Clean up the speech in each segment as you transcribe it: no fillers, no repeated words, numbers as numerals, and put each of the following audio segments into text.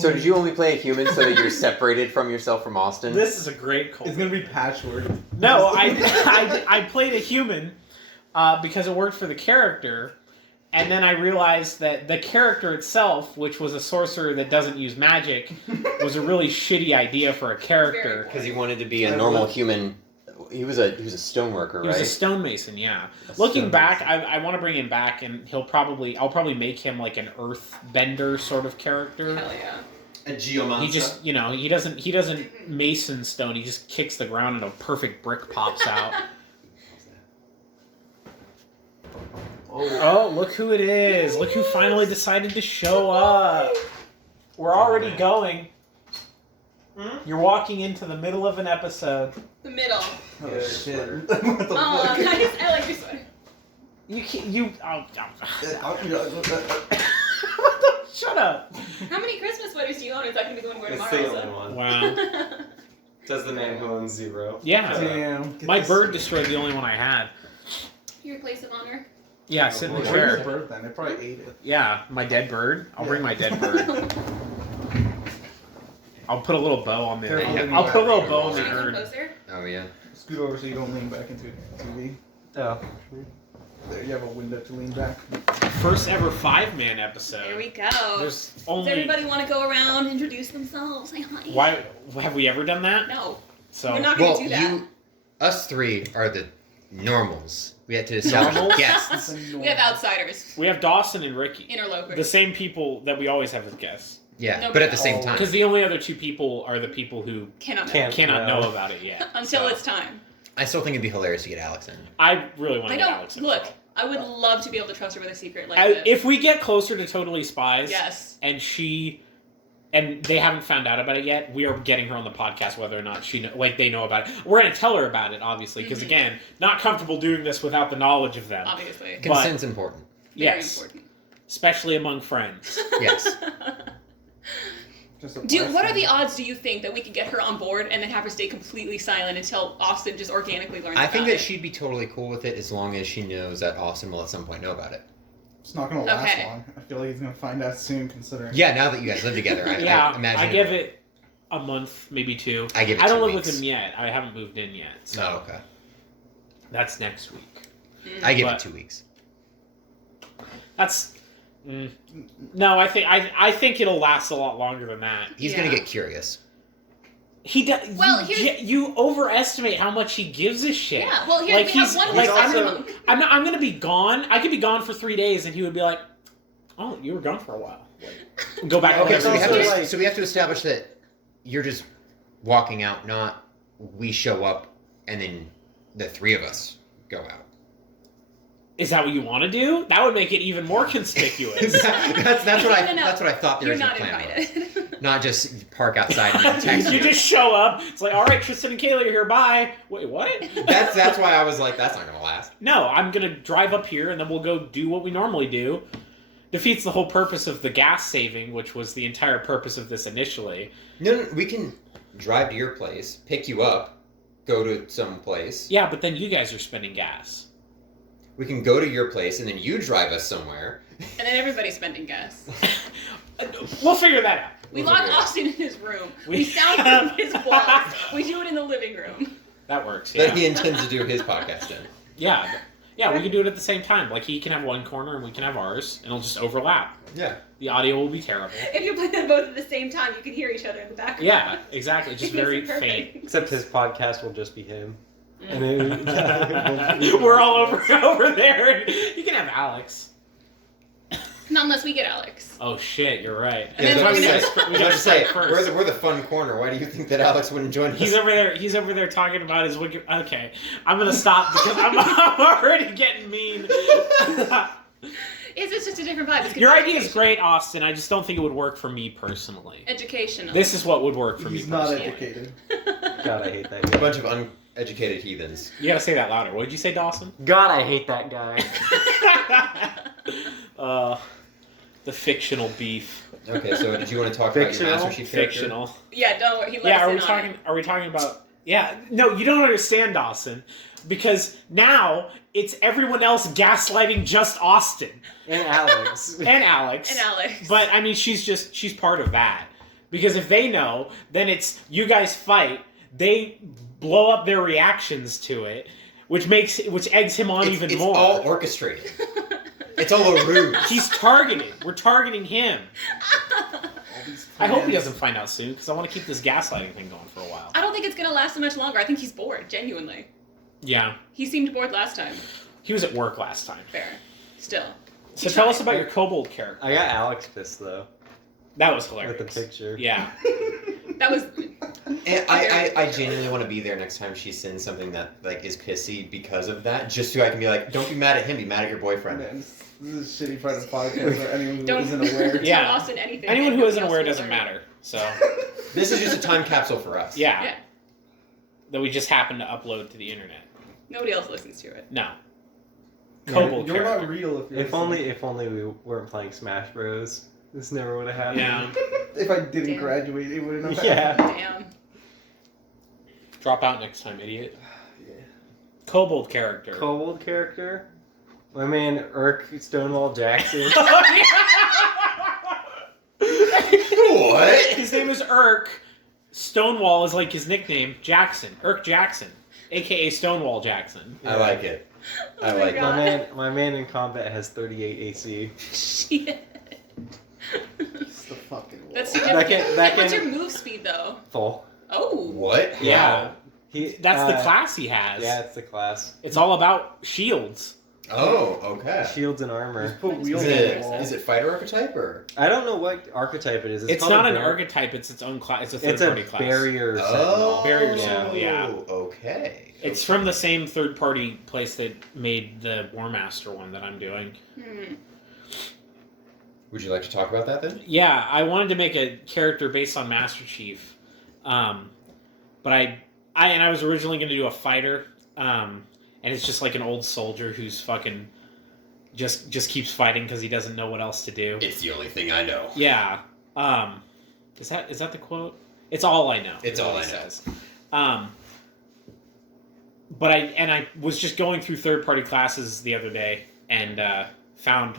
So did you only play a human so that you're separated from yourself from Austin? This is a great call. It's gonna be patchwork. No, I played a human because it worked for the character, and then I realized that the character itself, which was a sorcerer that doesn't use magic, was a really shitty idea for a character. Because he wanted to be a normal human. He was a stoneworker, right? He was a stonemason, yeah. Looking back, I want to bring him back, and I'll probably make him like an earthbender sort of character. Hell yeah. A geomancer. He just, he doesn't mason stone. He just kicks the ground and a perfect brick pops out. Oh, look who it is! Look who finally decided to show up. We're already going. You're walking into the middle of an episode. The middle. Oh shit. What the Oh, fuck? I like your sweater. Shut up. How many Christmas sweaters do you own? Is that going to be the one we're It's tomorrow? the only one. Wow. Says the man who owns 0. Yeah. Damn. My bird destroyed the only one I had. Your place of honor. Yeah, sit in the Where's your chair. bird then? They probably ate it. Yeah, my dead bird. I'll bring my dead bird. I'll put a little bow on the. Careful. I'll put a little bow on Should the we come urn. closer? Oh yeah. Scoot over so you don't lean back into the TV. Oh. There, you have a window to lean back. First ever 5-man episode. There we go. There's Does only. everybody want to go around, introduce themselves? Say hi. Why have we ever done that? No. So We're not going Well, to do that. us three are the normals. We had to establish Normals? guests. We have outsiders. we have Dawson and Ricky, Interlopers. the same people that we always have as guests. Yeah, No, but at the but- same time. Because the only other 2 people are the people who Cannot cannot No. know about it yet. until So, it's time. I still think it'd be hilarious to get Alex in. I really want I to get don't. Alex. Look, involved. I would love to be able to trust her with a secret like this. If we get closer to Totally Spies, Yes. and they haven't found out about it yet, we are getting her on the podcast whether or not they know about it. We're going to tell her about it, obviously, because again, not comfortable doing this without the knowledge of them. Obviously. Consent's important. Very Yes. important. Especially among friends. Yes. Just a What are the bystander. odds, do you think, that we could get her on board and then have her stay completely silent until Austin just organically learns I about think it? that she'd be totally cool with it as long as she knows that Austin will at some point know about it. It's not gonna last Okay. long. I feel like he's gonna find out soon, considering. Yeah, now that you guys live together, I imagine. I give it a month, maybe 2. I give it I don't 2 live weeks. with him yet. I haven't moved in yet. So Oh, okay. that's next week. I give But- it 2 weeks. That's no. I think it'll last a lot longer than that. He's Yeah. gonna get curious. He does. Well, you overestimate how much he gives a shit. Yeah, well, here Like, we he's- have one like, maximum. I'm gonna be gone. I could be gone for 3 days, and he would be like, "Oh, you were gone for a while. Like, go back." Okay, to so we, have also to, like- so we have to establish that you're just walking out, not we show up and then the 3 of us go out. Is that what you want to do? That would make it even more conspicuous. that's what I No. that's what I thought the You're original not plan was. invited. Not just park outside and then text You just show up. It's like, all right, Tristan and Kayla are here. Bye. Wait, what? That's why I was like, that's not gonna last. No, I'm gonna drive up here, and then we'll go do what we normally do. Defeats the whole purpose of the gas saving, which was the entire purpose of this initially. No, we can drive to your place, pick you up, go to some place. Yeah, but then you guys are spending gas. We can go to your place and then you drive us somewhere. And then everybody's spending gas. We'll figure that out. We We'll lock figure it out. Austin in his room. We- We soundproof his walls. We do it in the living room. That works. That Yeah. he intends to do his podcast in. Yeah. Yeah, we can do it at the same time. Like, he can have one corner and we can have ours, and it'll just overlap. Yeah. The audio will be terrible. If you play them both at the same time, you can hear each other in the background. Yeah, exactly. Just very It's perfect. faint. Except his podcast will just be him. And We're all over there. You can have Alex. Not unless we get Alex. Oh shit, you're right. And then I was we're gonna gonna- say, we gotta say start we're first. the fun corner. Why do you think that Alex wouldn't join us? He's over there talking about his wicked. Okay, I'm gonna stop because I'm already getting mean. It's just a different vibe. It's Your good idea is great, Austin. I just don't think it would work for me personally. Educational. This is what would work for He's me not personally. educated. God, I hate that a guy. bunch of uneducated heathens. You gotta say that louder. What did you say, Dawson? God, I hate that guy. The fictional beef. Okay, so did you want to talk about your Fictional? Master Chief character? Fictional. Yeah, don't worry. He let Yeah, us are in we on talking? it. Are we talking about? Yeah, no, you don't understand, Dawson, because now it's everyone else gaslighting just Austin And Alex. and Alex. And Alex. But I mean, she's part of that. Because if they know, then it's you guys fight. They blow up their reactions to it, which eggs him on even it's more. It's all orchestrated. It's all a ruse. He's targeted. We're targeting him. All these I hope he plans. doesn't find out soon, because I want to keep this gaslighting thing going for a while. I don't think it's gonna last so much longer. I think he's bored, genuinely. Yeah. He seemed bored last time. He was at work last time. Fair. Still. So tell us about your kobold character. I got Alex pissed though That was with hilarious. the picture. Yeah. That was. And I genuinely want to be there next time she sends something that like is pissy because of that, just so I can be like, don't be mad at him, be mad at your boyfriend. Man, this is a shitty part of the podcast for anyone who Don't- isn't aware. Yeah. Tell Austin anything. Anyone who isn't aware Everybody else doesn't will learn. matter. So, This is just a time capsule for us. yeah. Yeah. That we just happen to upload to the internet. Nobody else listens to it. No. Yeah, Kobold You're character. not real if you're If only we weren't playing Smash Bros. This never would have happened. Yeah. If I didn't Damn. graduate, it wouldn't have Yeah. happened. Damn. Drop out next time, idiot. Yeah. Kobold character. Kobold character. My man Urk Stonewall Jackson. What? His name is Urk. Stonewall is like his nickname. Jackson. Urk Jackson. AKA Stonewall Jackson. I like it. Oh I my like God. my man in combat has 38 AC. Shit. It's the fucking wall. That's That significant. can- that What's can- your move speed though? Full. Oh. What? Yeah. He. That's the class he has. Yeah, it's the class. It's all about shields. Oh, okay. Shields and armor. Just put wheels Is on it, the wall. is it fighter archetype or? I don't know what archetype it is. It's called not a an bar- archetype, it's its own class. It's a third It's a party class. barrier Oh, sentinel. Barrier Sentinel, yeah. Okay. It's from the same third party place that made the War Master one that I'm doing. Hmm. Would you like to talk about that then? Yeah, I wanted to make a character based on Master Chief, but I was originally going to do a fighter, and it's just like an old soldier who's fucking just keeps fighting because he doesn't know what else to do. It's the only thing I know. Yeah, is that the quote? It's all I know. It's is all what I it know. says. But I was just going through third party classes the other day and found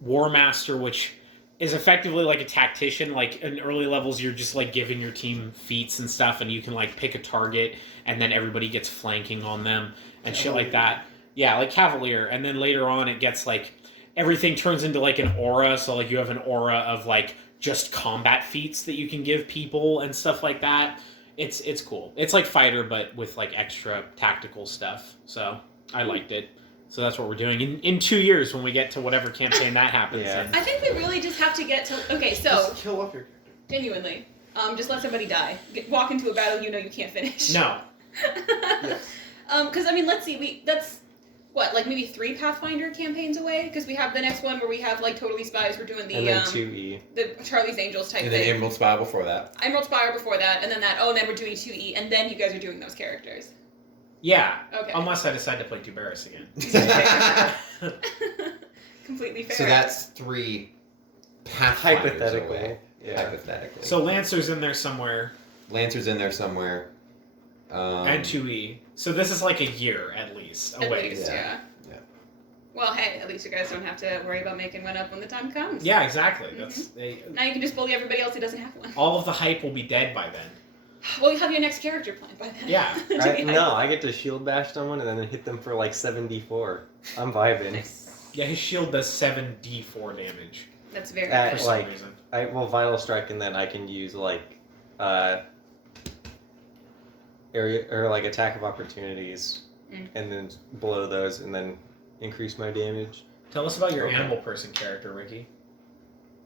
War Master, which is effectively like a tactician. Like in early levels, you're just like giving your team feats and stuff, and you can like pick a target, and then everybody gets flanking on them and shit like that. Yeah, like Cavalier. And then later on, it gets like everything turns into like an aura. So like you have an aura of like just combat feats that you can give people and stuff like that. It's cool. It's like fighter, but with like extra tactical stuff. So I liked it. So that's what we're doing in 2 years when we get to whatever campaign that happens Yeah. in. I think we really just have to get to. Okay, so Just kill off your character. genuinely, just let somebody die. Walk into a battle you know you can't finish. No. Yes. Because I mean, let's see. That's what, like maybe 3 Pathfinder campaigns away. Because we have the next one where we have like Totally Spies. We're doing the And then 2E. the Charlie's Angels type And then thing. Emerald Spire before that. Emerald Spire before that, and then that. Oh, and then we're doing 2E, and then you guys are doing those characters. Yeah. Okay. Unless I decide to play Dubarris again. Completely fair. So that's 3 Pathfinders Hypothetically. away. Yeah. Hypothetically. So Lancer's in there somewhere, Lancer's in there somewhere. and 2E. So this is like a year at least At away. least, yeah. Yeah. Well, hey, at least you guys don't have to worry about making one up when the time comes. Yeah, exactly. That's Now you can just bully everybody else who doesn't have one. all of the hype will be dead by then. Well, you have your next character planned by then. Yeah. I get to shield bash someone and then hit them for like 74. I'm vibing. Nice. Yeah, his shield does 7d4 damage That's very for That- good. some like- reason. Vital Strike, and then I can use like area or like attack of opportunities, Mm. and then blow those, and then increase my damage. Tell us about your Okay. animal person character, Ricky.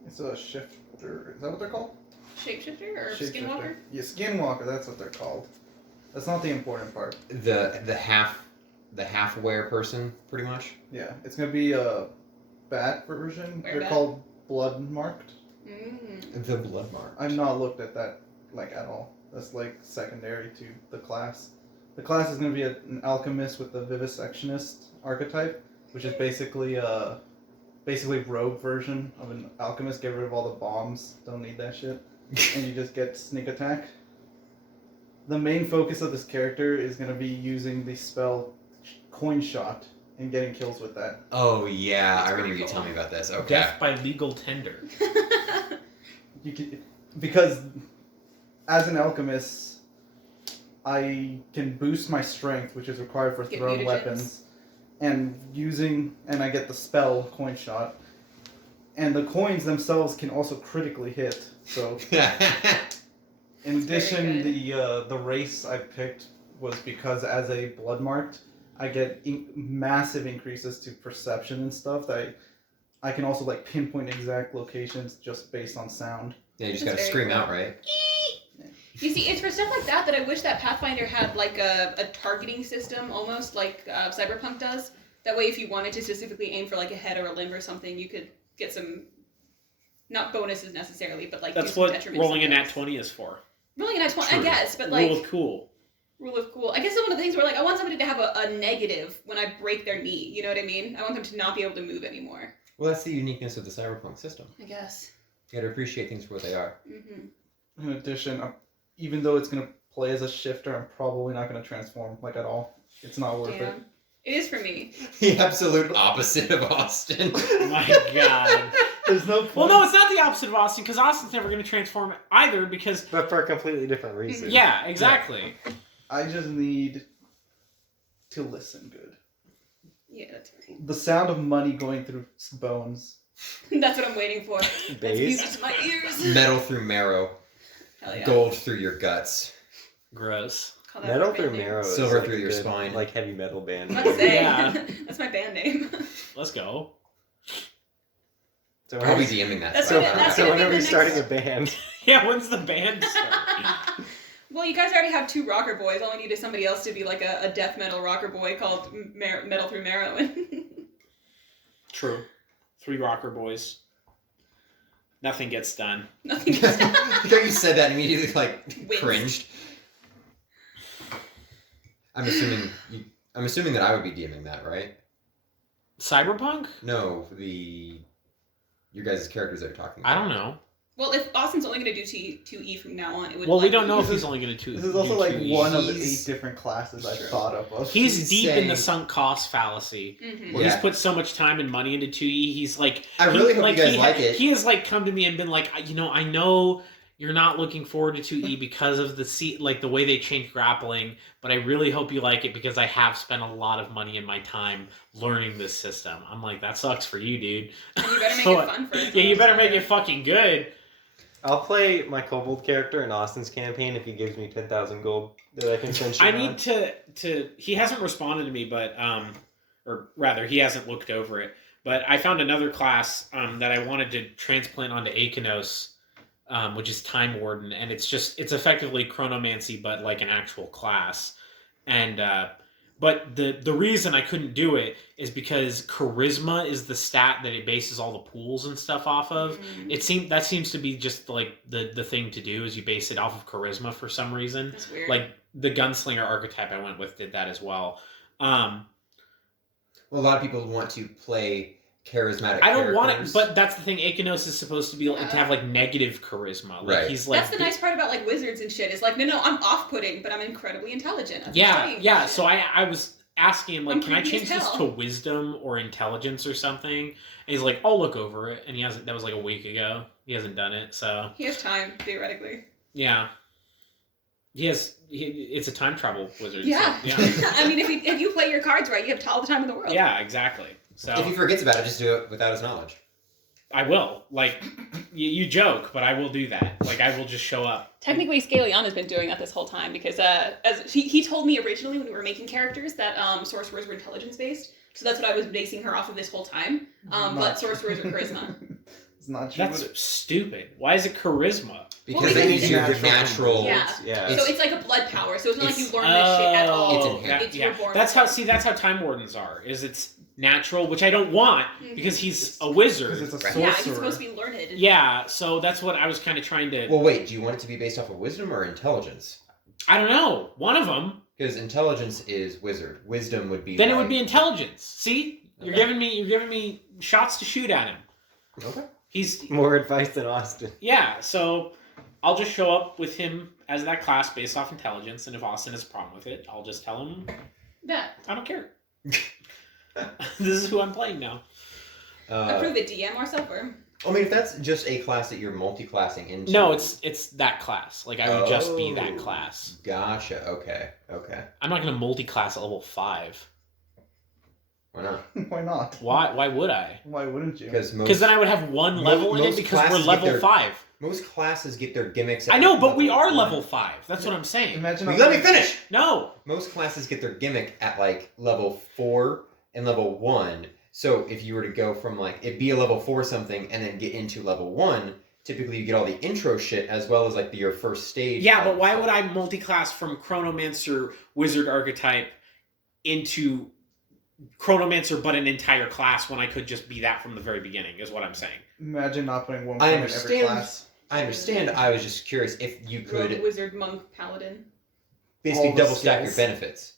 It's a shifter. Is that what they're called? Shapeshifter or Shapeshifter. Skinwalker? Yeah, Skinwalker. That's what they're called. That's not the important part. The half aware person, pretty much. Yeah, it's gonna be a bat version. Where They're bat? called blood marked. Mm. The blood mark. I've not looked at that like at all. That's like secondary to the class. The class is gonna be an alchemist with the vivisectionist archetype, which is basically rogue version of an alchemist. Get rid of all the bombs. Don't need that shit. And you just get sneak attack. The main focus of this character is going to be using the spell Coin Shot and getting kills with that. Oh yeah, That's I remember pretty you cool. telling me about this. Okay. Death by legal tender. you can, because as an alchemist, I can boost my strength, which is required for Get thrown mutagens. weapons, and I get the spell coin shot, and the coins themselves can also critically hit. So in addition, the race I picked was because as a blood marked, I get massive increases to perception and stuff that I can also like pinpoint exact locations just based on sound. Yeah, you just That's gotta very scream cool. out, right? You see, it's for stuff like that that I wish that Pathfinder had like a targeting system, almost like Cyberpunk does. That way, if you wanted to specifically aim for like a head or a limb or something, you could get some, not bonuses necessarily, but like do That's some what detriment rolling a somewhere nat else. 20 is for. Rolling a nat 20, I True. guess, but like Rule of cool. rule of cool. I guess it's one of the things where like I want somebody to have a negative when I break their knee. You know what I mean? I want them to not be able to move anymore. Well, that's the uniqueness of the cyberpunk system. I guess. You gotta appreciate things for what they are. Mm-hmm. In addition, even though it's gonna play as a shifter, I'm probably not gonna transform like at all. It's not worth it. Damn. It is for me. The absolute opposite of Austin. My God. There's no point. Well, no, it's not the opposite of Austin, because Austin's never going to transform either, because... But for a completely different reason. Yeah, exactly. I just need to listen good. Yeah, that's right. The sound of money going through bones. That's what I'm waiting for. That's Base. music to my ears. Metal through marrow. Hell yeah. Gold through your guts. Gross. Call that Metal my through band name. marrow. is Silver like through a your good, spine. Like heavy metal band. I'm about to say. Yeah. That's my band name. Let's go. So I'll be when DMing that. That's so gonna- that's so gonna when be are the we next- starting a band? Yeah, when's the band start? Well, you guys already have 2 rocker boys. All I need is somebody else to be like a death metal rocker boy called Metal Through Marrow. True. 3 rocker boys. Nothing gets done. Nothing gets done. I think you said that and immediately Winced. cringed. I'm assuming that I would be DMing that, right? Cyberpunk? No, your guys' characters that are talking. I don't know. Well, if Austin's only going to do 2E from now on, it would. Well, we likely don't know if be- he's only going to This is also do like 2E. one of the He's- 8 different classes I've Sure. thought of. He's He's deep in the saying- sunk cost fallacy. Mhm. Where Yeah. he's put so much time and money into 2E, he's like... I really he, hope you guys he, like it. He has like come to me and been like, I know you're not looking forward to 2E because of the way they changed grappling, but I really hope you like it because I have spent a lot of money and my time learning this system. I'm like, that sucks for you, dude. And you better make So, it fun first. Yeah, you better make it fucking good. I'll play my kobold character in Austin's campaign if he gives me 10,000 gold that I can spend. I need to. He hasn't responded to me, but or rather, he hasn't looked over it. But I found another class that I wanted to transplant onto Akenos, which is Time Warden, and it's effectively Chronomancy, but like an actual class. And but the reason I couldn't do it is because Charisma is the stat that it bases all the pools and stuff off of. Mhm. That seems to be just like the thing to do is you base it off of Charisma for some reason. That's weird. Like the gunslinger archetype I went with did that as well. Well, a lot of people want to play charismatic. I don't want it, characters. but that's the thing. Akenos is supposed to be to have like negative charisma. Like Right. he's like That's the nice part about like wizards and shit. Is like, no, I'm off-putting, but I'm incredibly intelligent. That's Yeah, exciting. yeah. So I was asking him like, I'm can I creepy as change this hell. to wisdom or intelligence or something? And he's like, I'll look over it. And he hasn't. That was like a week ago. He hasn't done it. So He has time theoretically. yeah, it's a time travel wizard. so, Yeah. yeah. I mean, if you play your cards right, you have all the time in the world. Yeah, exactly. So if he forgets about it, just do it without his knowledge. I will. Like, you joke, but I will do that. Like, I will just show up. Technically, Scaliana's been doing that this whole time because as he told me originally when we were making characters that sorcerers were intelligence based, so that's what I was basing her off of this whole time. But Not- sorcerers are charisma. It's not true. That's stupid. Why is it charisma? Because Well, it because is it's your natural. natural. Yeah. Yeah. It's- So it's like a blood power. So it's not like you it's- learn this shit at all. It's Oh, inherent. You're born that's with it. that's how Time Wardens are. Is it's natural, which I don't want because he's a Because wizard. it's a Right. sorcerer. Yeah, he's supposed to be learned. Yeah, so that's what I was kind of trying to. Well, wait. Do you want it to be based off of wisdom or intelligence? I don't know. One of them. Because intelligence is wizard. Wisdom would be. Then it like- would be intelligence. See, you're Okay. giving me shots to shoot at him. Okay. He's More advice than Austin. yeah. So I'll just show up with him as that class based off intelligence, and if Austin has a problem with it, I'll just tell him That. I don't care. This is who I'm playing now. Uh, Approve it, DM or Silver. I mean, if that's just a class that you're multi-classing into. No, it's that class. Like, I would just be that Oh. class. Gotcha. Okay. I'm not going to multi-class at level 5. Why not? Why not? Why would I? Why wouldn't you? Because Because then I would have one level in it most because we're classes get level their- 5. most classes get their gimmicks. At I know, but we level are 1. level 5. That's what I'm saying. Imagine. Let me finish. No. Most classes get their gimmick at like level 4 and level 1. So if you were to go from like it'd be a level 4 something and then get into level 1, typically you get all the intro shit as well as like your first stage. Yeah, but why would I multi-class from Chronomancer Wizard archetype into Chronomancer but an entire class when I could just be that from the very beginning, is what I'm saying. Imagine not putting one I point in every understand. class. I understand. I was just curious if you Rogue, could wizard, monk, paladin. basically all the double stack your skills. benefits.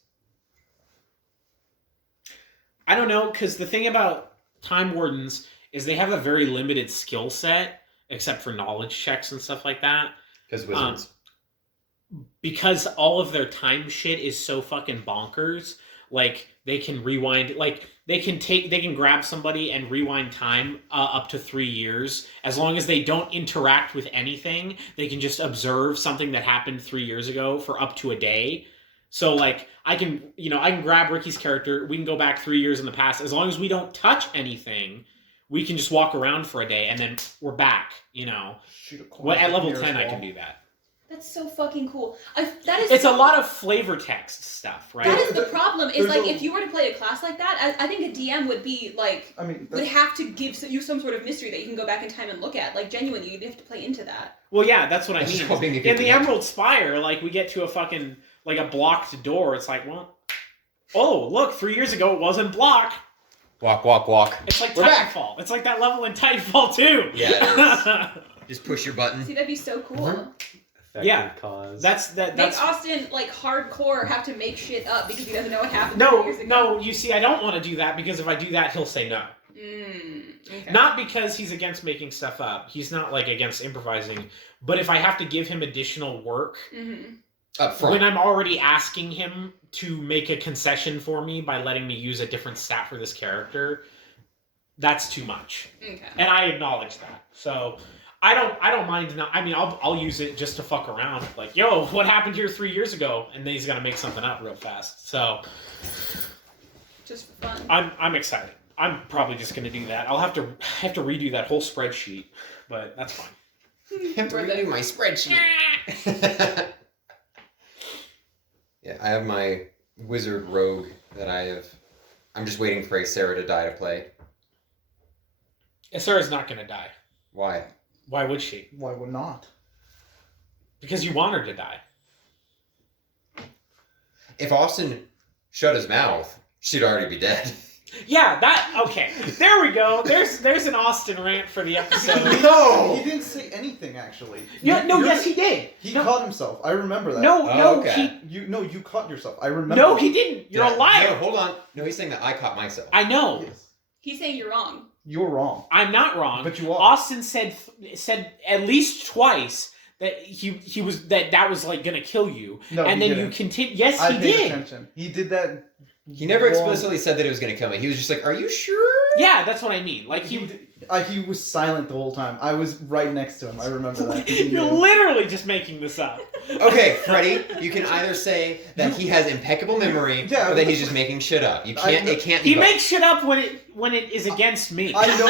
I don't know, because the thing about Time Wardens is they have a very limited skill set, except for knowledge checks and stuff like that. Because wizards. Because all of their time shit is so fucking bonkers. Like, they can rewind, like, they can grab somebody and rewind time up to 3 years. As long as they don't interact with anything, they can just observe something that happened 3 years ago for up to a day. So, like, I can grab Ricky's character, we can go back 3 years in the past. As long as we don't touch anything, we can just walk around for a day and then we're back, you know. Shoot a coin Well, at level nearest 10 I wall. can do that. That's so fucking cool. That is. It's a lot of flavor text stuff, right? That is the problem. Is There's like a- if you were to play a class like that, I think a DM would be like I mean, would that's, have to give you some sort of mystery that you can go back in time and look at. Like genuinely, you'd have to play into that. Well, yeah, that's what I I'm just mean. hoping you In can the connect. Emerald Spire, like, we get to a fucking, like, a blocked door. It's like, well, oh, look, 3 years ago it wasn't blocked. Walk, walk, walk. It's like We're back. Titanfall. It's like that level in Titanfall too. Yeah, Just push your button. See, that'd be so cool. Mhm. Effective Yeah. cause. that's Make Austin like hardcore have to make shit up because he doesn't know what happened. 3 no, years ago. no. You see, I don't want to do that because if I do that, he'll say no. Okay. Not because he's against making stuff up. He's not like against improvising. But if I have to give him additional work Mm-hmm. Up front. when I'm already asking him to make a concession for me by letting me use a different stat for this character, that's too much. Okay. And I acknowledge that. So I don't mind not. I mean, I'll use it just to fuck around. Like, yo, what happened here 3 years ago? And then he's gonna make something up real fast. So Just for fun. I'm excited. I'm probably just gonna do that. I'll have to redo that whole spreadsheet, but that's fine. I have to Or redo the- my spreadsheet. Yeah, I have my wizard rogue that I have. I'm just waiting for a Sarah to die to play. Sarah's not gonna die. Why? Why would she? why would not? Because you want her to die. If Austin shut his mouth, she'd already be dead. Yeah, that okay. There we go. There's an Austin rant for the episode. He didn't say anything actually. Yeah, no, You're- yes he did. He no, caught himself. I remember that. no, Oh, no, okay. You caught yourself. I remember. no, he didn't. You're Did a I- liar. No, hold on. No, he's saying that I caught myself. I know. Yes. He's saying you're wrong. You're wrong. I'm not wrong. But you are. Austin said at least twice that he was that was like gonna kill you, No, and he then didn't. you continue. Yes, I he paid did. attention. He did that. He never long- explicitly said that it was going to kill me. He was just like, "Are you sure?" Yeah, that's what I mean. Like He was silent the whole time. I was right next to him. I remember that. 'cause he You're knew. literally just making this up. Okay, Freddie, you can either say that he has impeccable memory, Yeah, or that he's just making shit up. You can't. It can't be. He both. makes shit up when it is against me. I know.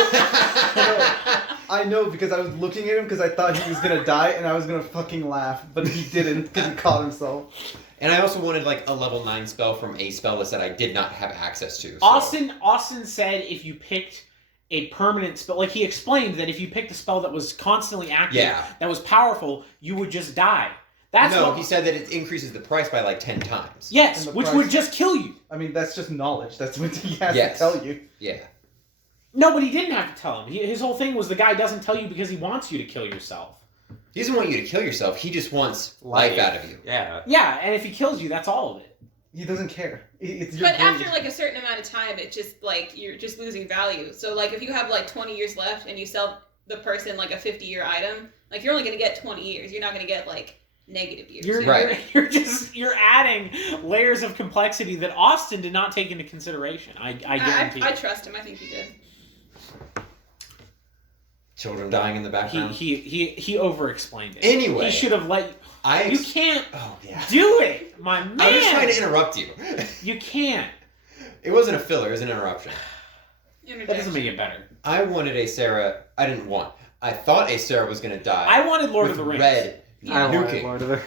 I know because I was looking at him because I thought he was gonna die and I was gonna fucking laugh, but he didn't because he caught himself. And I also wanted like a level 9 spell from a spell list that I did not have access to. So. Austin said if you picked a permanent spell, like he explained that if you picked a spell that was constantly active, Yeah. that was powerful, you would just die. That's no, what he said that it increases the price by like 10 times. Yes, And the which price- would just kill you. I mean, that's just knowledge. That's what he has Yes. to tell you. Yeah. No, but he didn't have to tell him. His whole thing was the guy doesn't tell you because he wants you to kill yourself. He doesn't want you to kill yourself. He just wants life out of you. Yeah. Yeah, and if he kills you, that's all of it. He doesn't care. It's your But greed. after like a certain amount of time, it just like you're just losing value. So like if you have like 20 years left and you sell the person like a 50-year item, like you're only gonna get 20 years. You're not gonna get like negative years. You're Right. you're adding layers of complexity that Austin did not take into consideration. I guarantee. I trust him. I think he did. Children dying in the background. He over-explained it. Anyway. He should have let... You can't Oh, yeah. do it, my man! I'm just trying to interrupt you. You can't. It wasn't a filler, it was an interruption. That doesn't make it better. I wanted a Sarah... I didn't want. I thought a Sarah was going to die. I wanted Lord with of the Rings. Red I wanted nuking. Lord of the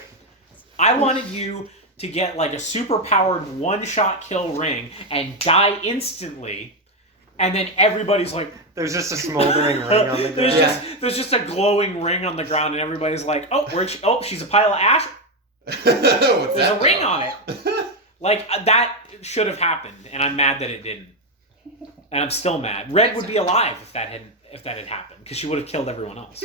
I wanted you to get like a super-powered one-shot kill ring and die instantly, and then everybody's like... There's just a smoldering ring on the ground. There's just a glowing ring on the ground, and everybody's like, "Oh, she's a pile of ash. What's There's that? a ring on it." Like that should have happened, and I'm mad that it didn't. And I'm still mad. Red would be alive if that had happened, because she would have killed everyone else.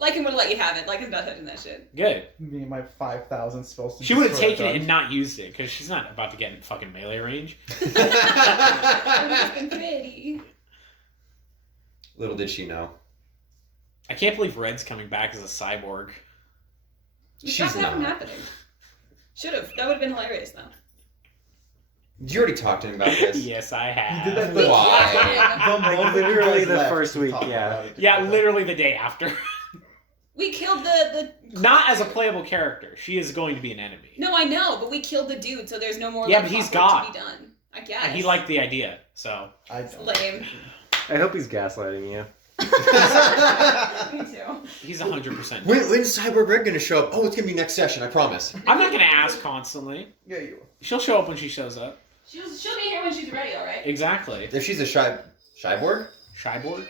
Lycan would have let you have it. Lycan's not touching that shit. Good. Me and my 5,000 spells. to She would have destroy taken it guns. and not used it, because she's not about to get in fucking melee range. It would have been pretty. Little did she know. I can't believe Red's coming back as a cyborg. You She's stopped that from not. happening. Should have. That would have been hilarious, though. Did you already talk to him about this? Yes, I have. He did that the Why? moment literally you guys the left, first we week, talked yeah. about it. Yeah, literally the day after. We killed the Not as a playable character. She is going to be an enemy. No, I know, but we killed the dude, so there's no more. Yeah, like, but he's hot work God. to be done. I guess. And he liked the idea, so. I It's don't. lame. I hope he's gaslighting you. Me too. He's 100%. When's Cyborg Red gonna show up? Oh, it's gonna be next session, I promise. I'm not gonna ask constantly. Yeah, you. She'll show up when she shows up. She'll be here when she's ready, alright? Exactly. If she's a Shyborg? Shyborg?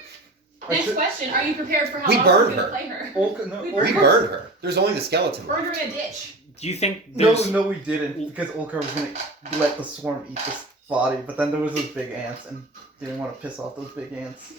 Next question. Are you prepared for how We long burned we're her. going to play her? Olka, no, We We Olka- burned her. There's only the skeleton Burned her left. in a ditch. Do you think No, there's... no, we didn't, because Olkar was gonna let the swarm eat this body, but then there was those big ants, and didn't want to piss off those big ants.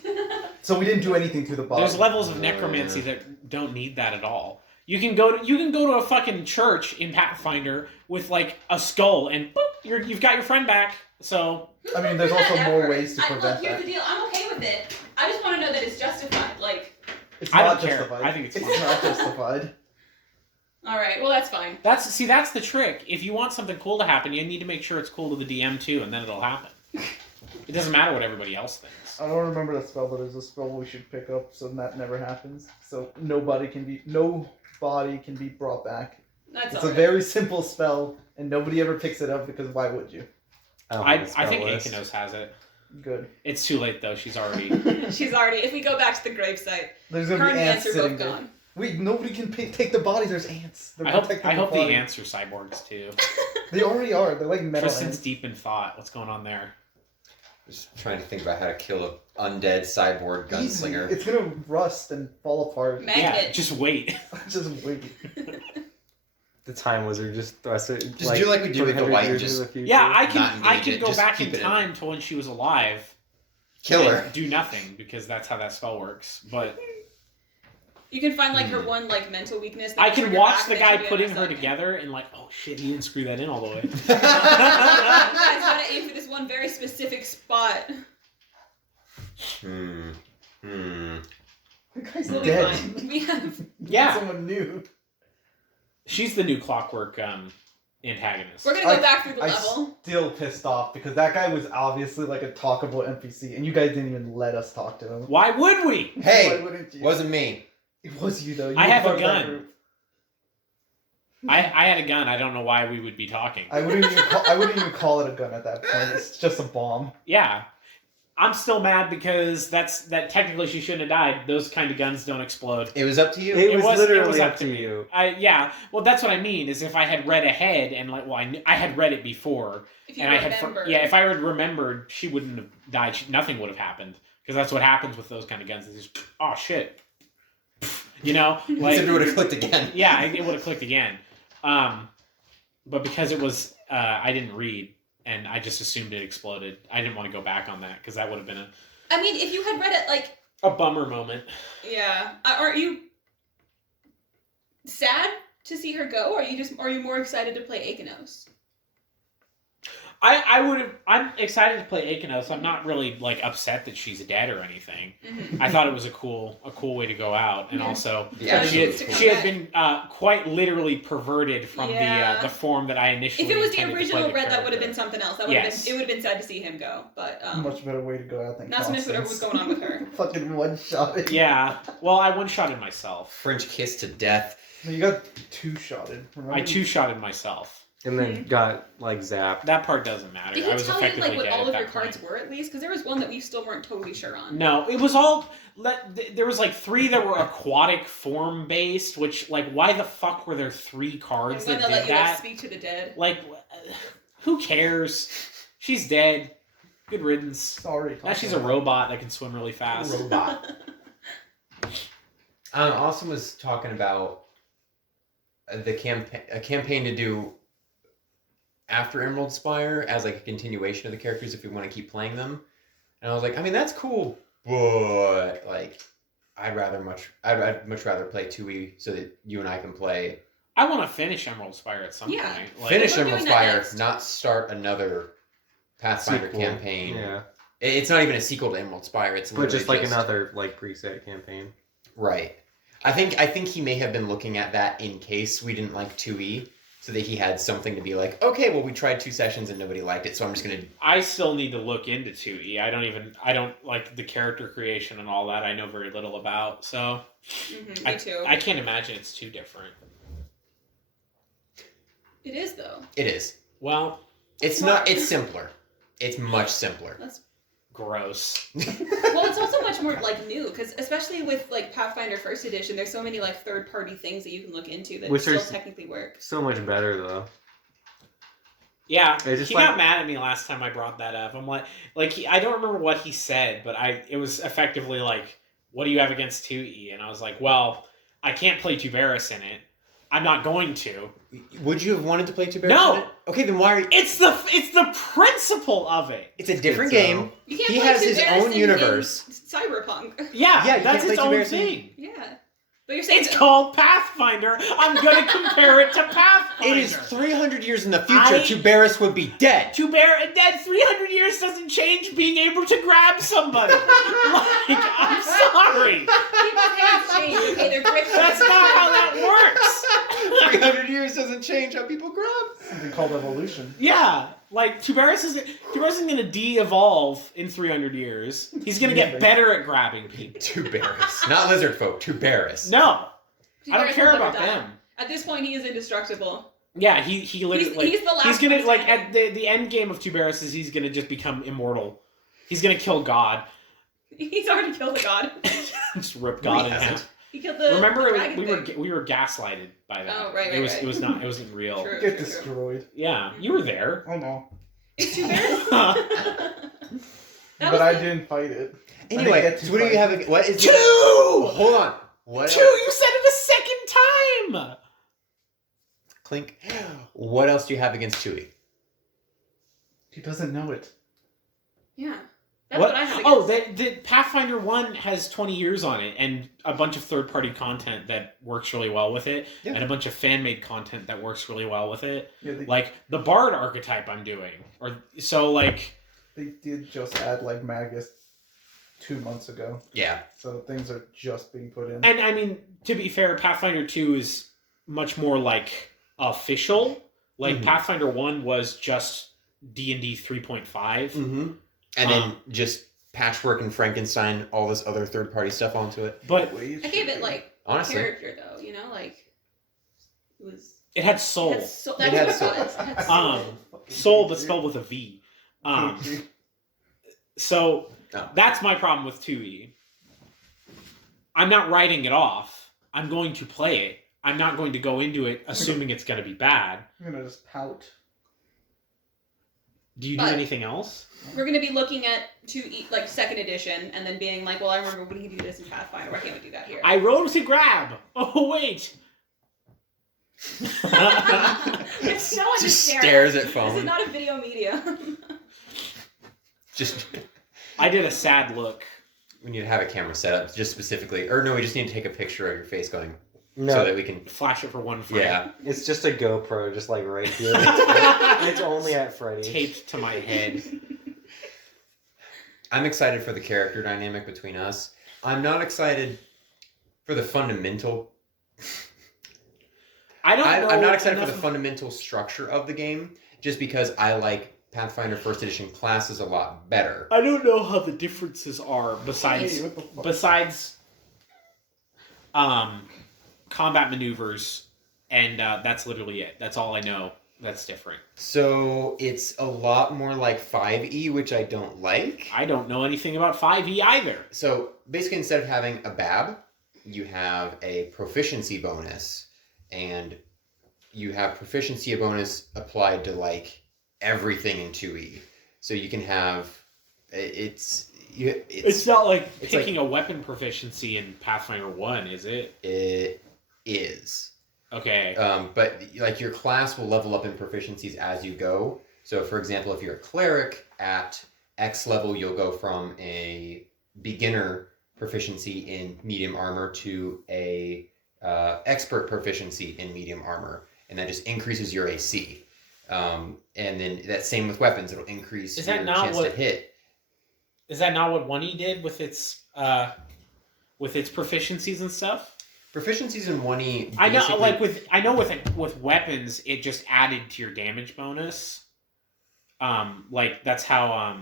So we didn't do anything to the body. There's levels of necromancy that don't need that at all. You can go to a fucking church in Pathfinder with like a skull and boop, you've got your friend back. So I mean, there's also more ways to Look, prevent here's that. the deal. I'm okay with it. I just want to know that it's justified. Like, It's I not don't care. justified. I think it's it's fine. not justified. all right, well that's fine. that's the trick. If you want something cool to happen, you need to make sure it's cool to the DM too, and then it'll happen. It doesn't matter what everybody else thinks. I don't remember the spell, but there's a spell we should pick up so that never happens. So no body can be brought back. That's It's all a right. very simple spell, and nobody ever picks it up because why would you? I think Akenos has it. Good. It's too late though. She's already. She's already. If we go back to the gravesite, There's her gonna and be the ants ants are sitting both there. gone. Wait, nobody can take the bodies. There's ants. They're I hope protecting the body. ants are cyborgs too. They already are. They're like metal Tristan's ants. deep in thought. What's going on there? Just trying to think about how to kill an undead cyborg Easy. gunslinger. It's gonna rust and fall apart. Magnet. Yeah, just wait. Just wait. The Time Wizard just thrusts it. Just do like we did with the 300 white, years just- into the future. Yeah, I Not can engage it, go just back keep in it in. time to when she was alive. Kill her. and do nothing because that's how that spell works. But You can find like her one like mental weakness. that I will can trigger watch back the that guy she'll be putting able her to suck. together and like, oh shit, he didn't screw that in all the way. You guys gotta aim for this one very specific spot. Hmm. The guy's We'll be dead. fine. We have. Yeah, Someone new. she's the new Clockwork antagonist. We're gonna go back through the I level. still pissed off because that guy was obviously like a talkable NPC, and you guys didn't even let us talk to him. Why would we? Hey, Why wouldn't you? wasn't me. It was you though. You I were have a part of that gun. group. I had a gun. I don't know why we would be talking. I wouldn't even call it a gun at that point. It's just a bomb. Yeah. I'm still mad because that technically she shouldn't have died. Those kind of guns don't explode. It was up to you. It was literally up up to you. Yeah. Well, that's what I mean. Is if I had read ahead and like, well, I had read it before, If you and I had remember. if I had remembered, she wouldn't have died. Nothing would have happened because that's what happens with those kind of guns. It's just, oh shit, you know, like Except it would have clicked again. yeah, it would have clicked again. But because it was I didn't read and I just assumed it exploded. I didn't want to go back on that because that would have been I mean, if you had read it like, a bummer moment. yeah, aren't you sad to see her go? Or are you more excited to play Akenos? I'm excited to play Akanos. I'm not really like upset that she's dead or anything. Mhm. I thought it was a cool way to go out, and Yeah. also Yeah, she had, to come she had back. been quite literally perverted from Yeah. the form that I initially. If it was the intended to original play the Red, that would have character. been something else. That would Yes. have been. It would have been sad to see him go, but Much better way to go out than not so much whatever was going on with her. Fucking one shot. Yeah. Well, I one-shotted myself. French kiss to death. You got two-shotted. Remember? I two-shotted myself. And then got like zapped. That part doesn't matter. Did I he was tell you effectively like what dead all at of that your cards point. were at least? Because there was one that we still weren't totally sure on. No, it was all. There was like 3 that were aquatic form based. Which like, why the fuck were there 3 And cards when that they let did you like that? speak to the dead. Like, who cares? She's dead. Good riddance. Sorry. Now she's a robot that can swim really fast. Robot. Austin was talking about a campaign to do after Emerald Spire as like a continuation of the characters if we want to keep playing them. And I was like, I mean that's cool, but like I'd much rather play 2E so that you and I can play. I want to finish Emerald Spire at some Yeah. point. Like, Finish we're Emerald doing that Spire, next. not start another Pathfinder Sequel. campaign. Yeah. It's not even a sequel to Emerald Spire. It's But just literally like another like preset campaign. Right. I think he may have been looking at that in case we didn't like 2E, so that he had something to be like, okay, well we tried 2 sessions and nobody liked it, so I'm just gonna. I still need to look into 2E. I don't like the character creation and all that. I know very little about. So Me too. I can't imagine it's too different. It is though. It is. Well, It's not. It's simpler. It's much simpler. That's gross. well, it's also much more like new because especially with like Pathfinder First Edition, there's so many like third-party things that you can look into that Which still are- technically work. So much better though. Yeah, It's just he like- got mad at me last time I brought that up. I'm like I don't remember what he said, but it was effectively like, "What do you have against 2E?" And I was like, "Well, I can't play Tuberis in it. I'm not going to. Would you have wanted to play 2 Bears? No! in it? Okay, then why are you? It's the principle of it. It's a different so- game. You can't He play has his Tuberis own in universe. Cyberpunk. Yeah, Yeah, you that's can't its play own Tuberis in- thing. Yeah, but you're saying It's called Pathfinder. I'm gonna compare it to Pathfinder. It is 300 years in the future. I- Tuberis would be dead. Dead 300 years doesn't change being able to grab somebody. Like, I'm sorry. people's hands change. Okay, they're gripped. That's not how that works. 300 years doesn't change how people grab. Something called evolution. Yeah, like Tuberis is going to de-evolve in 300 years. He's going to get better at grabbing people. Tuberis, not lizard folk. Tuberis. No, I don't Tuberis care will never about die. them. At this point, he is indestructible. Yeah, he literally He's the last he's gonna one like standing. at the end game of Tuberis is he's gonna just become immortal. He's gonna kill God, He's already killed the god. just rip God in hasn't. half. He killed the Remember, the dragon thing. we were gaslighted by that. Oh, right, It was right. it was not it wasn't real. True. Get destroyed. Yeah, you were there. Oh no. It's Tuberis. That But was I the- didn't fight it. Anyway, get to so what do you fight. have? What is Two! Hold on. What? Two! You said it a second time. Clink. What else do you have against Chewie? He doesn't know it. Yeah. That's what I have against. Oh, the Pathfinder 1 has 20 years on it, and a bunch of third-party content that works really well with it, Yeah. and a bunch of fan-made content that works really well with it. Yeah, they, Like the Bard archetype I'm doing, or so like they did just add like Magus 2 months ago, Yeah. so things are just being put in. And I mean, to be fair, Pathfinder 2 is much more like official. Like Mhm. Pathfinder 1 was just D&D 3.5. Mm-hmm. And then just patchwork and Frankenstein, all this other third-party stuff onto it. But I gave it like Honestly. character though, you know, like it was. it had soul. It had soul. It That's had what soul. it was. It had soul. Soul, but spelled with a V. So Oh. that's my problem with 2E. I'm not writing it off. I'm going to play it. I'm not going to go into it assuming it's going to be bad. I'm gonna just pout. Do you do But- anything else? We're gonna be looking at like second edition, and then being like, well, I remember when he do this in Pathfinder. Why can't we do that here? I rolled to grab. Oh, wait. It's so Just unnecessary. stares at This is phone. not a video medium. Just I did a sad look. we need to have a camera set up just specifically, or no, we just need to take a picture of your face going. No, so that we can. Flash it for one frame. Yeah. it's just a GoPro, just like right here. It's only at Freddy's. Taped to my head. I'm excited for the character dynamic between us. I'm not excited for the fundamental. I don't know. I'm not excited for the enough- fundamental structure of the game, just because I like Pathfinder First Edition classes a lot better. I don't know how the differences are besides Hey, what the fuck? besides combat maneuvers, and that's literally it. That's all I know. That's different. So it's a lot more like 5e, which I don't like. I don't know anything about 5e either. So basically, instead of having a BAB, you have a proficiency bonus, and you have proficiency bonus applied to like everything in 2e. So you can have It's not like it's picking a weapon proficiency in Pathfinder 1, is it? it is. Okay. But like your class will level up in proficiencies as you go. So for example, if you're a cleric at X level, you'll go from a beginner proficiency in medium armor to a expert proficiency in medium armor, and that just increases your AC. And then that same with weapons; it'll increase Is your that not chance what- to hit. Is that not what 1e did with its proficiencies and stuff? Proficiencies in 1e. I know, basically- like with weapons, it just added to your damage bonus. Like that's how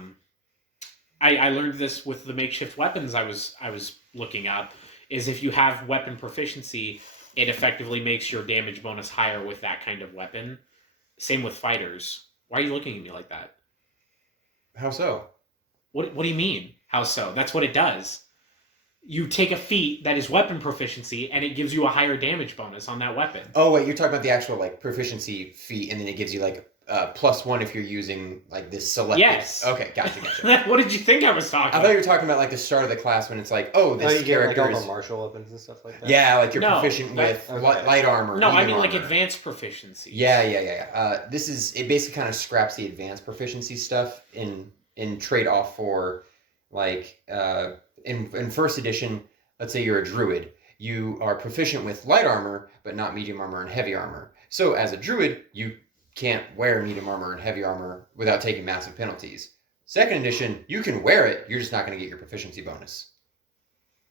I learned this with the makeshift weapons I was looking up. Is if you have weapon proficiency, it effectively makes your damage bonus higher with that kind of weapon. Same with fighters. Why are you looking at me like that? How so? What do you mean? How so? That's what it does. You take a feat that is weapon proficiency, and it gives you a higher damage bonus on that weapon. Oh wait, you're talking about the actual like proficiency feat, and then it gives you like +1 if you're using like this selected. Yes. Okay, gotcha. What did you think I was talking I thought you were talking about like the start of the class when it's like, oh, Oh, this you get like character all is the martial weapons and stuff like that. yeah, like you're No, proficient that- with okay. light armor. No, I medium mean like armor. advanced proficiency. Yeah. This is it. Basically, kind of scraps the advanced proficiency stuff in trade off for like in first edition. Let's say you're a druid. You are proficient with light armor, but not medium armor and heavy armor. So as a druid, you can't wear medium armor and heavy armor without taking massive penalties. Second edition, you can wear it. You're just not going to get your proficiency bonus.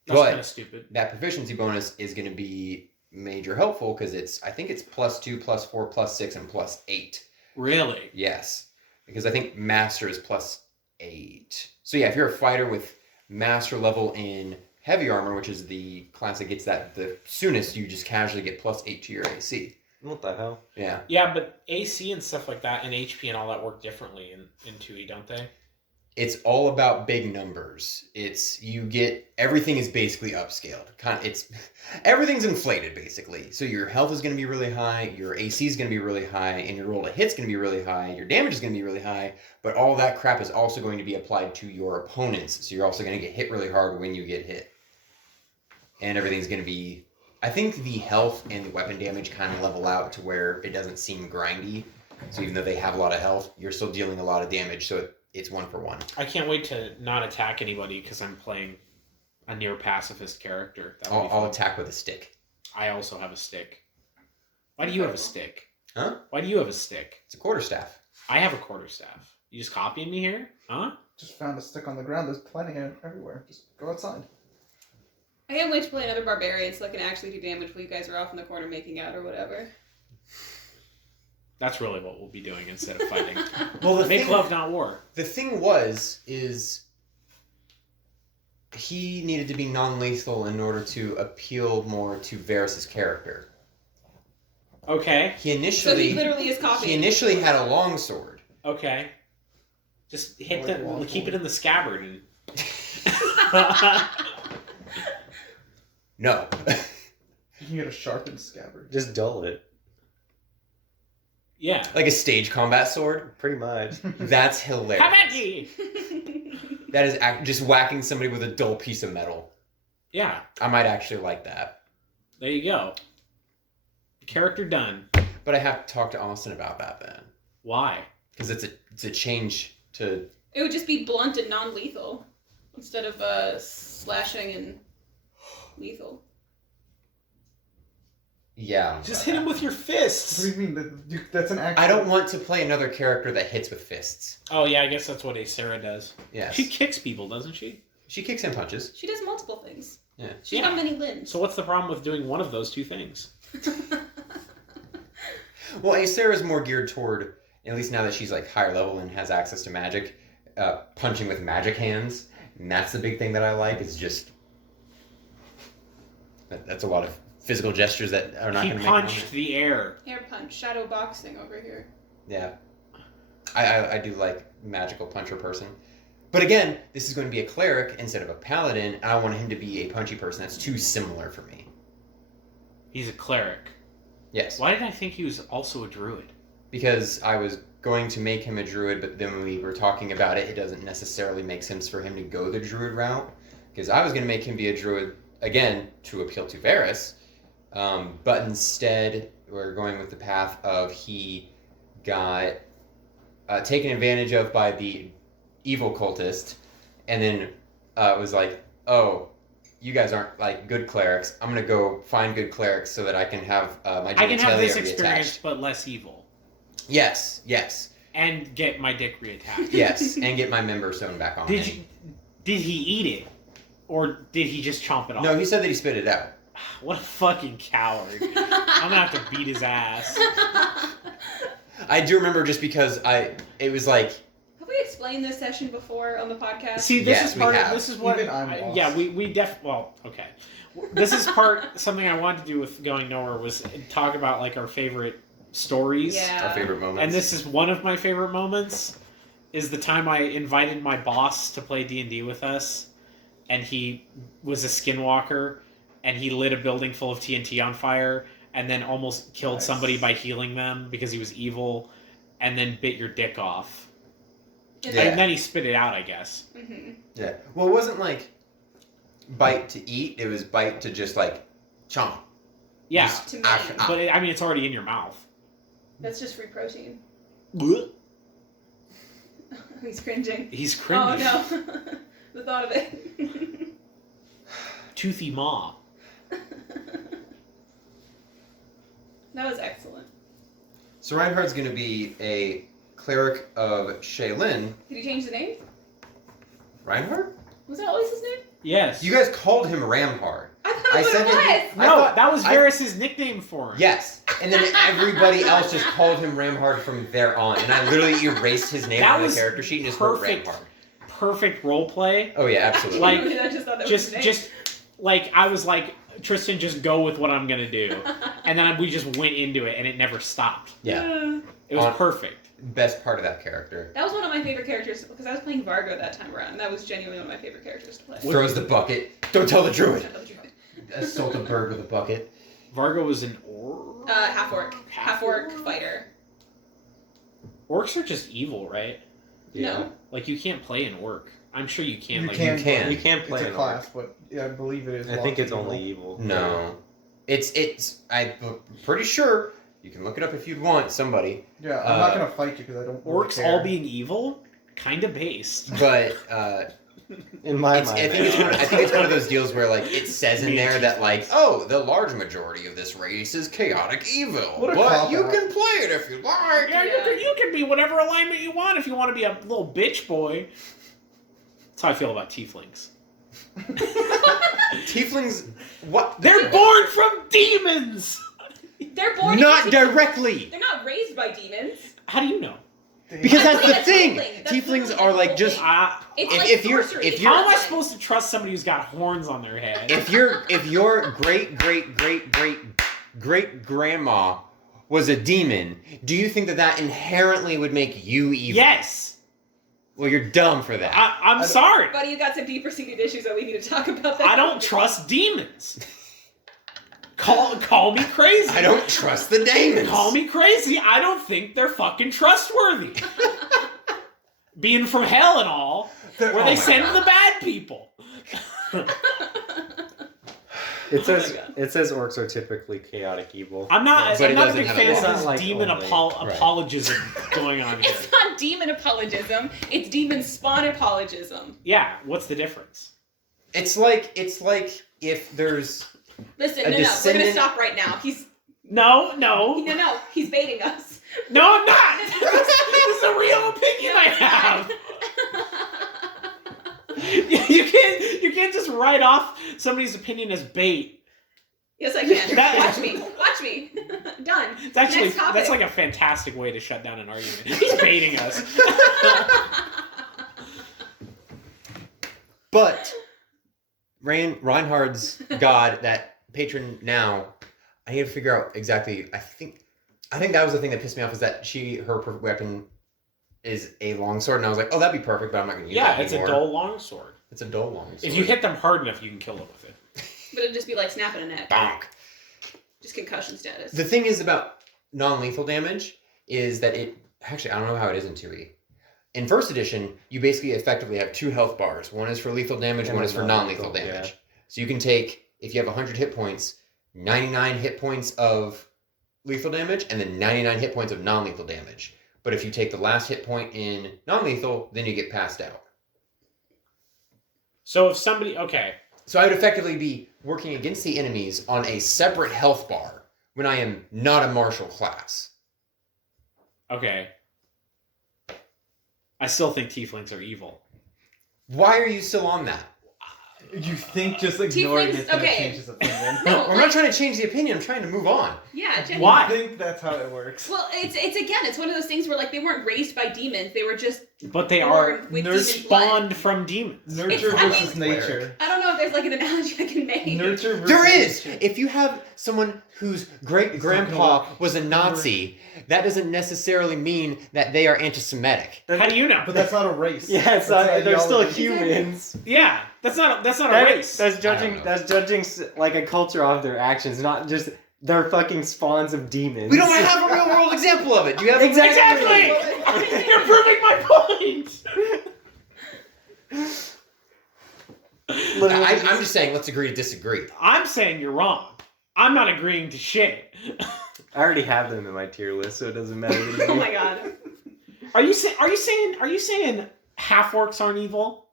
That's But kind of stupid. that proficiency bonus is going to be major helpful because I think it's +2, +4, +6, and +8. Really? Yes, because I think master is +8. So yeah, if you're a fighter with master level in heavy armor, which is the class that gets that the soonest, you just casually get +8 to your AC. What the hell? Yeah. Yeah, but AC and stuff like that, and HP and all that work differently in 2E, don't they? It's all about big numbers. Everything is basically upscaled. Everything's inflated basically. So your health is going to be really high, your AC is going to be really high, and your roll to hit's going to be really high. Your damage is going to be really high, but all that crap is also going to be applied to your opponents. So you're also going to get hit really hard when you get hit, and everything's going to be. I think the health and the weapon damage kind of level out to where it doesn't seem grindy. So even though they have a lot of health, you're still dealing a lot of damage. So it's 1 for 1. I can't wait to not attack anybody because I'm playing a near pacifist character. That would be I'll fun. attack with a stick. I also have a stick. Why do you have a stick? Huh? Why do you have a stick? It's a quarterstaff. I have a quarterstaff. You just copying me here? Huh? Just found a stick on the ground. There's plenty everywhere. Just go outside. I can't wait to play another barbarian so I can actually do damage while you guys are off in the corner making out or whatever. That's really what we'll be doing instead of fighting. Well, Make love, not war. The thing is he needed to be non-lethal in order to appeal more to Varys' character. Okay. He So he initially literally is copying. had a longsword. Okay. Just hit Like the long keep it in the scabbard and No. You can get a sharpened scabbard. Just dull it. yeah. Like a stage combat sword. Pretty much. That's hilarious. Hammaki! That is just whacking somebody with a dull piece of metal. Yeah. I might actually like that. There you go. Character done. But I have to talk to Austin about that then. Why? Because it's a change to. It would just be blunt and non-lethal instead of slashing and lethal. Yeah. Just hit him with your fists. What do you mean? That's an actual... I don't want to play another character that hits with fists. Oh yeah, I guess that's what Sarah does. Yes. She kicks people, doesn't she? She kicks and punches. She does multiple things. Yeah. She's got many limbs. So what's the problem with doing one of those two things? Well, Acer is more geared toward, at least now that she's like higher level and has access to magic, punching with magic hands. And that's the big thing that I like. Is just that's a lot of physical gestures that are not He going to make. punched the air. Air punch, shadow boxing over here. Yeah, I do like magical puncher person. But again, this is going to be a cleric instead of a paladin. I don't want him to be a punchy person. That's too similar for me. He's a cleric. Yes. Why did I think he was also a druid? Because I was going to make him a druid, but then when we were talking about it, it doesn't necessarily make sense for him to go the druid route. Because I was going to make him be a druid, again, to appeal to Varys. But instead, we're going with the path of he got taken advantage of by the evil cultist, and then was like, oh, you guys aren't like good clerics. I'm going to go find good clerics so that I can have my I can have this genitalia experience, reattached. but less evil, Yes. and get my dick reattached. Yes, and get my member sewn back on. Did he eat it, or did he just chomp it off? No, he said that he spit it out. What a fucking coward! I'm gonna have to beat his ass. I do remember just because it was like, Have we explained this session before on the podcast? See, this Yes, is we part. have. This is what. Even I'm lost. Yeah, well, okay. This is something I wanted to do with Going Nowhere was talk about like our favorite stories. Yeah. our favorite moments. And this is one of my favorite moments. Is the time I invited my boss to play D&D with us, and he was a skinwalker, and he lit a building full of TNT on fire, and then almost killed Nice. somebody by healing them because he was evil, and then bit your dick off. Yeah. And then he spit it out, I guess. Mm-hmm. Yeah. Well, it wasn't like bite to eat. It was bite to just like chomp. Yeah, Just To me. but I mean, it's already in your mouth. That's just free protein. Blech. He's cringing. He's cringing. Oh no. The thought of it. Toothy maw. That was excellent. So Reinhardt's going to be a cleric of Shaylin. Did he change the name? Reinhardt? Was that always his name? Yes. You guys called him Ramhard. I thought I that's said what it that was. I No, thought- that was I- Varys' nickname for him. Yes. And then everybody else just called him Ramhard from there on. And I literally erased his name That from the was character sheet and just wrote perfect. Ramhard. Perfect role play. Oh, yeah, absolutely. Like, I just thought that was his name. Just like I was like, Tristan, just go with what I'm gonna do, and then we just went into it, and it never stopped. Yeah. It was On- perfect. Best part of that character. That was one of my favorite characters because I was playing Vargo that time around. And that was genuinely one of my favorite characters to play. Throws the bucket. Don't tell the druid. I love Druid. Assault a bird with a bucket. Vargo was an orc. Half orc. Half orc Half-orc? fighter. Orcs are just evil, right? Yeah. No. Like you can't play an orc. I'm sure you can. You like, can. You can. You can't play It's a an class, orc. but yeah, I believe it is. I think locked it's to only evil. evil. No. It's I'm pretty sure. You can look it up if you'd want, somebody. Yeah, I'm not gonna fight you because I don't. really Orcs care. all being evil, kind of based. But In my I mind. think it's one of those deals where like it says in there that like, oh, the large majority of this race is chaotic evil, What a but cop you out. can play it if you like. Yeah, you can be whatever alignment you want if you want to be a little bitch boy. That's how I feel about tieflings. Tieflings, what? They're born from demons. They're born. Not into- directly. They're not raised by demons. How do you know? Because That's that's the like a thing. tiefling. That's Tieflings literally are the like whole just thing. It's If- like if you're- sorcery. if It's you're- How am I like- supposed to trust somebody who's got horns on their head? if your great grandma was a demon, do you think that inherently would make you evil? Yes. Well, you're dumb for that. I'm sorry. Buddy, you got some deeper seated issues that we need to talk about. I don't trust demons. Call me crazy. I don't trust the demons. Call me crazy. I don't think they're fucking trustworthy. Being from hell and all, They're- where oh they my send God. the bad people. It says Oh my God. it says orcs are typically chaotic evil. I'm not. But I'm it not a doesn't big have fan a of law. this It's not like demon only- Right. apologism going on here. It's not demon apologism. It's demon spawn apologism. Yeah. What's the difference? It's like if there's Listen, A no, we're gonna descendant- stop right now. No. No, he's baiting us. No, I'm not! This is a real opinion I have! You can't just write off somebody's opinion as bait. Yes, I can. That- Watch me. Done. It's actually, Next topic. that's like a fantastic way to shut down an argument. He's baiting us. But Reinhardt's god, that patron now, I need to figure out exactly. I think that was the thing that pissed me off, is that her weapon is a longsword, and I was like, oh, that'd be perfect, but I'm not going to use Yeah, it it's anymore. a dull longsword. It's a dull longsword. If you hit them hard enough, you can kill them with it. But it'd just be like snapping a neck. Bonk. Just concussion status. The thing is about non-lethal damage is that it actually, I don't know how it is in 2E. In first edition, you basically effectively have 2 health bars. One is for lethal damage, And one is for non-lethal non-lethal, damage. yeah. So you can take, if you have 100 hit points, 99 hit points of lethal damage, and then 99 hit points of non-lethal damage. But if you take the last hit point in non-lethal, then you get passed out. So if somebody... Okay. So I would effectively be working against the enemies on a separate health bar when I am not a martial class. Okay. I still think tieflings are evil. Why are you still on that? You think just ignoring Tieflings- it's gonna okay. change his opinion? No, I'm not trying to change the opinion, I'm trying to move on. Yeah, genuinely. Why? I think that's how it works. Well, it's one of those things where like they weren't raised by demons. They were just But they are born with demon blood. spawned from demons. Nurture I mean- versus nature. I don't know if there's like an analogy I can make. Nurture versus There is! nature. If you have someone whose great grandpa was a Nazi, that doesn't necessarily mean that they are anti-Semitic. How do you know? But that's not a race. Yeah, it's That's not, an they're still ideology. humans. Yeah, that's not a That- race. That's I don't judging. know. That's judging like a culture off their actions, not just their fucking spawns of demons. We don't have a real world example of it. Do you have Exactly! You're proving my point! Literally, I'm just saying, let's agree to disagree. I'm saying you're wrong. I'm not agreeing to shit. I already have them in my tier list, so it doesn't matter. To me. Oh my god. Are you saying half orcs aren't evil?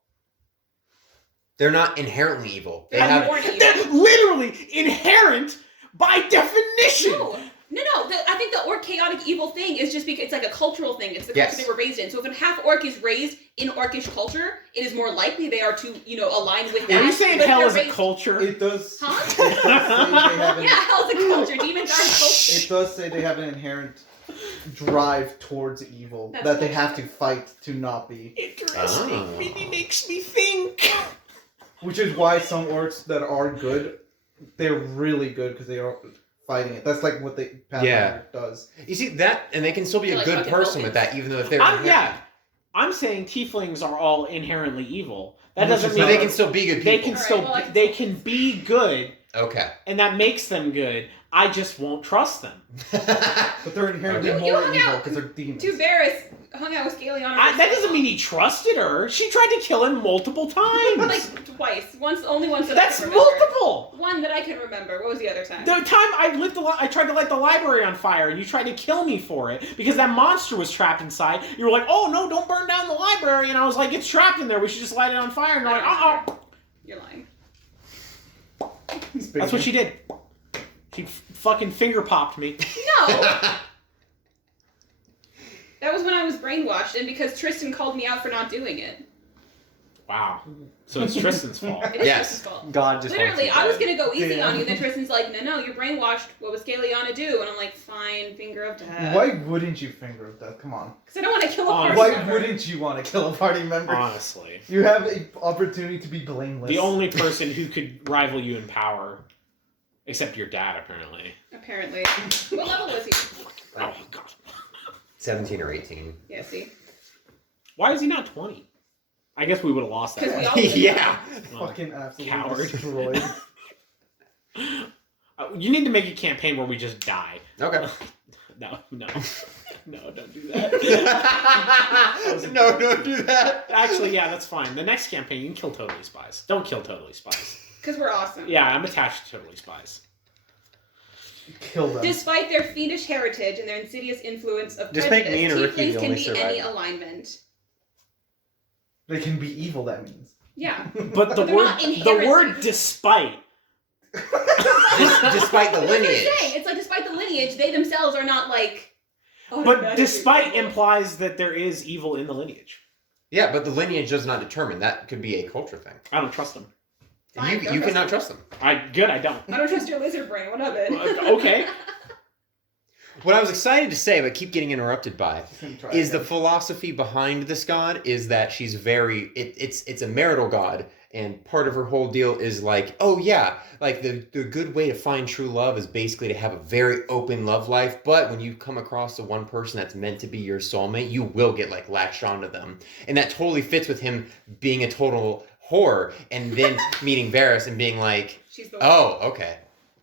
They're not inherently evil. They They're have. born evil. They're literally inherent by definition. No. I think the orc chaotic evil thing is just because it's like a cultural thing. It's the Yes. culture they were raised in. So if a half orc is raised in orcish culture, it is more likely they are to, align with that. Are you saying But if hell they're is a raised- culture? It does. Huh? It does say they have an, Yeah, hell's a culture. Demons are a culture. It does say they have an inherent drive towards evil That's that they cool. have to fight to not be. Interesting. Oh. Really makes me think. Which is why some orcs that are good, they're really good because they are fighting it. That's like what the Pathfinder does. You see that, and they can still be They're a like good fucking person with Vulcans. that, even though if they're Yeah. I'm saying tieflings are all inherently evil. That Which doesn't is mean But they can still be good they people. can Alright, still well, I- they can be good, Okay. and that makes them good. I just won't trust them. But they're inherently You more hung evil out- because they're demons. Two Barris hung out with Scalion. That doesn't mean he trusted her. She tried to kill him multiple times. like twice. Only once that That's I can remember. multiple. One that I can remember. What was the other time? The time I tried to light the library on fire, and you tried to kill me for it because that monster was trapped inside. You were like, "Oh no, don't burn down the library," and I was like, "It's trapped in there. We should just light it on fire." And you're like, You're lying. That's what she did. She fucking finger popped me. No! That was when I was brainwashed, and because Tristan called me out for not doing it. Wow. So it's Tristan's fault. It is Yes. Tristan's fault. God just Literally, wants you I was dead. gonna go easy Damn. on you, then Tristan's like, no, you're brainwashed. What was Scaliana do? And I'm like, fine, finger of death. Why wouldn't you finger of death? Come on. Because I don't want to kill a party Why member. wouldn't you want to kill a party member? Honestly. You have an opportunity to be blameless. The only person who could rival you in power, except your dad, apparently. Apparently. What level was he? Oh, God. 17 or 18. Yeah, see? Why is he not 20? I guess we would have lost that. Because we one. all would've Yeah. Well, Fucking absolutely Coward. destroyed. You need to make a campaign where we just die. Okay. No, don't do that. No, don't do that. Actually, yeah, that's fine. The next campaign, you can kill Totally Spies. Don't kill Totally Spies. Because we're awesome. Yeah, I'm attached to Totally Spies. Kill them. Despite their fiendish heritage and their insidious influence of Just make prejudice, me and Ricky tieflings the can only be any survivor. alignment. They can be evil, that means. Yeah. But the They're word, not the inherently- word "despite." Despite the That's what I'm lineage. saying. It's like despite the lineage, lineage, they themselves are not like. But despite implies that there is evil in the lineage. Yeah, but the lineage does not determine. That could be a culture thing. I don't trust them. Fine, And don't you trust cannot them. trust them. I don't. I don't trust your lizard brain. What of it? Okay. What I was excited to say, but keep getting interrupted by, Try is the again. philosophy behind this god is that she's very it's a marital god, and part of her whole deal is like, oh yeah, like the good way to find true love is basically to have a very open love life, but when you come across the one person that's meant to be your soulmate, you will get like latched onto them. And that totally fits with him being a total whore and then meeting Varys and being like, She's the oh, okay.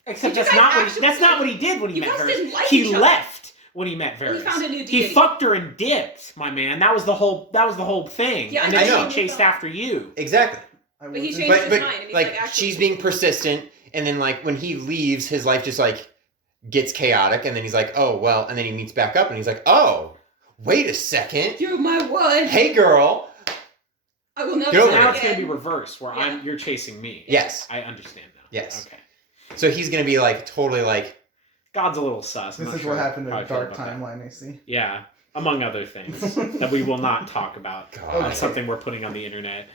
Except Did you that's guys not what actually- that's not what he did when he You met guys Varys. didn't like He each other. left when he met Varys. He found a new He deity. fucked her and dipped, my man. That was the whole thing. Yeah, and I then know. she chased after you. Exactly. I But he wasn't- changed But his mind, and he's like like, actually- she's being persistent, and then like when he leaves, his life just like gets chaotic, and then he's like, oh well, and then he meets back up, and he's like, oh, wait a second, You're my one. hey girl, I will never Get So over do it now it. it's gonna be again. reversed, where Yeah. you're chasing me. yes, I understand now. Yes. Okay. so he's gonna be like totally like, God's a little sus. I'm This not is sure what happened in how I feel Dark about that. Timeline, I see. Yeah, among other things that we will not talk about. God, That's something we're putting on the internet.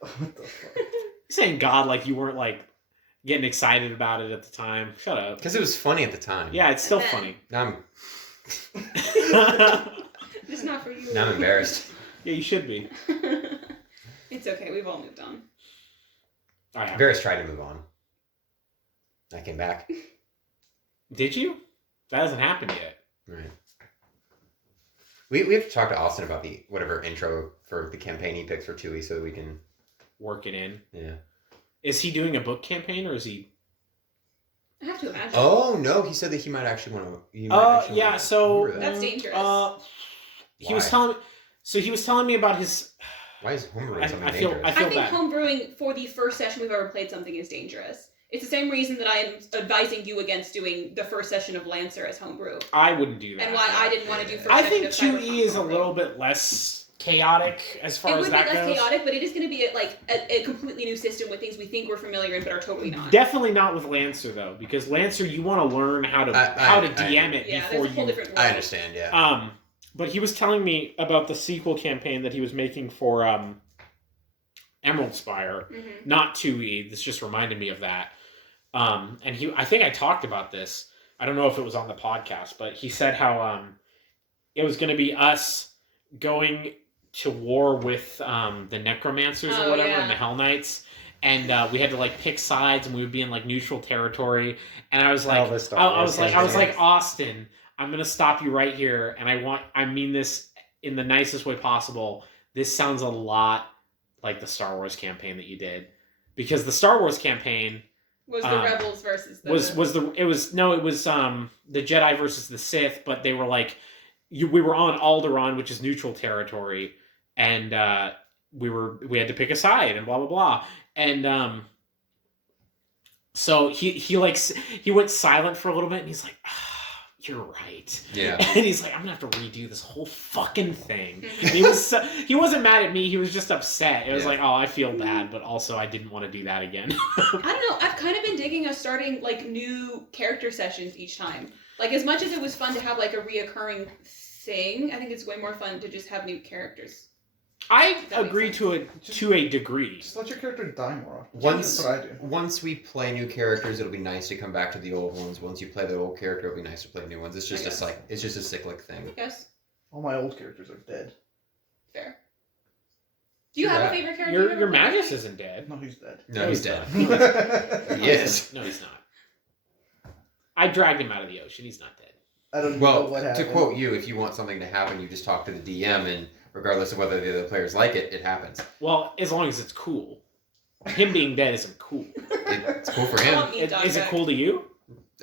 What the fuck? You're saying God like you weren't like getting excited about it at the time. Shut up. because it was funny at the time. Yeah, it's still And funny. Now It's not for you. I'm embarrassed. Yeah, you should be. It's okay. We've all moved on. I have. Varys tried to move on. I came back. Did you? That hasn't happened yet. Right. We have to talk to Austin about the whatever intro for the campaign he picks for Tui, so that we can Work it in. yeah. Is he doing a book campaign or is he? I have to imagine. Oh no, he said that he might actually want to. Yeah. So That's dangerous. He was Why? telling me. So he was telling me about his. Why is homebrewing I something feel- dangerous? I I feel think bad. homebrewing for the first session we've ever played something is dangerous. It's the same reason that I am advising you against doing the first session of Lancer as homebrew, I wouldn't do that. and why I didn't want to do first I session think of 2E is a Cyberpunk little homebrew. bit less chaotic as far It as would be that less goes. chaotic, but it is going to be a completely new system with things we think we're familiar in but are totally not. Definitely not with Lancer though, because Lancer you want to learn how to DM it Yeah, before there's a whole you. different world. I understand. Yeah. But he was telling me about the sequel campaign that he was making for Emerald Spire, Mhm. not 2E. This just reminded me of that. And I think I talked about this. I don't know if it was on the podcast, but he said how it was going to be us going to war with the Necromancers or Oh, whatever yeah. and the Hell Knights. And we had to like pick sides, and we would be in like neutral territory. And I was like, All this Star I Wars was thing. like, Austin, I'm gonna stop you right here, and I mean this in the nicest way possible. This sounds a lot like the Star Wars campaign that you did, because the Star Wars campaign Was the Rebels versus the... was the Jedi versus the Sith, but they were like, we were on Alderaan, which is neutral territory, and we had to pick a side and blah blah blah, and so he went silent for a little bit, and he's like, you're right. Yeah. And he's like, I'm gonna have to redo this whole fucking thing. Mhm. And he wasn't mad at me. He was just upset. It was Yeah. like, oh, I feel bad, but also I didn't want to do that again. I don't know. I've kind of been digging us starting like new character sessions each time. Like as much as it was fun to have like a reoccurring thing, I think it's way more fun to just have new characters. I That makes agree sense. to a degree. Just let your character die more often. Once- That's what I do. Once we play new characters, it'll be nice to come back to the old ones. Once you play the old character, it'll be nice to play new ones. It's just I guess. it's just a cyclic I thing. guess. All my old characters are dead. Fair. Do you have Yeah. a favorite character? you've Your ever played? Magus isn't dead. No, he's dead. No, he's dead. I Yes. No, he's not. I dragged him out of the ocean. He's not dead. don't know Well, what to happened. quote you, if you want something to happen, you just talk to the DM, and regardless of whether the other players like it, it happens. Well, as long as it's cool. Him being dead isn't cool. It's cool for I him. want me dog Is it back. cool to you?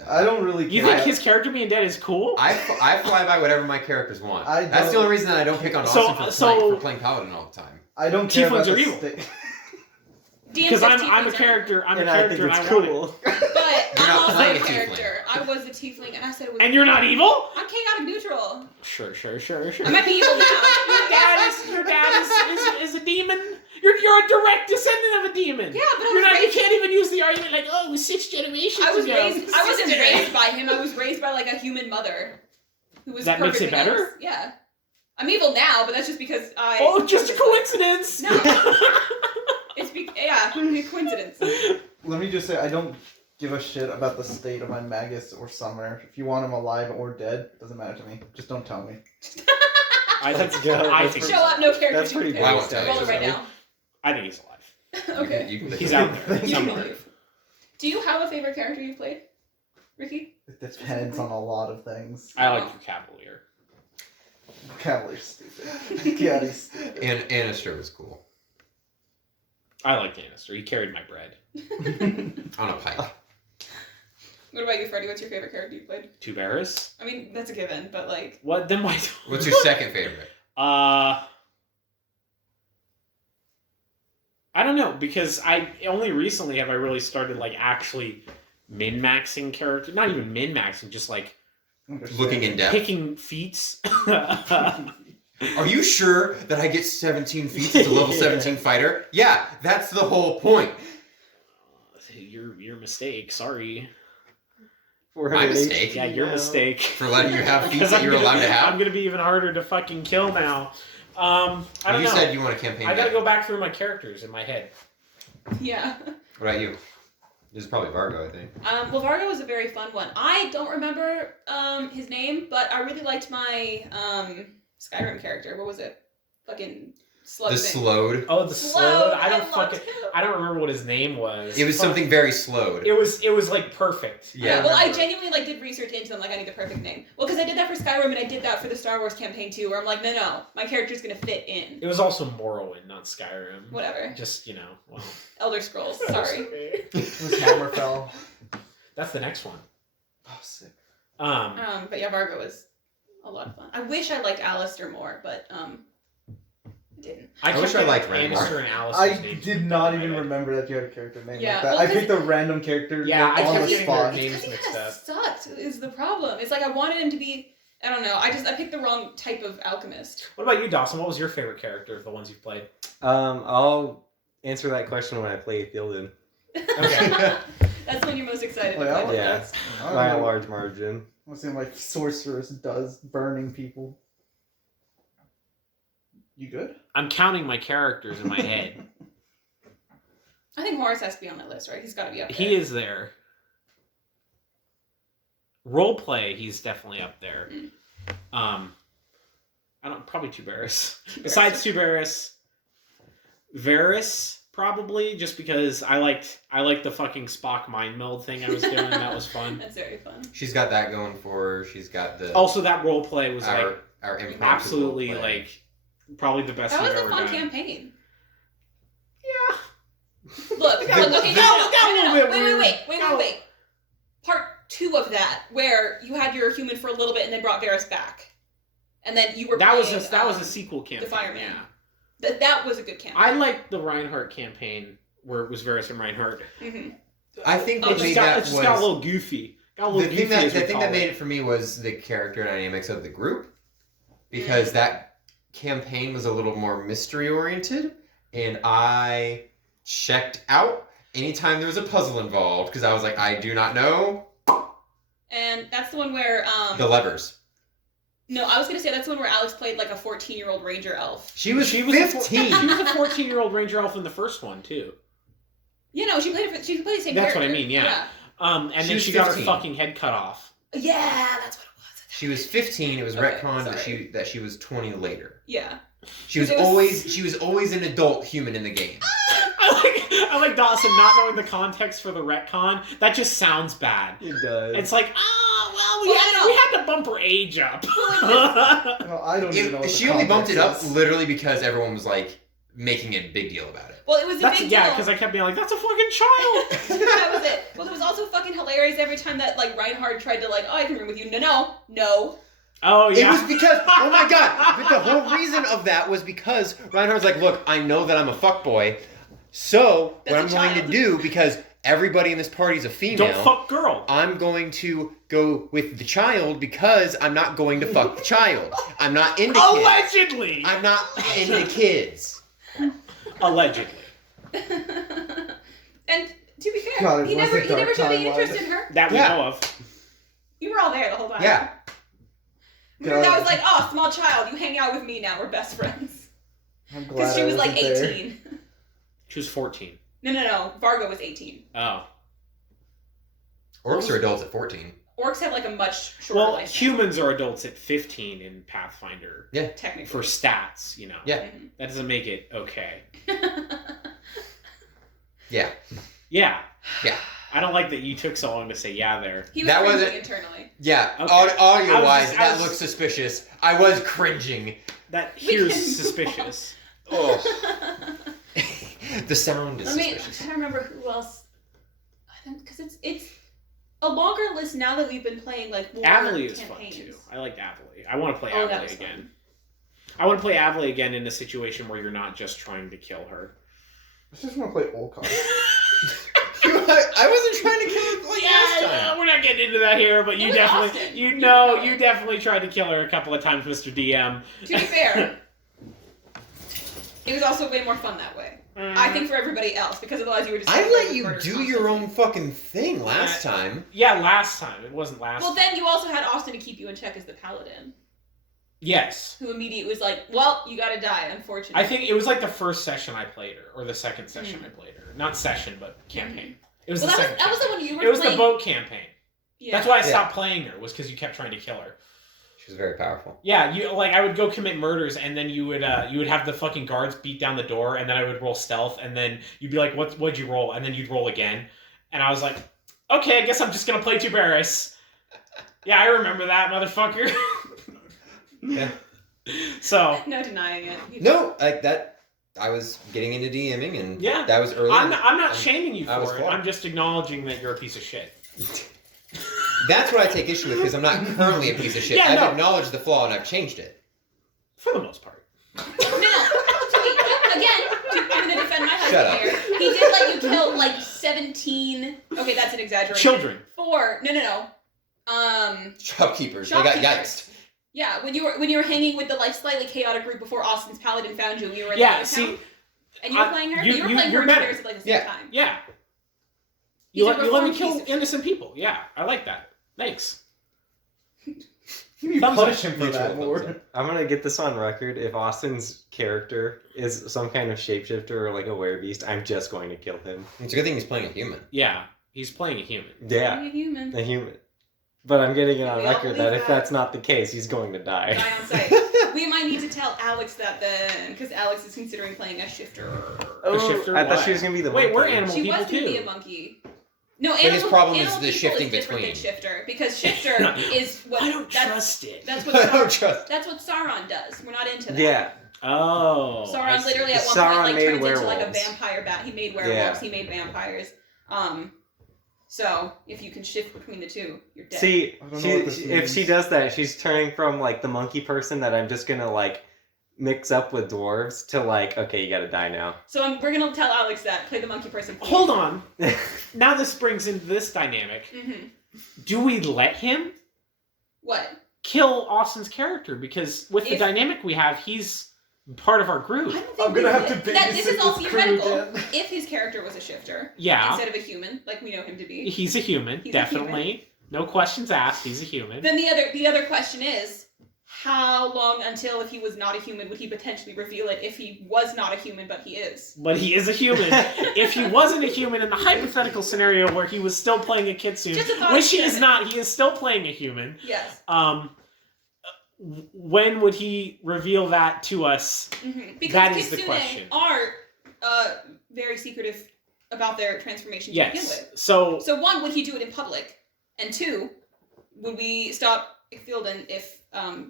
I don't really care. You think his character being dead is cool? I fly by whatever my characters want. I That's the don't- only reason that I don't pick on So- Austin for, so- playing Paladin all the time. I don't care Tieflings about are the evil. DM Because says I'm a tieflings are- character. I'm a and I think character, it's and I want it. cool. But You're I'm not also playing a a tiefling. character. I was a tiefling, and I said it was. And you're not evil? I'm chaotic neutral. Sure. I might be evil now. Your dad is a demon. You're a direct descendant of a demon. Yeah, but You can't even use the argument like, oh, it was 6 generations I ago. wasn't raised by him. I was raised by like a human mother, who was That makes it perfectly better? nice. Yeah, I'm evil now, but that's just because I. Oh, just a coincidence. No. It's coincidence. Let me just say, I don't give a shit about the state of my Magus or Summoner. If you want him alive or dead, doesn't matter to me. Just don't tell me. Let's go. I That's think Show up, no character. That's pretty sheet. I won't tell Roll you. it right now. I think he's alive. Okay. You can He's out there You can somewhere. leave. Do you have a favorite character you played, Ricky? It depends on a lot of things. I like the Cavalier. Cavalier's stupid. Yeah, he's stupid. And Annister was cool. I like Lannister. He carried my bread. On a pike. What about you, Freddie? What's your favorite character you played? Tuberis? I mean, that's a given, but like, What? Then why? What's your second favorite? I don't know, because I only recently have I really started like actually min-maxing character. Not even min-maxing, just like Looking in depth. picking feats. Are you sure that I get 17 feet as a level Yeah. 17 fighter? Yeah, that's the whole point. Your mistake. Sorry. 400 mistake. Yeah, your now. mistake. For letting you have feats Because that you're allowed to have. I'm gonna be even harder to fucking kill now. I don't You know. said you want a campaign. I gotta back. go back through my characters in my head. yeah. What about you? This is probably Vargo, I think. Well, Vargo was a very fun one. I don't remember his name, but I really liked my Skyrim character. What was it? Fucking slug The thing. slowed. Oh, the slowed. I don't loved fucking. him. I don't remember what his name was. It was something very slowed. It was like perfect. Yeah. Well, I genuinely like did research into them. Like, I need the perfect name. Well, because I did that for Skyrim and I did that for the Star Wars campaign too, where I'm like, no, my character's gonna fit in. It was also Morrowind, not Skyrim. Whatever. Just well. Elder Scrolls. Sorry. It was Hammerfell. That's the next one. Oh, sick. But yeah, Vargo was a lot of fun. I wish I liked Alistair more, but I didn't. I wish I liked Randall. Annister and Alistair's I names did in not my even head. remember that you had a character name Yeah, like that. well, I 'cause- picked a random character Yeah, like, I on kept the getting spot. their names Because he mixed kind up. of sucked is the problem. It's like I wanted him to be. I don't know. I picked the wrong type of alchemist. What about you, Dawson? What was your favorite character of the ones you've played? I'll answer that question when I play Theoden. Okay. That's when you're most excited to Oh, yeah? play. Yeah. That's- I don't By a know. large margin. Let's see what my sorceress does, burning people. You good? I'm counting my characters in my head. I think Horace has to be on that list, right? He's got to be up there. He is there. Roleplay, he's definitely up there. I don't probably Tuberis. Besides Tuberis, Varys probably, just because I liked the fucking Spock mind meld thing I was doing. That was fun. That's very fun. She's got that going for her. She's got the Also, that roleplay was like our impromptu absolutely roleplay. like probably the best That thing was I've a ever fun done. campaign. Yeah. Look, Got a little bit weird. wait. Part 2 of that, where you had your human for a little bit and then brought Varys back, and then you were That was playing, that was a sequel campaign. Fireman. Yeah. That was a good campaign. I liked the Reinhardt campaign where it was Varys and Reinhardt. Mhm. I think Oh, what It made got that a was little goofy. Got a the little thing goofy. that as we the thing call that made it. it for me was the character dynamics of the group, because that campaign was a little more mystery oriented, and I checked out anytime there was a puzzle involved because I was like, I do not know And that's the one where the levers. no, I was gonna say that's the one where Alex played like a 14-year-old ranger elf. She was She 15. She was a 14-year-old ranger elf in the first one too. You know, she played the same That's character. what I mean, yeah. And She then was she got her 15. fucking head cut off. Yeah, that's what it was. She was 15. It was Okay, retconned sorry. that she was 20 later. Yeah. She was It was- always an adult human in the game. I like Dawson not knowing the context for the retcon. That just sounds bad. It does. It's like, we Well, had to bump her age up. Well, I don't even know what She the only bumped it up context is. literally because everyone was like making a big deal about it. Well, it was a That's big yeah, deal. because I kept being like, that's a fucking child. That was it. Well, it was also fucking hilarious every time that like Reinhard tried to like, oh, I can room with you. No. Oh yeah. It was because, oh my god, but the whole reason of that was because Reinhardt's like, look, I know that I'm a fuckboy, so what I'm That's a going to child. do, because everybody in this party is a female, Don't fuck girl. I'm going to go with the child because I'm not going to fuck the child. I'm not into kids. Allegedly. I'm not into kids. Allegedly. And to be fair, God, it he was never a dark showed any timeline. interest in her. That we Yeah. know of. You were all there the whole time. Yeah. God. That was like, oh, small child, you hang out with me now. We're best friends. I'm glad Because she I was like wasn't there. 18. She was 14. No. Vargo was 18. Oh. Orcs are adults at 14. Orcs have like a much shorter Well, lifespan. humans are adults at 15 in Pathfinder. Technically. For stats, you know. Yeah. That doesn't make it okay. Yeah. Yeah. Yeah. I don't like that you took so long to say yeah there. He was That cringing wasn't- internally. Yeah. Okay. Audio-wise, I that was- looks suspicious. I was cringing. That We here's can- Oh. suspicious. The sound is I mean, suspicious. I don't remember who else. Because it's a longer list now that we've been playing like more Avali is campaigns. fun too. I liked Avali. I want to play Oh, that Avali was again. fun. I want to play Avali again in a situation where you're not just trying to kill her. I just want to play Olcott. I wasn't trying to kill it like last time. We're not getting into that here, but It you was definitely, Austin. you You know, know you it. definitely tried to kill her a couple of times, Mr. DM. To be fair, it was also way more fun that way. I think for everybody else, because otherwise you were just. I like, let you murder do your constantly. own fucking thing last time. Yeah, last time. It wasn't last Well, time. then you also had Austin to keep you in check as the paladin, Yes. who immediately was like, "Well, you gotta die, unfortunately." I think it was like the first session I played her, or the second session I played her. Not session, but campaign. It was Well, the that second was the campaign. one you were It was playing. the boat campaign. Yeah. That's why I Yeah. stopped playing her, was because you kept trying to kill her. She was very powerful. Yeah, you like I would go commit murders, and then you would have the fucking guards beat down the door, and then I would roll stealth, and then you'd be like, "What'd you roll?" And then you'd roll again, and I was like, "Okay, I guess I'm just gonna play Tuberis." Yeah, I remember that motherfucker. Yeah. So No denying it. You- No, like that. I was getting into DMing, and Yeah. that was early. I'm not I'm- shaming you I was for it. flawed. I'm just acknowledging that you're a piece of shit. That's what I take issue with because I'm not currently a piece of shit. Yeah, I've no. acknowledged the flaw and I've changed it. For the most part. No. I'm gonna defend my Shut husband up. here. He did let you kill like 17. Okay, that's an exaggeration. Children. 4. No. Shopkeepers, they got Shopkeepers. yikes. Yeah, when you were hanging with the like slightly chaotic group before Austin's paladin found you, and you were in Yeah, the see, town, and you were playing her. You were playing you're her better. and at like the same Yeah. time. yeah. He's You a let me reformed kill piece of innocent people. Yeah, I like that. Thanks. You Thumbs punish up. him for that Mutual more. thumbs up. I'm gonna get this on record. If Austin's character is some kind of shapeshifter or like a werebeast, I'm just going to kill him. It's a good thing he's playing a human. Yeah, he's playing a human. Yeah, Are you human? a human. But I'm getting it on We all record believe that if that. that's not the case, he's going to die. Die on sight. We might need to tell Alex that then, because Alex is considering playing a shifter. A shifter? I thought Why? she was gonna be the Wait, we're monkey. animal She people was going to be too. a monkey. No, But his problem is animal the people shifting is different between. than shifter, because shifter is what I don't that's, trust it. that's what I don't Sauron, trust. that's what Sauron does. We're not into that. Yeah, Oh. I Sauron see. literally at one Sauron point like made turns into like a werewolves. vampire bat. He made werewolves. Yeah. He made vampires. So if you can shift between the two, you're dead. see, I don't know what this if she means. does that, she's turning from like the monkey person that I'm just gonna like mix up with dwarves to like, okay, you gotta die now. So we're gonna tell Alex that play the monkey person. Please. Hold on. Now this brings into this dynamic. Mm-hmm. Do we let him What? kill Austin's character? Because with the If- dynamic we have, he's part of our I group. don't think I'm gonna we have would. to That this is babysit all this crew theoretical. again. If his character was a shifter Yeah, instead of a human, like we know him to be, he's a human, He's a definitely. No questions asked. He's a human. then the other question is, how long until if he was not a human would he potentially reveal it if he was not a human but he is? But he is a human. If he wasn't a human in the hypothetical scenario where he was still playing a kitsune, Just a thought which he is experiment. not, he is still playing a human. Yes. When would he reveal that to us? Mm-hmm. Because That is the kitsune question. are very secretive about their transformation to begin Yes. with. So So one, would he do it in public? And two, would we stop Fielden if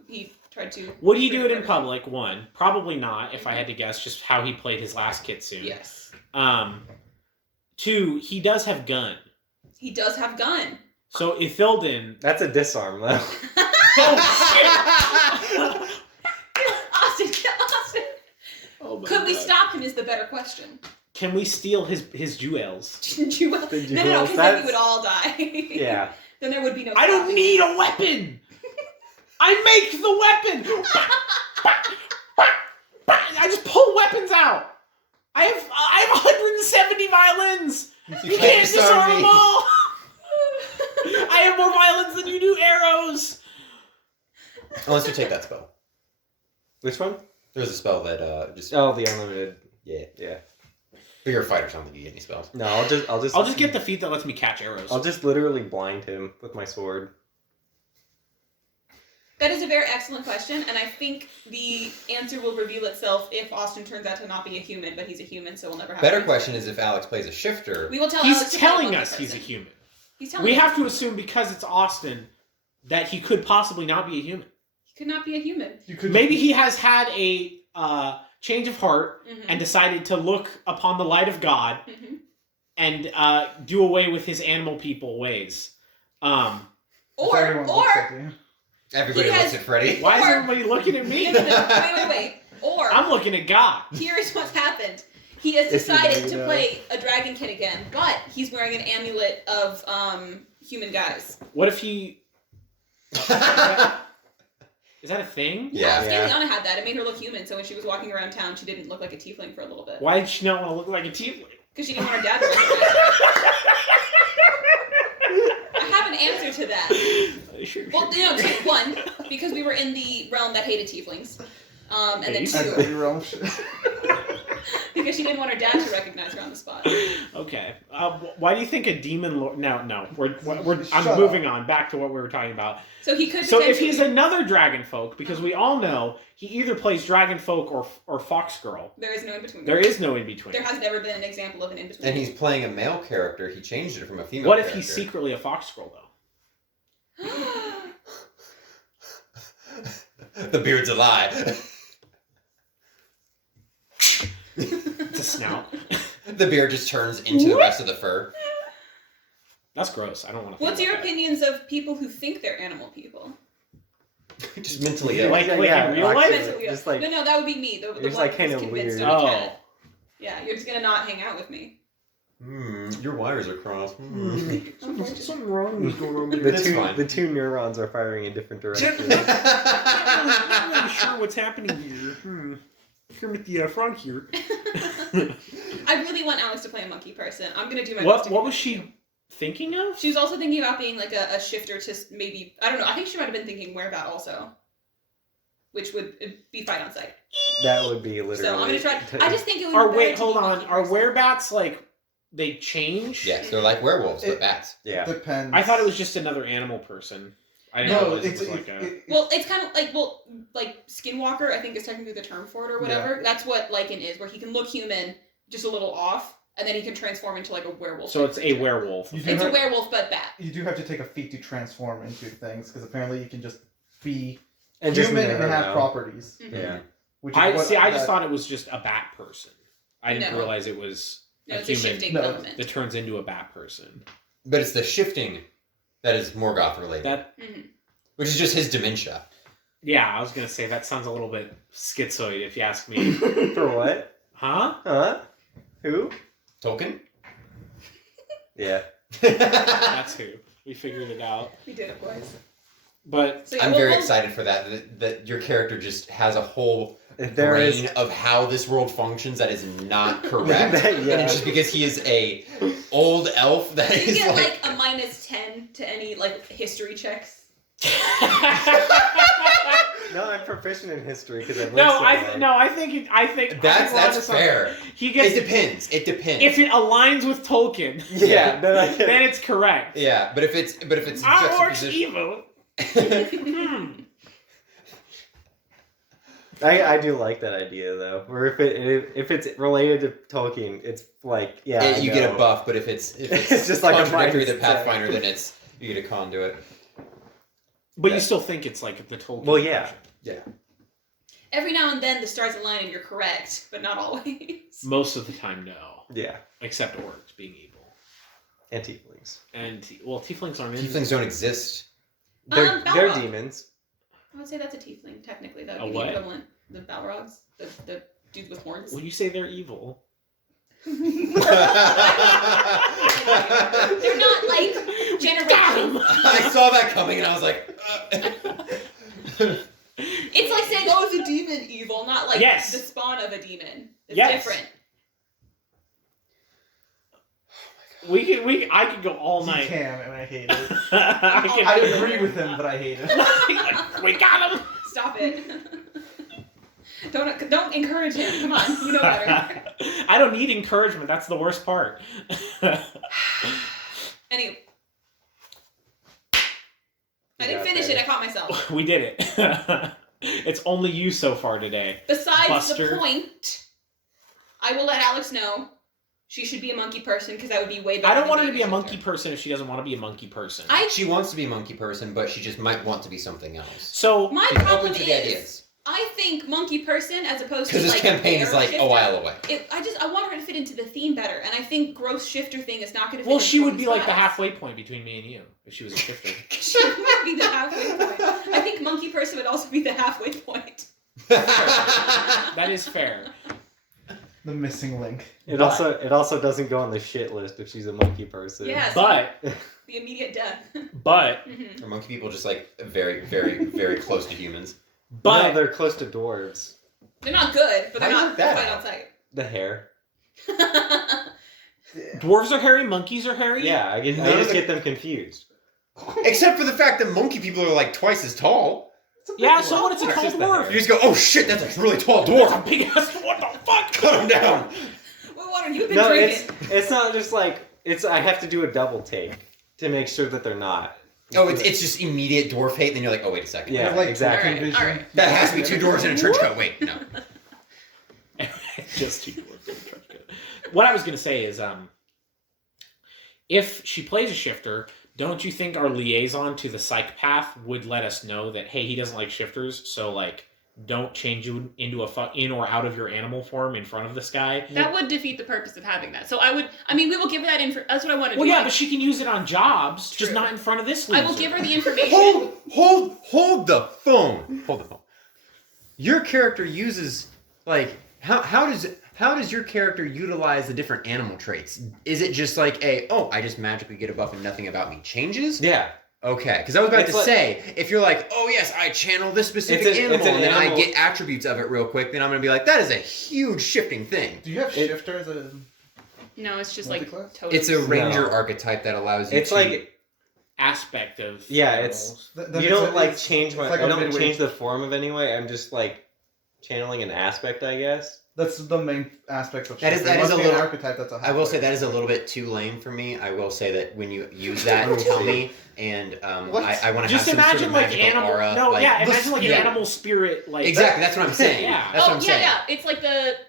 he tried to? would he do it in murder? public? One, probably not. If I had to guess, just how he played his last kitsune. Yes. Two, he does have gun. He does have gun. So Ithilden. That's a disarm though. Oh Austin, Austin. Oh my Could we God. stop him is the better question. Can we steal his jewels? No, The because then jewels, we that's- would all die. Yeah. Then there would be no. I don't stopping need him. a weapon. I make the weapon. I just pull weapons out. I You can't disarm them all! I have more violence than you do arrows! Unless you take that spell. Which one? There's a spell that just Oh, the unlimited. yeah. Yeah. But you're a fighter, so I don't think you get any spells. No, I'll just get the feat that lets me catch arrows. I'll just literally blind him with my sword. That is a very excellent question, and I think the answer will reveal itself if Austin turns out to not be a human, but he's a human, so we'll never have. Better an answer. question is if Alex plays a shifter. We will tell. He's Alex to play a telling monkey us he's a person. human. He's telling. We us. have to assume because it's Austin that he could possibly not be a human. He could not be a human. You could Maybe he has had a change of heart Mhm. and decided to look upon the light of God Mhm. and do away with his animal people ways. If everyone looks at you. Everybody He looks has- at Freddy. Why is Or- everybody looking at me? No, wait. Or I'm looking at God. here is what's happened. He has If you decided do to know. play a dragon kid again, but he's wearing an amulet of human guys. What if he? Is that a thing? Yeah. Scaliana had that. It made her look human, so when she was walking around town, she didn't look like a tiefling for a little bit. Why did she not want to look like a tiefling? Because she didn't want her dad to recognize her. I have an answer to that. Sure. Well, one, because we were in the realm that hated tieflings. And then Base? That's two, the realm shit. because she didn't want her dad to recognize her on the spot. Okay. Why do you think a demon lord? No. I'm Shut moving on back to what we were talking about. So he could So if potentially- he's another dragon folk, because we all know he either plays dragon folk or fox girl. there is no in between. There is no in between. There has never been an example of an in between. And he's playing a male character. He changed it from a female What if character. he's secretly a fox girl though? The beard's a lie. It's a snout. The beard just turns into the rest of the fur. That's gross. I don't want to. What's your opinions of people who think they're animal people? Just mentally Yeah, ill. Like- in real actually, life? Mentally ill. just like no, that would be me. The It's one like who's kinda convinced weird. of a Oh. cat. Yeah, you're just gonna not hang out with me. Your wires are crossed. Something wrong is going on. That's fine. the two neurons are firing in different directions. I'm not really sure what's happening here. Kermit the Frog here. I really want Alex to play a monkey person. I'm gonna do my best. What to was convince she you. thinking of? She was also thinking about being like a shifter to maybe, I don't know, I think she might have been thinking werebat also. Which would be fight on sight. That would be literally. So I'm gonna try. I just think it would. Or be better wait, to hold be on. monkey Are person. werebats like they change? Yes, they're like werewolves, but bats. Yeah. Depends. I thought it was just another animal person. I didn't No, realize it it's was like a. Well, it's kind of like Skinwalker, I think is technically the term for it or whatever. That's what Lycan is, where he can look human, just a little off, and then he can transform into like a werewolf. So it's a werewolf. You do It's a have- werewolf, but bat. You do have to take a feat to transform into things because apparently you can just be And just human and never have know. properties. Mhm. Yeah. Which is I what see. I just that- thought it was just a bat person. I didn't No. realize it was No, a it's a human shifting No. element. that turns into a bat person. But it's the shifting that is Morgoth related, That Mhm. which is just his dementia. yeah, I was gonna say that sounds a little bit schizoid if you ask me. For what? Huh? Huh? Who? Tolkien? Yeah. That's who. We figured it out. We did it, boys. But So yeah, I'm we'll- very we'll- excited for that your character just has a whole There brain is. of how this world functions that is not correct. Yeah. And it's just because he is a old elf that You is get like, like a -10 to any like history checks. No, I'm proficient in history because I've lived no, so I long. no, I think I think we're onto that's something. fair. He It gets depends. It depends. if it aligns with Tolkien, Yeah, then I can. then it's correct. yeah, but if it's Our orc's juxtaposition. evil. Hmm. I do like that idea though. Where if it's related to Tolkien, it's like yeah. you I get know. a buff, but if it's It's just like a contradictory to minus Pathfinder, 10. then you get a conduit. But you Yeah. still think it's like the Tolkien. Well, yeah. version. Every now and then the stars align and you're correct, but not always. Most of the time, no. Yeah, Except orcs being evil. and tieflings. And tieflings aren't in. Tieflings don't exist. They're Balrog. demons. I would say that's a tiefling, technically. That A would be what? the equivalent. The Balrogs. The dudes with horns. When you say they're evil, They're not like generations. I saw that coming and I was like, It's like saying, oh, it's a demon evil, not like Yes. the spawn of a demon. It's Yes. different. I could go all He night. can, and I hate it. I I agree with him, but I hate it. We got him. Stop it. Don't encourage him. Come on, you know better. I don't need encouragement. That's the worst part. Anyway. I didn't finish it, I caught myself. We did it. It's only you so far today. Besides Buster. the point, I will let Alex know she should be a monkey person because that would be way better. I don't than want her to being be a shifter. monkey person if she doesn't want to be a monkey person. She wants to be a monkey person, but she just might want to be something else. So My She's problem open to the is, ideas. I think monkey person as opposed to Because this like campaign is bear like shifter, a while away. I want her to fit into the theme better, and I think gross shifter thing is not going to fit. well, in she would Tony's be like the class. halfway point between me and you if she was a shifter. She would be the halfway point. I think monkey person would also be the halfway point. That is fair. The missing link. It also doesn't go on the shit list if she's a monkey person. Yes. But The immediate death. but Mhm. Are monkey people just like very, very, very close to humans? but no, they're close to dwarves. They're not good, but they're How do you not work that quite out? on sight. The hair. dwarves are hairy, monkeys are hairy. Yeah, I None of just the- get them confused. Except for the fact that monkey people are like twice as tall. Yeah. So what? It's a It's tall just the dwarf. hair. You just go, oh shit, that's a really tall That's a dwarf. big ass. What the fuck? Cut him down. What water you've been No, drinking? it's not just like I have to do a double take to make sure that they're not. Oh, it's just immediate dwarf hate. Then you're like, oh wait a second. Yeah, They're like exactly. Vision. Alright. That has to be two dwarves in a trench coat. Wait, no. Just two dwarves in a trench coat. What I was gonna say is, if she plays a shifter, don't you think our liaison to the psychopath would let us know that hey, he doesn't like shifters, so like don't change you into in or out of your animal form in front of this guy? That would defeat the purpose of having that. So we will give her that info. That's what I want to Well, do. yeah, Like, but she can use it on jobs, just True. not in front of this I loser. will give her the information. Hold the phone. Hold the phone. Your character uses like how does your character utilize the different animal traits? Is it just like I just magically get a buff and nothing about me changes? Yeah. Okay, because I was about It's to like- say, if you're like, oh yes, I channel this specific It's animal, an and then I animal- get attributes of it real quick, then I'm gonna be like, that is a huge shifting thing. Do you have It- shifter as a? No, it's just like Multi-class? totems. It's a ranger No. archetype that allows you It's to. like aspect of Yeah, animals. Then you it's don't a- like it's- change my. it's like I a don't midway- change the form of anyway. I'm just like channeling an aspect, I guess. That's the main aspect of That is- shifter. that It is must a be little- an archetype that's a I will say halfway. that is a little bit too lame for me. I will say that when you use that, We'll tell see. me, and What? I want to have Just some imagine sort of like magical animal. aura. No, like, yeah, imagine like yeah. an animal spirit. Like Exactly, that's what I'm saying. Yeah. That's what I'm yeah, saying. yeah.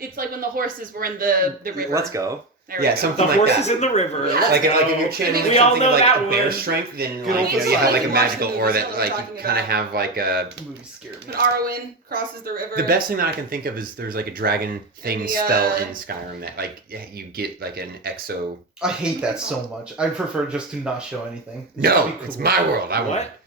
It's like when the horses were in the river. Let's go. There we Yeah, go. something The like horses that. in the river. Yeah. Like, if you're So- channeling We all something know of like that a bear one. strength, then Good like, old you have like a Poseidon. magical Watching aura movies, that that's like what you I'm kind talking of have like a. Movie scared me. When Arwen crosses the river. The best thing that I can think of is there's like a dragon thing the, spell in Skyrim that like you get like an exo. I hate that so much. I prefer just to not show anything. No, That'd be it's cool. my world. I want. What?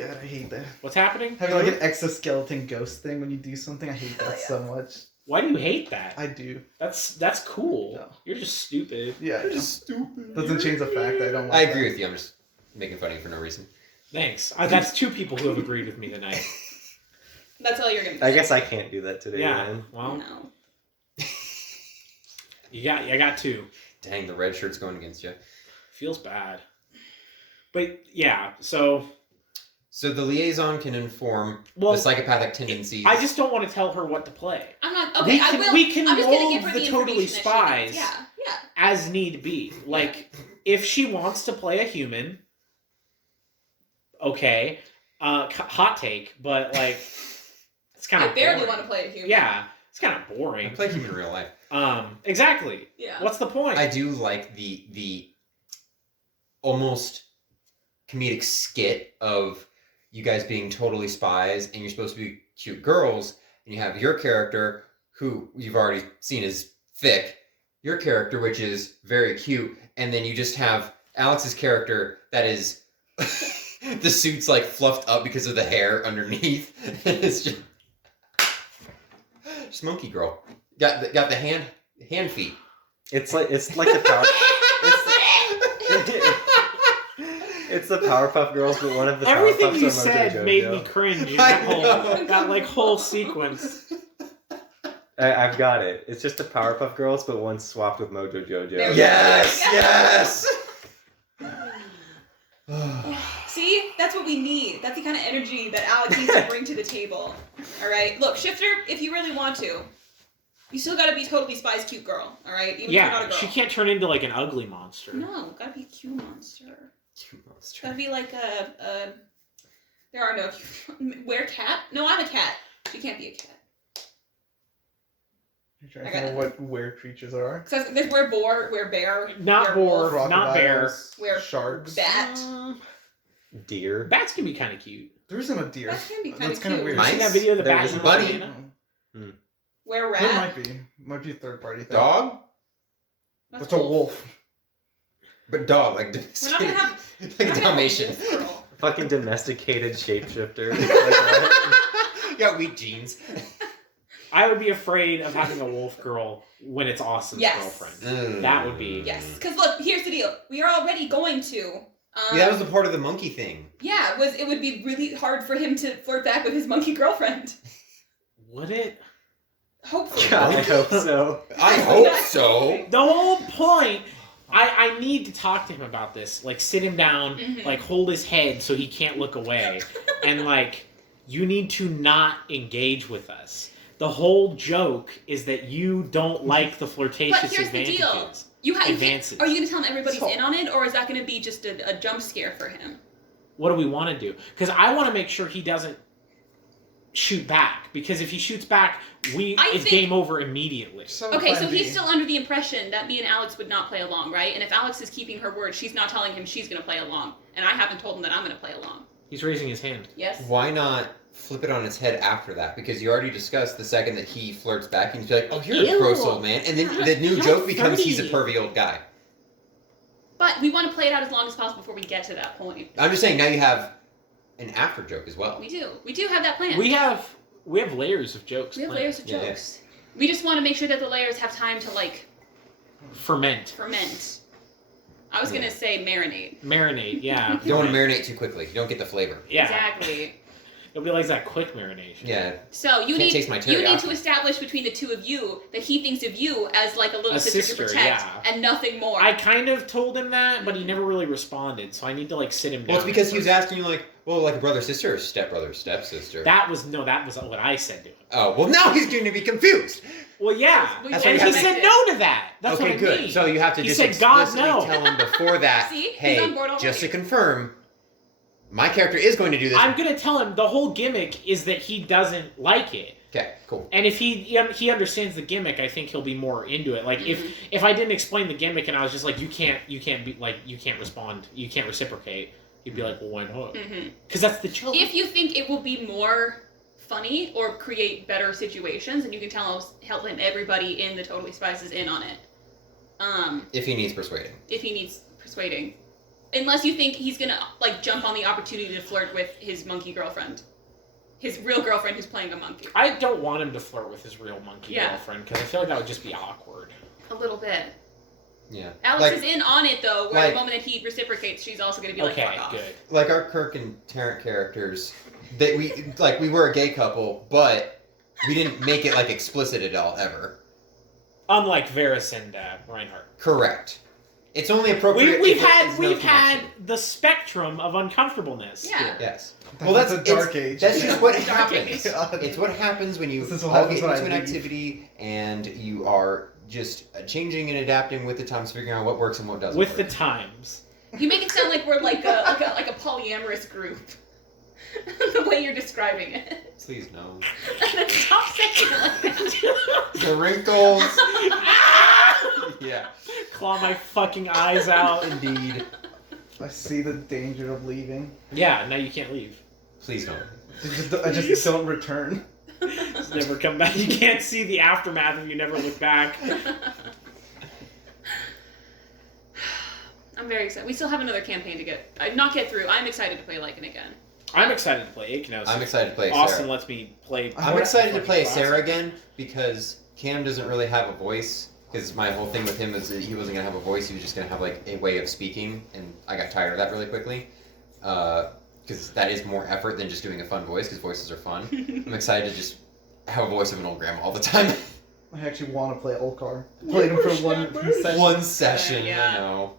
God, I hate that. What's happening? Having like an exoskeleton ghost thing when you do something, I hate that so much. Why do you hate that? I do. That's cool. No. You're just stupid. Yeah, I know. stupid. Doesn't change the fact I don't. I agree with you. I'm just making fun of you for no reason. Thanks. That's two people who have agreed with me tonight. That's all you're gonna. I guess I can't do that today, Yeah. man. Well, No. you got two. Dang, the red shirt's going against you. Feels bad. But yeah, so So the liaison can inform well, the psychopathic tendencies. I just don't want to tell her what to play. I'm not. Okay, I will. We can I'm just gonna give her mold the the totally information that she spies needs. Yeah, yeah. as need be. Like if she wants to play a human, okay, hot take, but like it's kind I of barely want to play a human. Yeah, it's kind of I boring. play human in real life. Exactly. Yeah. What's the point? I do like the almost comedic skit of you guys being totally spies and you're supposed to be cute girls and you have your character who you've already seen is thick, your character which is very cute, and then you just have Alex's character that is the suit's like fluffed up because of the hair underneath. It's just monkey girl. Got the hand feet. It's like the power. It's the Powerpuff Girls, but one of the Everything Powerpuffs you are said Mojo made Jojo. me cringe. In I that know. that like whole sequence. I've got it. It's just the Powerpuff Girls, but one swapped with Mojo Jojo. There we Yes, yes. See, that's what we need. That's the kind of energy that Alex needs to bring to the table. All right, look, Shifter, if you really want to, you still got to be Totally Spies cute girl. All right, even if you're not a Yeah, girl. she can't turn into like an ugly monster. No, gotta be a cute monster. Cute monster. Gotta be like a. There are no. Werecat? No, I'm a cat. She can't be a cat. I'm trying I to got think of what weird creatures there are. So there's were bear. Not werewolf, boar. Not bear. Crocodiles, Where- sharks. bat. Deer. Bats can be kind of cute. There isn't a deer. Bats can be kinda That's kind of cute. weird. You Mice? seen that video of the There bat is and a the bunny. banana? Were It rat. might be third party thing. Dog, That's It's a wolf. but dog like We're not gonna have. like we're a not gonna have Dalmatian. wolf girl. Fucking domesticated shapeshifter. Like what? You got weak genes. I would be afraid of having a wolf girl when it's Austin's Yes. girlfriend. That would be- Yes, because look, here's the deal. We are already going to. Yeah, that was the part of the monkey thing. Yeah, it would be really hard for him to flirt back with his monkey girlfriend. Would it? Hopefully. God, I hope so. I hope so. The whole point. I need to talk to him about this. Like, sit him down, Mhm. like, hold his head so he can't look away. And, like, you need to not engage with us. The whole joke is that you don't like the flirtatious But here's the advantages. deal. You can't, Advances. are you going to tell him everybody's So- in on it, or is that going to be just a jump scare for him? What do we want to do? Because I want to make sure he doesn't shoot back. Because if he shoots back, it's think- game over immediately. So Okay, so plan B. he's still under the impression that me and Alex would not play along, right? And if Alex is keeping her word, she's not telling him she's going to play along. And I haven't told him that I'm going to play along. He's raising his hand. Yes? Why not flip it on its head after that? Because you already discussed the second that he flirts back, and you're like, "Oh, you're Ew. a gross old man," and then the new You're joke becomes he's a 30. pervy old guy. But we want to play it out as long as possible before we get to that point. I'm just saying now you have an after joke as well. We do. We do have that plan. We have layers of jokes. We have planned. layers of Yeah, yeah. jokes. We just want to make sure that the layers have time to, like, Ferment. ferment. I was going to say marinate. Marinate, yeah. You don't want to marinate too quickly. You don't get the flavor. Yeah. Exactly. It'll be like that quick marination. Yeah. So you Can't taste my need teriyaki. to establish between the two of you that he thinks of you as like a little A sister, sister, to protect yeah. and nothing more. I kind of told him that, but he never really responded, so I need to like sit him down. Well, it's because he was first. asking you like, well, like a brother sister or step brother stepsister. That was what I said to him. Oh, well, now he's going to be confused. Well, yeah, Well, That's and why he you have said to- no to that. That's okay, what I good. mean. So you have to He just said, "God, explicitly no." tell him before that, See? He's hey, on board just to already. confirm, my character is going to do this. I'm gonna tell him the whole gimmick is that he doesn't like it, Okay, cool. and if he understands the gimmick, I think he'll be more into it. Like Mhm. if I didn't explain the gimmick and I was just like, you can't be like, you can't respond, you can't reciprocate, he'd be like, well, why not? Mhm. Because that's the joke. If you think it will be more funny or create better situations, and you can tell him everybody in the Totally Spies is in on it. If he needs persuading. If he needs persuading. Unless you think he's gonna like jump on the opportunity to flirt with his monkey girlfriend. His real girlfriend who's playing a monkey. I don't want him to flirt with his real monkey Yeah. girlfriend because I feel like that would just be awkward. A little bit. Yeah. Alex Like- is in on it though, where like- the moment that he reciprocates, she's also gonna be like, Okay, fuck off. good. Like our Kirk and Tarrant characters, we were a gay couple, but we didn't make it like explicit at all ever. Unlike Varys and Reinhardt. Correct. It's only appropriate. We've if there had is no had connection. the spectrum of uncomfortableness. Yeah. Yes. Well, Well, that's a dark age. That's just what Dark happens. age. God. It's what happens when you This is what all happens get when I into an leave. activity and you are just changing and adapting with the times, figuring out what works and what doesn't. With the work. times. You make it sound like we're like a polyamorous group. The way you're describing it. Please no. Stop saying it like that. The wrinkles. Yeah. Claw my fucking eyes out. Indeed. I see the danger of leaving. Yeah, now you can't leave. Please don't. I just don't return. Just never come back. You can't see the aftermath if you never look back. I'm very excited. We still have another campaign to not get through. I'm excited to play Lycan again. I'm excited to play Akenos. I'm excited to play Austin Sarah. lets me play. I'm excited to play fucking Sarah classic. again because Cam doesn't really have a voice. Because my whole thing with him is that he wasn't gonna have a voice. He was just gonna have like a way of speaking, and I got tired of that really quickly. Because that is more effort than just doing a fun voice. Because voices are fun. I'm excited to just have a voice of an old grandma all the time. I actually want to play Ulcar. Played him for one session. One session, Yeah. I know.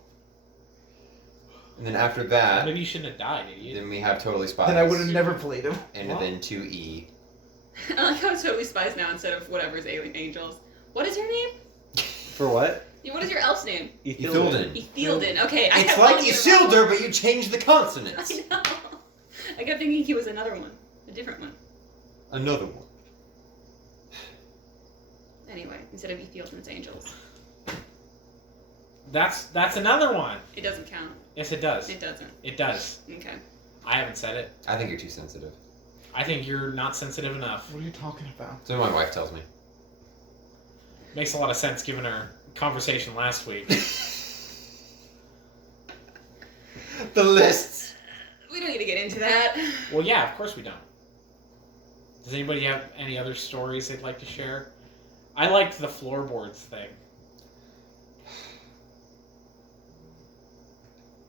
And then after that, Maybe you shouldn't have died, idiot. then we have Totally Spies. Then I would have never played him. And What? then 2E. I like how it's Totally Spies now instead of whatever's Alien Angels. What is your name? For what? What is your elf's name? Ethildon. Ethildon. Okay. I It's kept like calling it wrong. Isildur, but you changed the consonants. I know. I kept thinking he was another one. A different one. Another one. Anyway, instead of Ethildon's Angels. That's another one. It doesn't count. Yes, it does. It doesn't. It does. Okay. I haven't said it. I think you're too sensitive. I think you're not sensitive enough. What are you talking about? So my wife tells me. Makes a lot of sense given our conversation last week. The lists. We don't need to get into that. Well, yeah, of course we don't. Does anybody have any other stories they'd like to share? I liked the floorboards thing.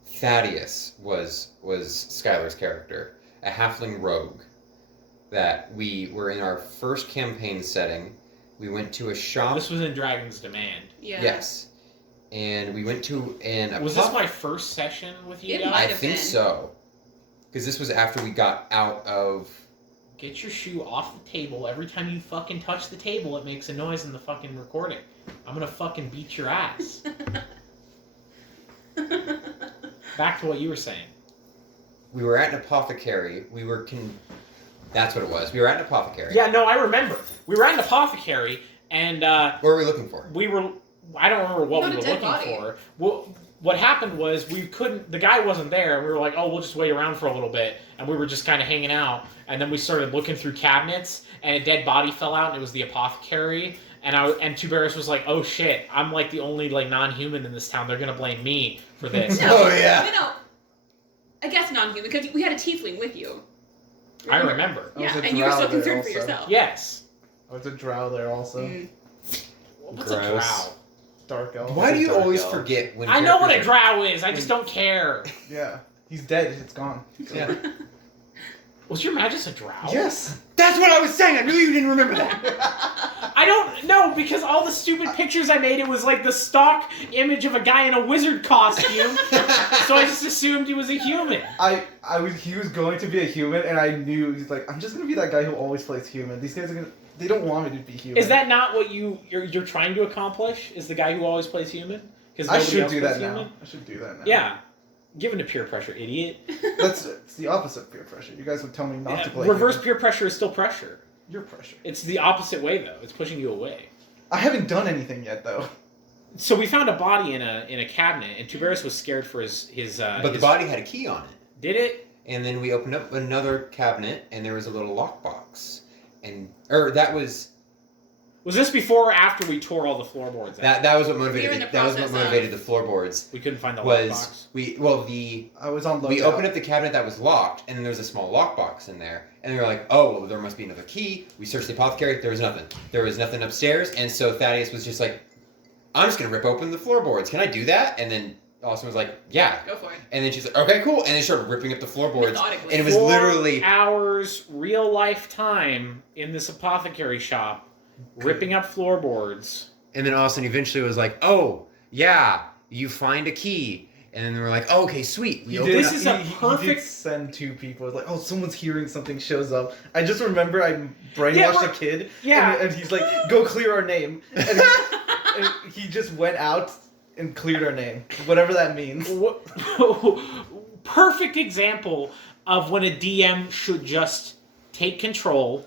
Thaddeus was Skylar's character, a halfling rogue. That we were in our first campaign setting. We went to a shop. This was in Dragon's Demand. Yeah. Yes. And we went to an. Was this my first session with you It guys? might I have think been. so. Because this was after we got out of. Get your shoe off the table. Every time you fucking touch the table, it makes a noise in the fucking recording. I'm gonna fucking beat your ass. Back to what you were saying. We were at an apothecary. We were That's what it was. We were at an apothecary. Yeah, no, I remember. We were at an apothecary, and What were we looking for? we were. I don't remember what Not we a were dead looking body. for. Well, what happened was we couldn't. The guy wasn't there, and we were like, "Oh, we'll just wait around for a little bit." And we were just kind of hanging out, and then we started looking through cabinets, and a dead body fell out, and it was the apothecary. And Tuberus was like, "Oh shit, I'm like the only like non-human in this town. They're gonna blame me for this." No. Oh, yeah. No. I guess non-human because we had a tiefling with you. I remember. I was Yeah, a and you were so drow there concerned for also. yourself. Yes. I was a drow there also. Mm. What's a Gross. drow? Dark elf. Why do you Dark always elf. forget when I know what a characters drow is. I just don't care. Yeah. He's dead. It's gone. are- Yeah. Was your Magus a drow? Yes. That's what I was saying. I knew you didn't remember that. I don't know because all the stupid pictures I made, it was like the stock image of a guy in a wizard costume. So I just assumed he was a human. He was going to be a human, and I knew he's like, I'm just gonna be that guy who always plays human. These guys are gonna, they don't want me to be human. Is that not what you're trying to accomplish? Is the guy who always plays human? Because I should do that now. I should do that now. Yeah, given to peer pressure, idiot. It's the opposite of peer pressure. You guys would tell me not to play. Reverse human. peer pressure is still pressure. Your pressure. It's the opposite way though. It's pushing you away. I haven't done anything yet though. So we found a body in a cabinet, and Tuberus was scared for his. But the his- body had a key on it. Did it? And then we opened up another cabinet, and there was a little lockbox. Or that was Was this before or after we tore all the floorboards out? that was what We were motivated in the that was what process of- motivated the floorboards. We couldn't find the Was lockbox. I was on loadout. we opened up the cabinet that was locked, and then there was a small lockbox in there. And we were like, oh, well, there must be another key. We searched the apothecary. There was nothing. There was nothing upstairs. And so Thaddeus was just like, I'm just going to rip open the floorboards. Can I do that? And then Austin was like, yeah. Go for it. And then she's like, okay, cool. And then started ripping up the floorboards. Methodically. And it was 4 literally... hours real life time in this apothecary shop, ripping up floorboards. And then Austin eventually was like, oh, yeah, you find a key. And then they were like, oh, okay, sweet. We He opened did, This up- is a he did perfect- send 2 people. It was like, oh, someone's hearing something shows up. I just remember I brainwashed Yeah, a kid. yeah. And he's like, go clear our name. And he just went out and cleared our name. Whatever that means. Perfect example of when a DM should just take control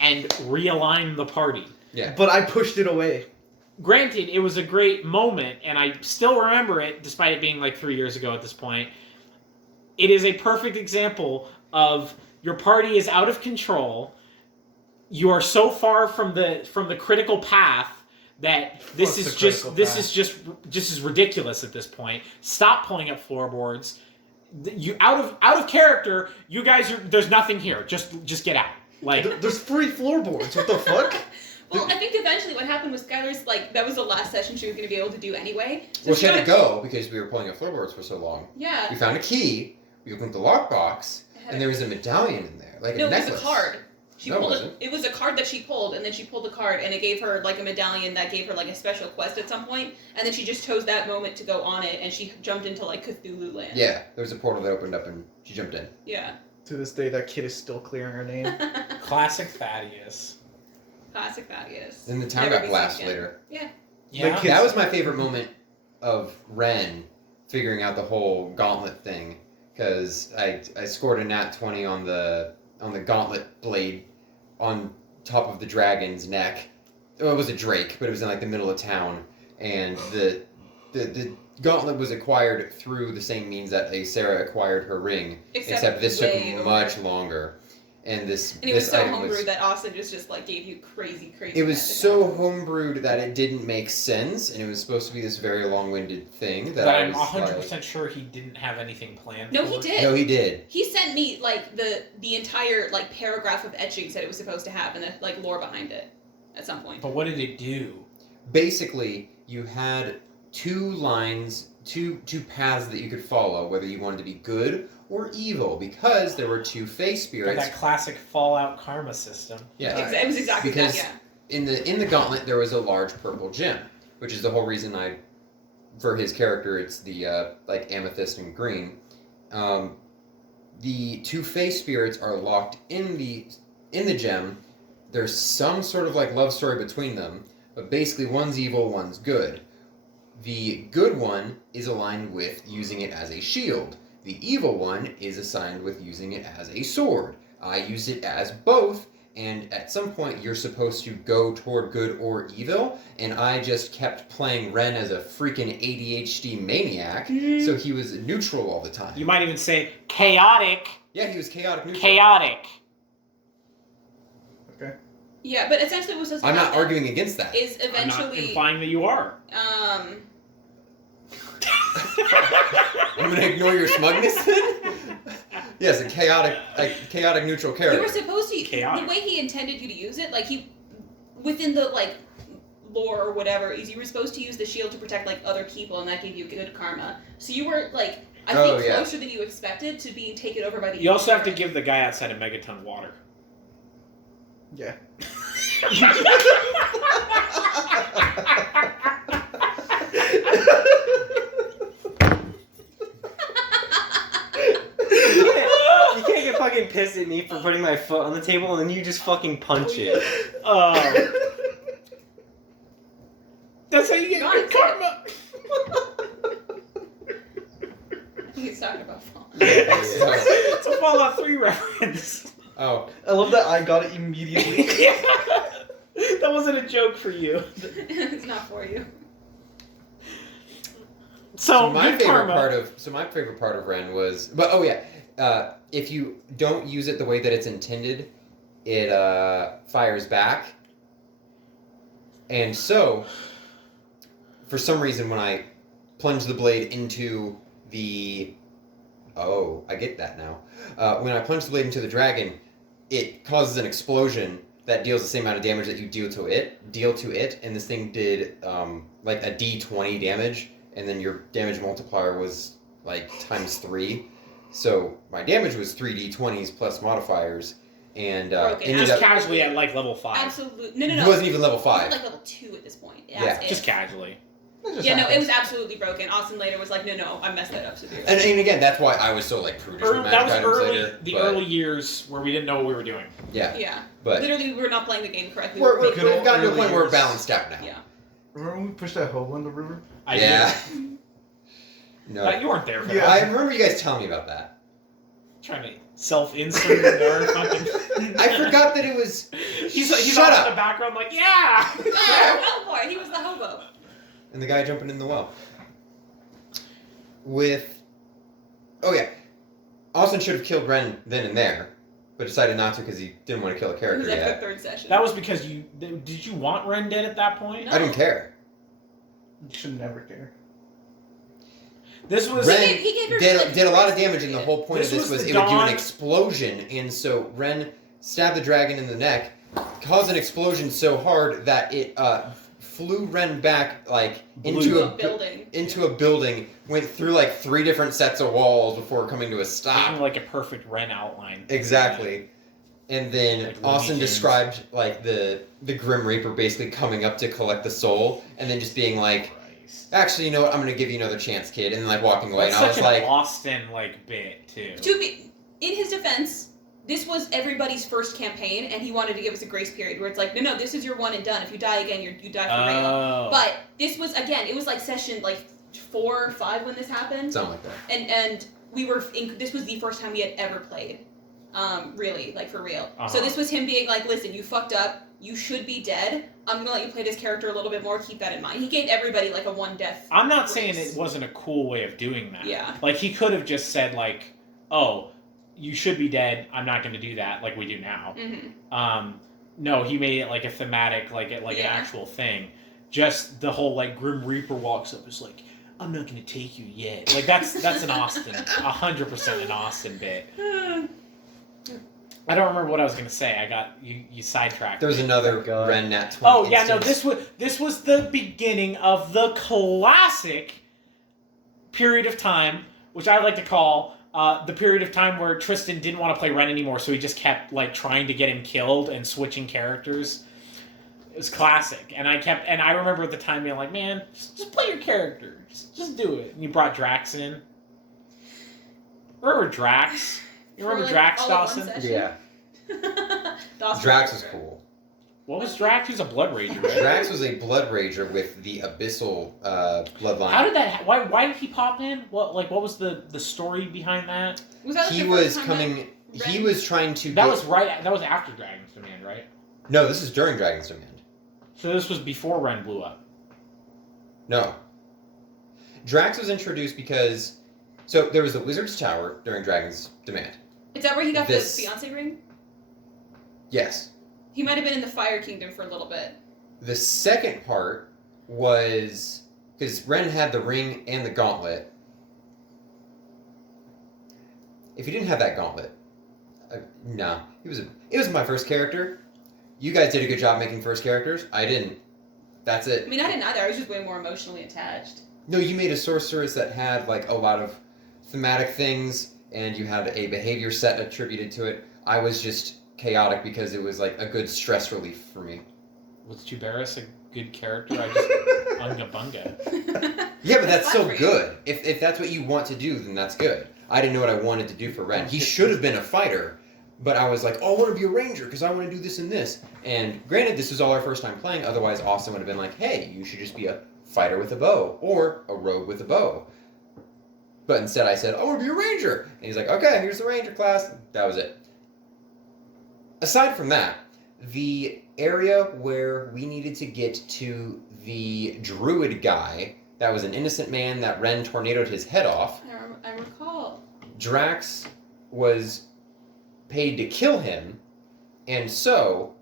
and realign the party. Yeah. But I pushed it away. Granted, it was a great moment, and I still remember it, despite it being like 3 years ago at this point. It is a perfect example of your party is out of control. You are so far from the critical path that this What's is the just critical this path? is just as ridiculous at this point. Stop pulling up floorboards. You out of character. You guys are there's nothing here. Just get out. Like There's 3 floorboards. What the fuck? Well, I think eventually what happened was Skylar's like that was the last session she was going to be able to do anyway. So Well, she had to got- go because we were pulling up floorboards for so long. Yeah. We found a key. We opened the lockbox, I had and there was a medallion in there, like No, a it was necklace. a card She No, it pulled wasn't. it was a card that she pulled, and then she pulled the card, and it gave her like a medallion that gave her like a special quest at some point, and then she just chose that moment to go on it, and she jumped into like Cthulhu land. Yeah, there was a portal that opened up and she jumped in. Yeah. To this day, that kid is still clearing her name. Classic Thaddeus. Classic Thaddeus. Then the time Never got be blast seen again. later. Yeah. kid- That was my favorite moment of Ren figuring out the whole gauntlet thing, because I scored a nat 20 on the gauntlet blade on top of the dragon's neck. Oh, it was a drake, but it was in like the middle of town, and the gauntlet was acquired through the same means that Sarah acquired her ring, except this took way over. much longer. And this And it was this so item homebrewed that Austin just like gave you crazy. it was magic so on it. homebrewed that it didn't make sense, and it was supposed to be this very long-winded thing that But I I'm was 100% like, sure he didn't have anything planned No, for he it. did. no, he did. He sent me like the entire like paragraph of etchings that it was supposed to have, and the like lore behind it at some point. But what did it do? Basically, you had two lines, two paths that you could follow, whether you wanted to be good or evil, because there were two face Got spirits. that classic Fallout karma system. Yeah, It was exactly Because- that. Yeah. in the gauntlet there was a large purple gem, which is the whole reason for his character it's the like amethyst and green. The two face spirits are locked in the gem. There's some sort of like love story between them, but basically one's evil, one's good. The good one is aligned with using it as a shield. The evil one is assigned with using it as a sword. I use it as both, and at some point you're supposed to go toward good or evil, and I just kept playing Ren as a freaking ADHD maniac, so he was neutral all the time. You might even say chaotic. Yeah, he was chaotic neutral. Chaotic. Yeah, but essentially what was supposed to I'm not happen arguing against that. is I'm not eventually implying that you are. I'm gonna ignore your smugness then? Yes, a chaotic neutral you character. were supposed to Chaotic. the way he intended you to use it, like he within the like lore or whatever, is you were supposed to use the shield to protect like other people, and that gave you good karma. So you were like I Oh, think yeah. closer than you expected to being taken over by the You also have to evil give the guy outside a megaton water. Yeah. You can't get fucking pissed at me for putting my foot on the table and then you just fucking punch it. Oh. That's how you get God, good it's- karma. I think it's talking about fall. It's a Fallout 3 reference. Oh, I love that I got it immediately. That wasn't a joke for you. It's not for you. So, my good favorite karma. my favorite part of Ren was, but oh yeah, if you don't use it the way that it's intended, it fires back. And so, for some reason, when I plunge the blade into the, I get that now. When I plunge the blade into the dragon, it causes an explosion that deals the same amount of damage that you deal to it, and this thing did like a D20 damage, and then your damage multiplier was like times 3. So my damage was 3 D20s plus modifiers, and Broken. ended Just up casually at like level 5. Absolutely. No. it wasn't even level It 5. was like level 2 at this point. Yeah. As Just if. casually. Yeah, no, it was absolutely broken. Austin later was like, no, I messed that up severely. And again, that's why I was so like prudish with magic That was items early, later. the but, early years where we didn't know what we were doing. Yeah, Yeah. but Literally, we were not playing the game correctly. we've Good old gotten to a early point where we're years. balanced out now. Yeah. Remember when we pushed that hobo in the river? I Yeah. did. No, You weren't there for Yeah. that. I remember you guys telling me about that. Trying to self-insert into our fucking... I forgot that it was. He's Shut off up. in the background like, yeah! Oh, boy, he was the hobo. And the guy jumping in the well. Austin should have killed Ren then and there, but decided not to because he didn't want to kill a It was character like the yet. third session. That was because you... Did you want Ren dead at that point? No. I didn't care. You should never care. This was... Ren He gave her, like, did a lot of crazy damage, and the period. whole point This of this was was the it would do an dawn- explosion, and so Ren stabbed the dragon in the neck, caused an explosion so hard that it flew Ren back like into To a a building. into a building, went through like 3 different sets of walls before coming to a Making stop. like a perfect Ren outline. Exactly. And then Like Looney Austin Tunes. described like the Grim Reaper basically coming up to collect the soul, and then just being like, Christ. "Actually, you know what? I'm gonna give you another chance, kid," and then like walking away. That's And I was such like, an Austin like bit too. To be in his defense, this was everybody's first campaign, and he wanted to give us a grace period where it's like, no, this is your one and done. If you die again, you die for real. Oh. But this was again, it was like session like 4 or 5 when this happened, something like that. and we were this was the first time we had ever played, really like for real. So Uh-huh. this was him being like, listen, you fucked up. You should be dead. I'm gonna let you play this character a little bit more. Keep that in mind. He gave everybody like a 1 death. I'm not saying grace. it wasn't a cool way of doing that. Yeah. Like he could have just said like, "Oh, you should be dead. I'm not going to do that," like we do now. Mm-hmm. No, he made it like a thematic, like an Yeah. actual thing. Just the whole like Grim Reaper walks up, is like, "I'm not going to take you yet." Like that's an Austin, 100% an Austin bit. I don't remember what I was going to say. I got you sidetracked. There was me. another Thank God. Ren Nat 20 Oh yeah, no. instance. This was the beginning of the classic period of time, which I like to call the period of time where Tristan didn't want to play Ren anymore, so he just kept like trying to get him killed and switching characters. It was classic, and I remember at the time being like, "Man, just play your character, just do it." And you brought Drax in. Remember Drax? You remember For, like, Drax, all at one Dawson? session? Yeah. Dawson Drax was cool. What was Drax? He was a Blood Rager, right? Drax was a Blood Rager with the Abyssal bloodline. How did that? Why did he pop in? What was the story behind that? Was that like He the was first time coming. that He Ren- was trying to. That get- was right. That was after Dragon's Demand, right? No, this is during Dragon's Demand. So this was before Ren blew up. No. Drax was introduced because. So there was the Wizard's Tower during Dragon's Demand. Is that where he got This- the fiance ring? Yes. He might have been in the Fire Kingdom for a little bit. The second part was because Ren had the ring and the gauntlet. If he didn't have that gauntlet, no, it was my first character. You guys did a good job making first characters. I didn't. That's I it. mean, I didn't either. I was just way more emotionally attached. No, you made a sorceress that had like a lot of thematic things, and you had a behavior set attributed to it. I was just chaotic because it was like a good stress relief for me. Was Tuberis a good character? I just unga bunga. Yeah, but that's Fun so for you. good. If that's what you want to do, then that's good. I didn't know what I wanted to do for Ren. He should have been a fighter, but I was like, oh, I want to be a ranger because I want to do this and this. And granted, this was all our first time playing. Otherwise, Austin would have been like, hey, you should just be a fighter with a bow or a rogue with a bow. But instead, I said, I want to be a ranger. And he's like, okay, here's the ranger class. That was it. Aside from that, the area where we needed to get to the druid guy that was an innocent man that Ren tornadoed his head off, I recall. Drax was paid to kill him, and so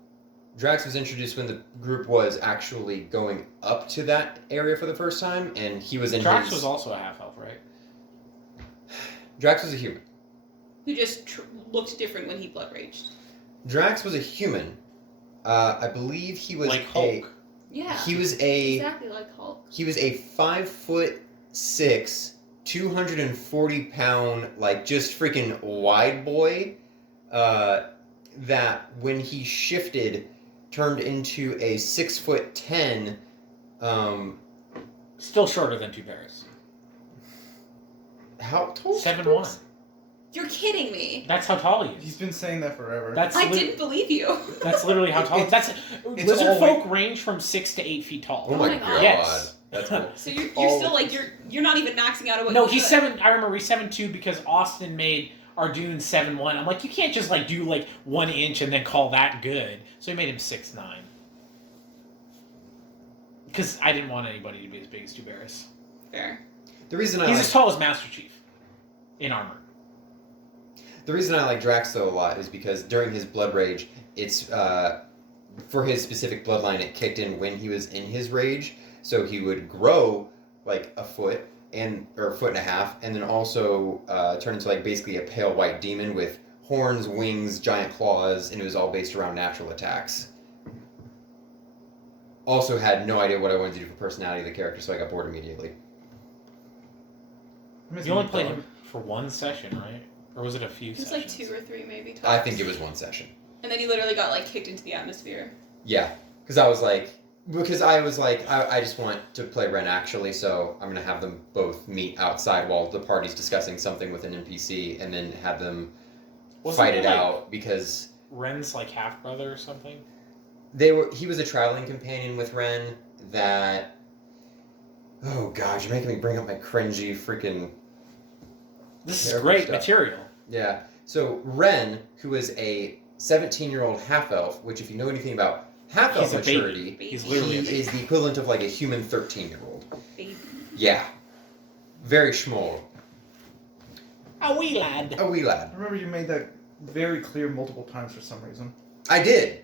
Drax was introduced when the group was actually going up to that area for the first time, and he was in Drax his... was also a half elf, right? Drax was a human. Who just looked different when he blood raged. Drax was a human. I believe he was Like Hulk. Yeah. He was a... Exactly like Hulk. He was a 5'6", 240-pound, like just freaking wide boy. That when he shifted, turned into a 6'10". Still shorter than Tuberis. How tall? 7'1". You're kidding me. That's how tall he He's is. been saying that forever. That's I lit- didn't believe you. That's literally how tall. That's it's lizard all folk range from 6 to 8 feet tall. Oh my my God. god. Yes. That's cool. So you're All still of like you're not even maxing out at what No, you he's could. 7. I remember he's 7'2" because Austin made Arjun 7'1". I'm like, you can't just like do like 1 inch and then call that good. So he made him 6'9". Because I didn't want anybody to be as big as Tuberis. Fair. The reason I He's like as tall as Master Chief in armor. Drax though a lot is because during his blood rage, it's for his specific bloodline. It kicked in when he was in his rage, so he would grow like a foot or a foot and a half, and then also turn into like basically a pale white demon with horns, wings, giant claws, and it was all based around natural attacks. Also had no idea what I wanted to do for personality of the character, so I got bored immediately. You only played him for 1 session, right? Or was it a few It was like sessions? 2 or 3 maybe. Tops. I think it was 1 session. And then he literally got like kicked into the atmosphere. Yeah, because I was like, I just want to play Ren actually, so I'm gonna have them both meet outside while the party's discussing something with an NPC, and then have them Wasn't fight it it like out because Ren's like half brother or something? he was a traveling companion with Ren that. Oh god, you're making me bring up my cringy freaking. This is Terrible great stuff. material. Yeah. So Ren, who is a 17-year-old half-elf, which if you know anything about half-elf He's a baby. maturity, He's he literally a baby. is the equivalent of like a human 13-year-old. Baby. Yeah. Very schmoll. A wee lad. A wee lad. I remember you made that very clear multiple times for some reason. I did.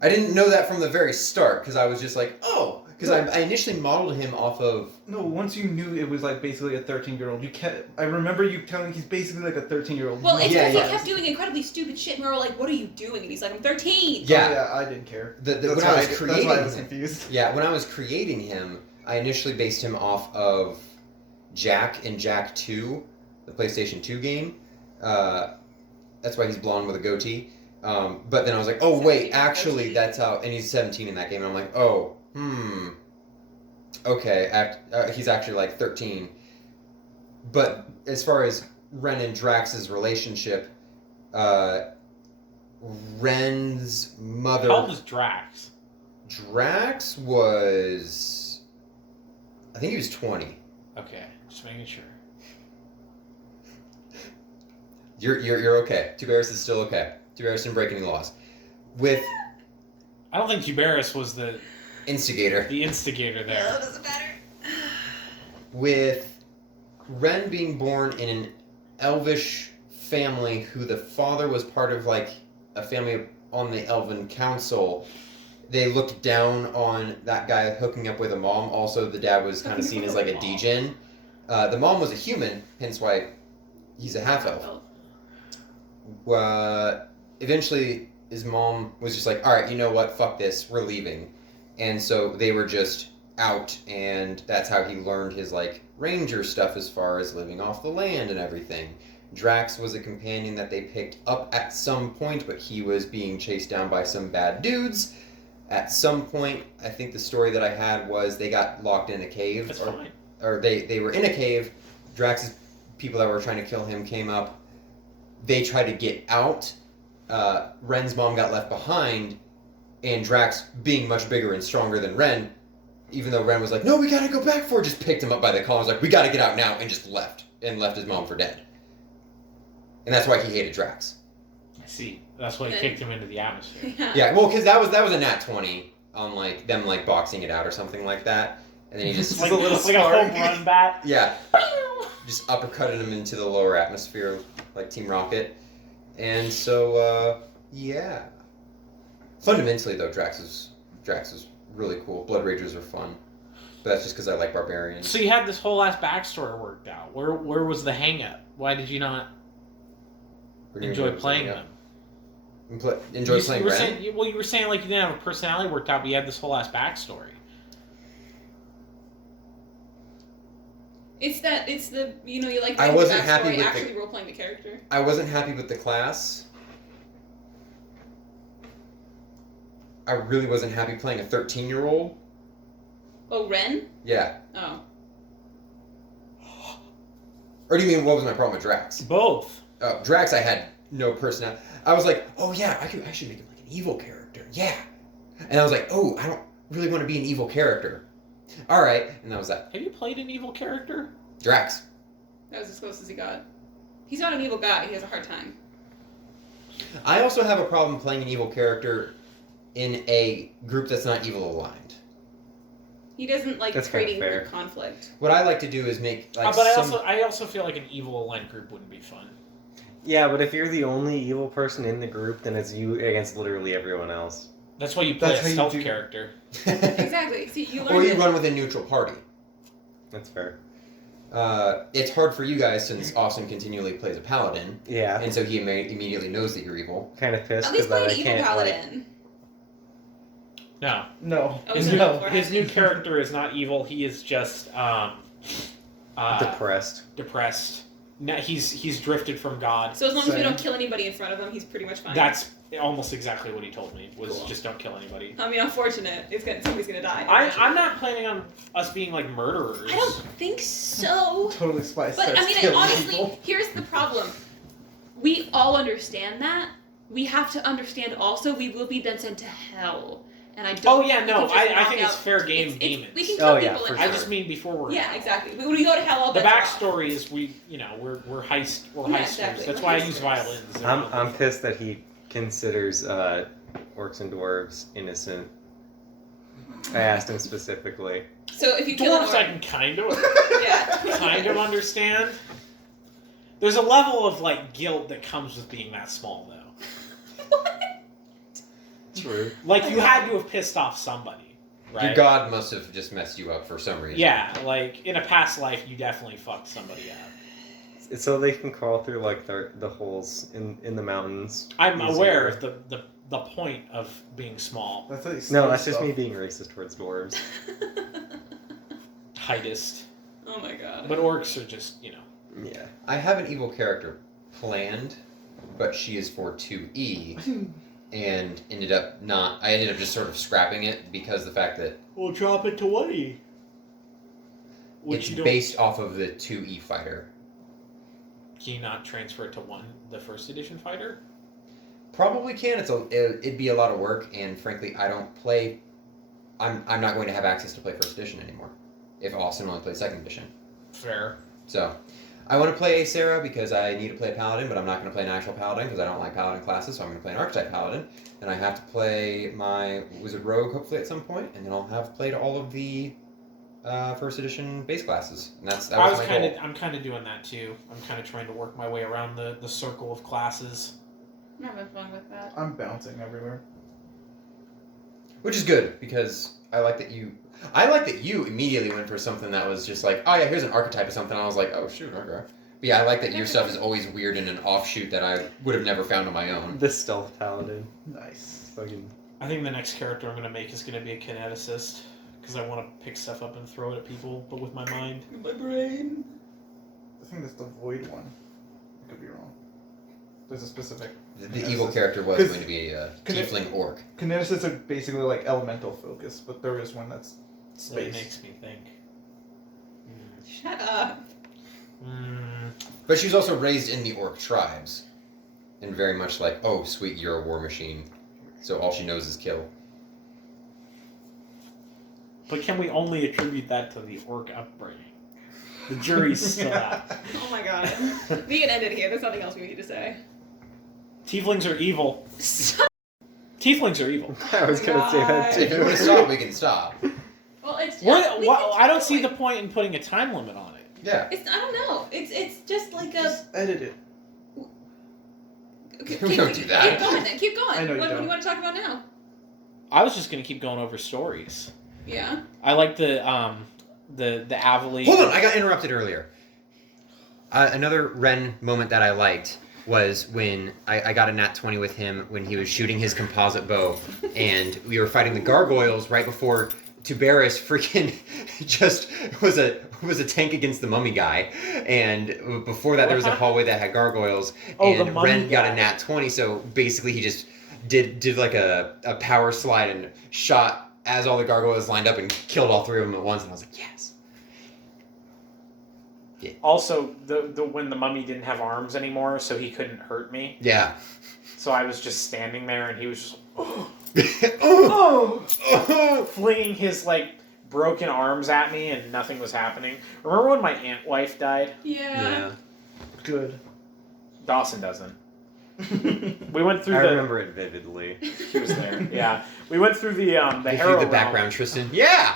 I didn't know that from the very start because I was just like, oh, because I initially modeled him off of. No, once you knew it was like basically a 13-year-old, you kept. I remember you telling he's basically like a 13-year-old. Well, it's Yeah, because yeah. he kept doing incredibly stupid shit, and we were like, "What are you doing?" And he's like, "I'm 13." Yeah. Oh, yeah, I didn't care. When That's I why was that's creating why I was him. confused. Yeah, when I was creating him, I initially based him off of Jack in Jack 2, the PlayStation 2 game. That's why he's blonde with a goatee. But then I was like, oh, wait, 17 actually, goatee. that's how... And he's 17 in that game. And I'm like, oh, okay, he's actually like 13. But as far as Ren and Drax's relationship, Ren's mother... How old is Drax? Drax was... I think he was 20. Okay, just making sure. You're okay. Tuberis is still okay. Tuberis didn't break any laws. With I don't think Tuberis was the Instigator. instigator there. doesn't matter. With Ren being born in an elvish family who the father was part of like a family on the Elven Council, they looked down on that guy hooking up with a mom. Also, the dad was kind of seen as like a degen. The mom was a human, hence why he's a half-elf. Eventually, his mom was just like, all right, you know what, fuck this, we're leaving. And so they were just out, and that's how he learned his, like, ranger stuff as far as living off the land and everything. Drax was a companion that they picked up at some point, but he was being chased down by some bad dudes. At some point, I think the story that I had was they got locked in a cave. That's fine. Or they were in a cave. Drax's people that were trying to kill him came up. They tried to get out. Ren's mom got left behind, and Drax, being much bigger and stronger than Ren, even though Ren was like, no, we gotta go back for it, just picked him up by the collar and was like, we gotta get out now, and just left. And left his mom for dead. And that's why he hated Drax. I see. That's why he Then- kicked him into the atmosphere. Yeah, well, because that was a nat 20 on, like, them, like, boxing it out or something like that. And then he just, It's like, a little it's like a spark. home run bat. yeah, just uppercutted him into the lower atmosphere like Team Rocket. And so, yeah. Fundamentally, though, Drax is really cool. Blood Ragers are fun. But that's just because I like barbarians. So you had this whole ass backstory worked out. Where was the hang up? Why did you not What do you enjoy mean, playing yeah. them? Enjoy you, playing you were Ren? saying, you were saying like you didn't have a personality worked out, but you had this whole ass backstory. It's the you like I reading the wasn't happy backstory, with actually role playing the character. I wasn't happy with the class. I really wasn't happy playing a 13-year-old. Oh, Ren? Yeah. Oh. Or do you mean what was my problem with Drax? Both. Drax, I had no personality. I was like, oh yeah, I should make him like an evil character. Yeah. And I was like, oh, I don't really want to be an evil character. All right, and that was that. Have you played an evil character? Drax. That was as close as he got. He's not an evil guy, he has a hard time. I also have a problem playing an evil character in a group that's not evil aligned. He doesn't like That's kinda creating fair. group conflict. What I like to do is make like But some... I also feel like an evil aligned group wouldn't be fun. Yeah, but if you're the only evil person in the group, then it's you against literally everyone else. That's why you play That's a how you stealth do- character. Exactly. See, you learn Or you it. run with a neutral party. That's fair. It's hard for you guys since Austin continually plays a paladin, Yeah, and so he immediately knows that you're evil. kind of pissed At least because play I an evil can't. Like, paladin. No. No. Oh, His, so new, no. his new character is not evil, he is just depressed. depressed. No, he's drifted from God. So as long as we Same. don't kill anybody in front of him, he's pretty much fine. That's almost exactly what he told me. Was Cool. just don't kill anybody. I mean, unfortunate. Somebody's gonna die. I'm not planning on us being like murderers. I don't think so. Totally spice. But I mean, honestly, here's the problem. We all understand that. We have to understand also we will be then sent to hell. And I don't. Oh yeah, we no, can just I knock think it's out- fair game it's- demons. We can kill Oh, yeah, people for in I sure. just mean before we're Yeah, exactly. When we go to hell, all the bets are off. backstory is we're heisters. Yeah, Heisters. exactly, That's we're why I use heisters. violins. I'm pissed that he considers orcs and dwarves innocent. I asked him specifically. So if you kill an Dwarves I orc, can kind of yeah, kind of understand. There's a level of like guilt that comes with being that small though. True. Like you had to have pissed off somebody, right? Your god must have just messed you up for some reason. Yeah, like in a past life you definitely fucked somebody up. It's so they can crawl through like the holes in the mountains. I'm easier. aware of the point of being small. That's how you No, steal that's just stuff. me being racist towards dwarves. Heightest. Oh my god. But orcs are just, you know. Yeah. I have an evil character planned, but she is for 2E, and I ended up just sort of scrapping it because the fact that We'll drop it to 1E. it's based off of the 2E fighter. Can you not transfer it to the first edition fighter? Probably can. It'd be a lot of work, and frankly, I don't play. I'm not going to have access to play first edition anymore. If Austin only plays second edition, Fair. so I want to play Sarah because I need to play Paladin, but I'm not going to play an actual Paladin because I don't like Paladin classes. So I'm going to play an Archetype Paladin, and I have to play my Wizard Rogue hopefully at some point, and then I'll have played all of the first edition base classes, and that was my goal. I'm kind of doing that too. I'm kind of trying to work my way around the circle of classes. I'm having fun with that. I'm bouncing everywhere. Which is good because I like that you immediately went for something that was just like, oh yeah, here's an archetype of something. I was like, oh shoot, okay. But yeah, I like that your stuff is always weird and an offshoot that I would have never found on my own. The stealth paladin. Nice. Fucking. I think the next character I'm going to make is going to be a kineticist because I want to pick stuff up and throw it at people, but with my mind. My brain. I think that's the void one. I could be wrong. There's a specific. The evil character was 'Cause- going to be a Can it- tiefling orc. Kineticists are basically like elemental focused, but there is one that's That space. makes me think. Shut up. But she was also raised in the orc tribes, and very much like, oh sweet, you're a war machine. So all she knows is kill. But can we only attribute that to the orc upbringing? The jury's still out. Oh my god. We can end it here. There's nothing else we need to say. Tieflings are evil. Stop. Tieflings are evil. I was gonna say that If you want to too. stop, we can stop. Well, it's What? we What? can I don't see keep the going. point in putting a time limit on it. Yeah. It's I don't know. It's just like a. Just edit it. We don't do that. Keep going then. Keep going. I know you what do don't. you want to talk about now? I was just gonna keep going over stories. Yeah. I like the Avali. Hold on, I got interrupted earlier. Another Ren moment that I liked was when I got a nat 20 with him when he was shooting his composite bow, and we were fighting the gargoyles right before Tuberis freaking just was a tank against the mummy guy, and before that there was a hallway that had gargoyles, Oh, the and mummy Ren got guy. a nat 20, so basically he just did like a power slide and shot as all the gargoyles lined up and killed all three of them at once, and I was like, yes. Also, the when the mummy didn't have arms anymore, so he couldn't hurt me. Yeah. So I was just standing there, and he was just oh! Oh! flinging his like broken arms at me, and nothing was happening. Remember when my aunt wife died? Yeah. Good. Dawson doesn't. We went through I the. remember it vividly. She was there. Yeah, we went through the They Harrow feed the realm. background, Tristan. Yeah!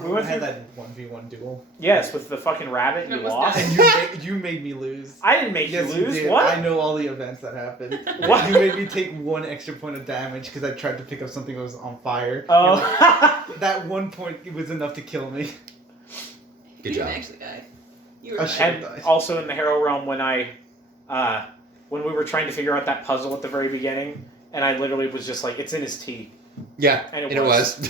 We went had through- that 1v1 duel. Yes, with the fucking rabbit you It was lost. nice. And you made me lose. I didn't make Yes, you lose. did. What? I know all the events that happened. What? You made me take 1 extra point of damage because I tried to pick up something that was on fire. Oh. That 1 point it was enough to kill me. Good You job. didn't actually die. You were I dying. should- And also in the Harrow realm, when when we were trying to figure out that puzzle at the very beginning, and I literally was just like, "It's in his tea." Yeah, And it and it was.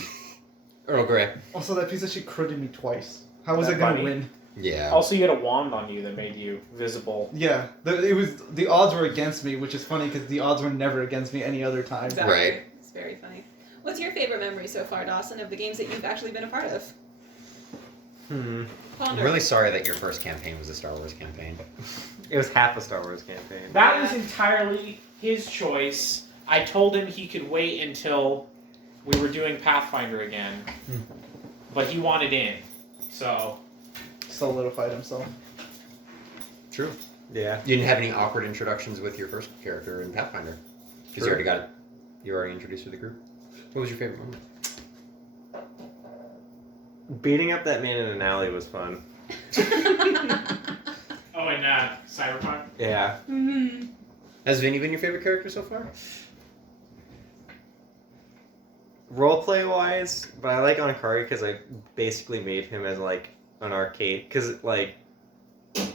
Earl Grey. Also, that piece of shit critted me twice. How was That I gonna bunny? win? Yeah. Also, you had a wand on you that made you visible. Yeah, the odds were against me, which is funny because the odds were never against me any other time. Exactly. Right. It's very funny. What's your favorite memory so far, Dawson, of the games that you've actually been a part of? Hmm. I'm Ponder. really sorry that your first campaign was a Star Wars campaign. It was half a Star Wars campaign. That was entirely his choice. I told him he could wait until we were doing Pathfinder again, but he wanted in. So Solidified himself. True. Yeah. You didn't have any awkward introductions with your first character in Pathfinder because True. you already introduced to the group. What was your favorite moment? Beating up that man in an alley was fun. Oh, and Cyberpunk. Yeah. Mhm. Has Vinny been your favorite character so far? Roleplay wise, but I like Onkari because I basically made him as like an arcade. Because like,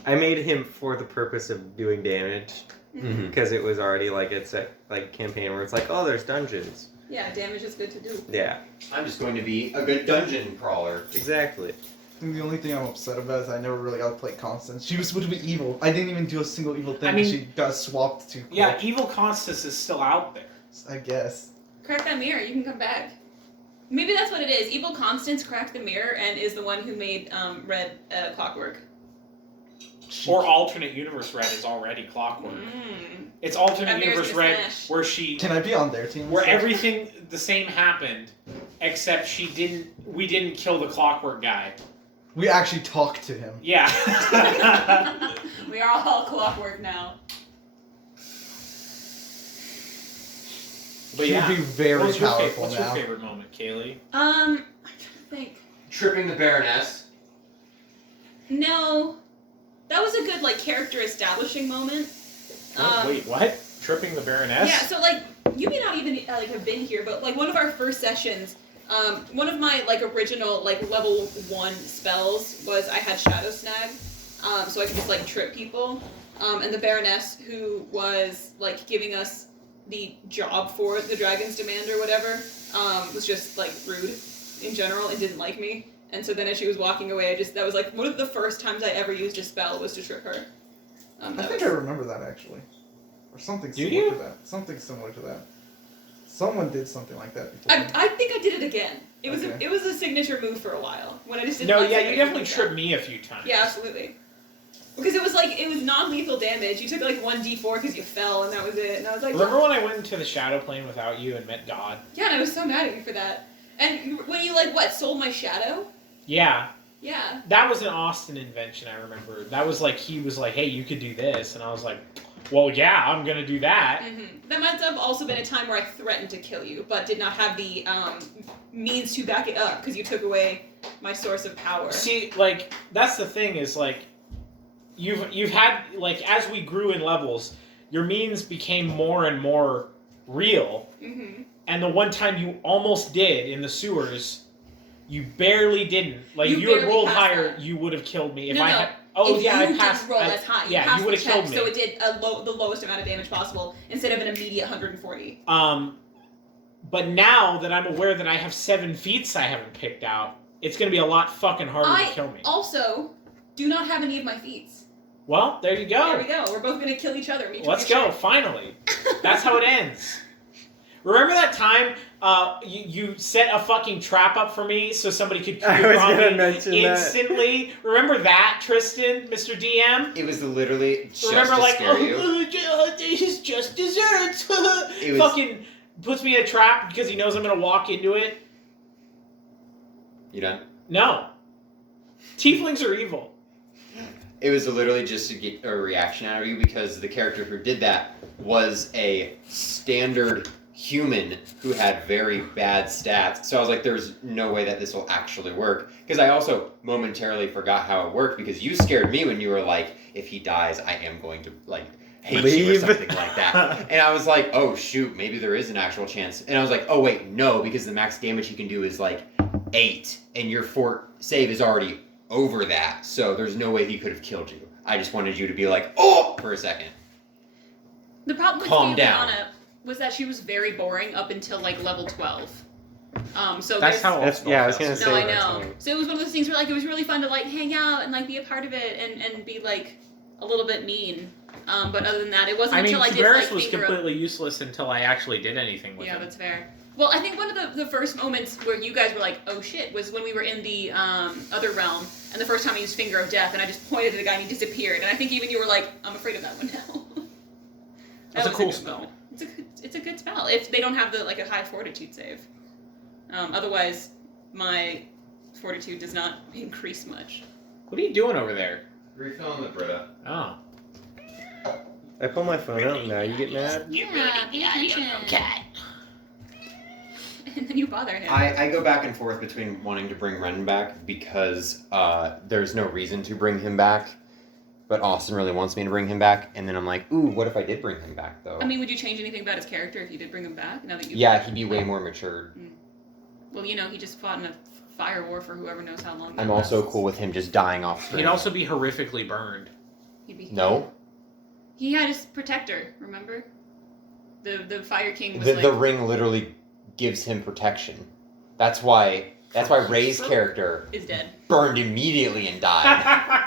I made him for the purpose of doing damage. Mm-hmm. Because it was already like it's a like campaign where it's like, oh, there's dungeons. Yeah, damage is good to do. Yeah. I'm just going to be a good dungeon crawler. Exactly. I think the only thing I'm upset about is I never really outplayed Constance. She was supposed to be evil. I didn't even do a single evil thing. I mean- she got swapped too quick. Yeah, Evil Constance is still out there. I guess. Crack that mirror, you can come back. Maybe that's what it is. Evil Constance cracked the mirror and is the one who made Red Clockwork. Or alternate universe Red is already Clockwork. Mm. It's alternate That mirror's universe gonna Red smash. where she Can I be on their team? where everything the same happened, except we didn't kill the Clockwork guy. We actually talked to him. Yeah. We are all Clockwork now. But She yeah. would be very What's your powerful What's now. your favorite moment, Kaylee? I'm trying to think. Tripping the Baroness. No, that was a good like character establishing moment. Wait, what? Tripping the Baroness? Yeah, so like you may not even like have been here, but like one of our first sessions, one of my like original like level 1 spells was I had Shadow Snag, so I could just like trip people, and the Baroness who was like giving us the job for the Dragon's Demand or whatever, was just like rude in general and didn't like me. And so then as she was walking away, that was like one of the first times I ever used a spell was to trip her. I that think was- I remember that actually. Or something Do similar you? to that. Something similar to that. Someone did something like that before. I think I did it again. It was Okay. it was a signature move for a while when I just didn't No, like yeah, somebody you definitely do that. tripped me a few times. Yeah, absolutely. Because it was non-lethal damage. You took like 1d4 because you fell, and that was it. And I was like, Remember when I went into the Shadow Plane without you and met God? yeah, and I was so mad at you for that. And when you like sold my shadow? Yeah, Yeah. that was an Austin invention. I remember. That was like he was like, "Hey, you could do this," and I was like, "Well, yeah, I'm gonna do that." That might have also been a time where I threatened to kill you, but did not have the means to back it up because you took away my source of power. See, like that's the thing is like, you've had like as we grew in levels, your means became more and more real. Mm-hmm. And the one time you almost did in the sewers, you barely didn't. Like You if you had barely rolled passed higher, that. you would have killed me. If No, I no. had. Oh if yeah, you I passed. didn't roll as high, you yeah, passed you would have the check, killed me. so it did the lowest amount of damage possible instead of an immediate 140. But now that I'm aware that I have 7 feats I haven't picked out, it's gonna be a lot fucking harder to kill me. Also do not have any of my feats. Well, there you go. There we go. We're both gonna kill each other. Let's go. Finally, that's how it ends. Remember that time you set a fucking trap up for me so somebody could I was draw gonna me mention that. instantly? Remember that, Tristan, Mr. DM? It was literally just Remember, to like, scare you. it's just dessert. It was- Fucking puts me in a trap because he knows I'm gonna walk into it. You done? No, tieflings are evil. It was literally just to get a reaction out of you because the character who did that was a standard human who had very bad stats. So I was like, there's no way that this will actually work. Because I also momentarily forgot how it worked because you scared me when you were like, if he dies, I am going to like hate you or Leave. something like that. And I was like, oh shoot, maybe there is an actual chance. And I was like, oh wait, no, because the max damage he can do is like 8 and your fort save is already over that. So there's no way he could have killed you. I just wanted you to be like, oh, for a second. The problem with Calm down. Juliana was that she was very boring up until like level 12. So That's there's- how. That's all yeah. I was spell gonna feels. say No, I that's know. how- So it was one of those things where like it was really fun to like hang out and like be a part of it and be like a little bit mean. But other than that, it wasn't I mean, until I did Tuberis like was finger up. completely useless until I actually did anything with Yeah, him. that's fair. Well, I think one of the first moments where you guys were like, "Oh shit," was when we were in the other realm, and the first time I used Finger of Death, and I just pointed at the guy and he disappeared. And I think even you were like, "I'm afraid of that one now." That's a was cool good spell. moment. It's a good spell if they don't have the like a high fortitude save. Otherwise, my fortitude does not increase much. What are you doing over there? Refilling the Brita. Oh. I pull my phone out. Now you get mad. Yeah, pay attention. And then you bother him. I go back and forth between wanting to bring Ren back because there's no reason to bring him back, but Austin really wants me to bring him back, and then I'm like, ooh, what if I did bring him back though? I mean, would you change anything about his character if you did bring him back? Now that you yeah, he'd be way more matured. Well, you know, he just fought in a fire war for whoever knows how long. that I'm also lasts. cool with him just dying off screen. He'd also be horrifically burned. He'd be No, He had his protector. Remember, the Fire King was the, like. the ring literally gives him protection. That's why Ray's character is dead. burned immediately and died.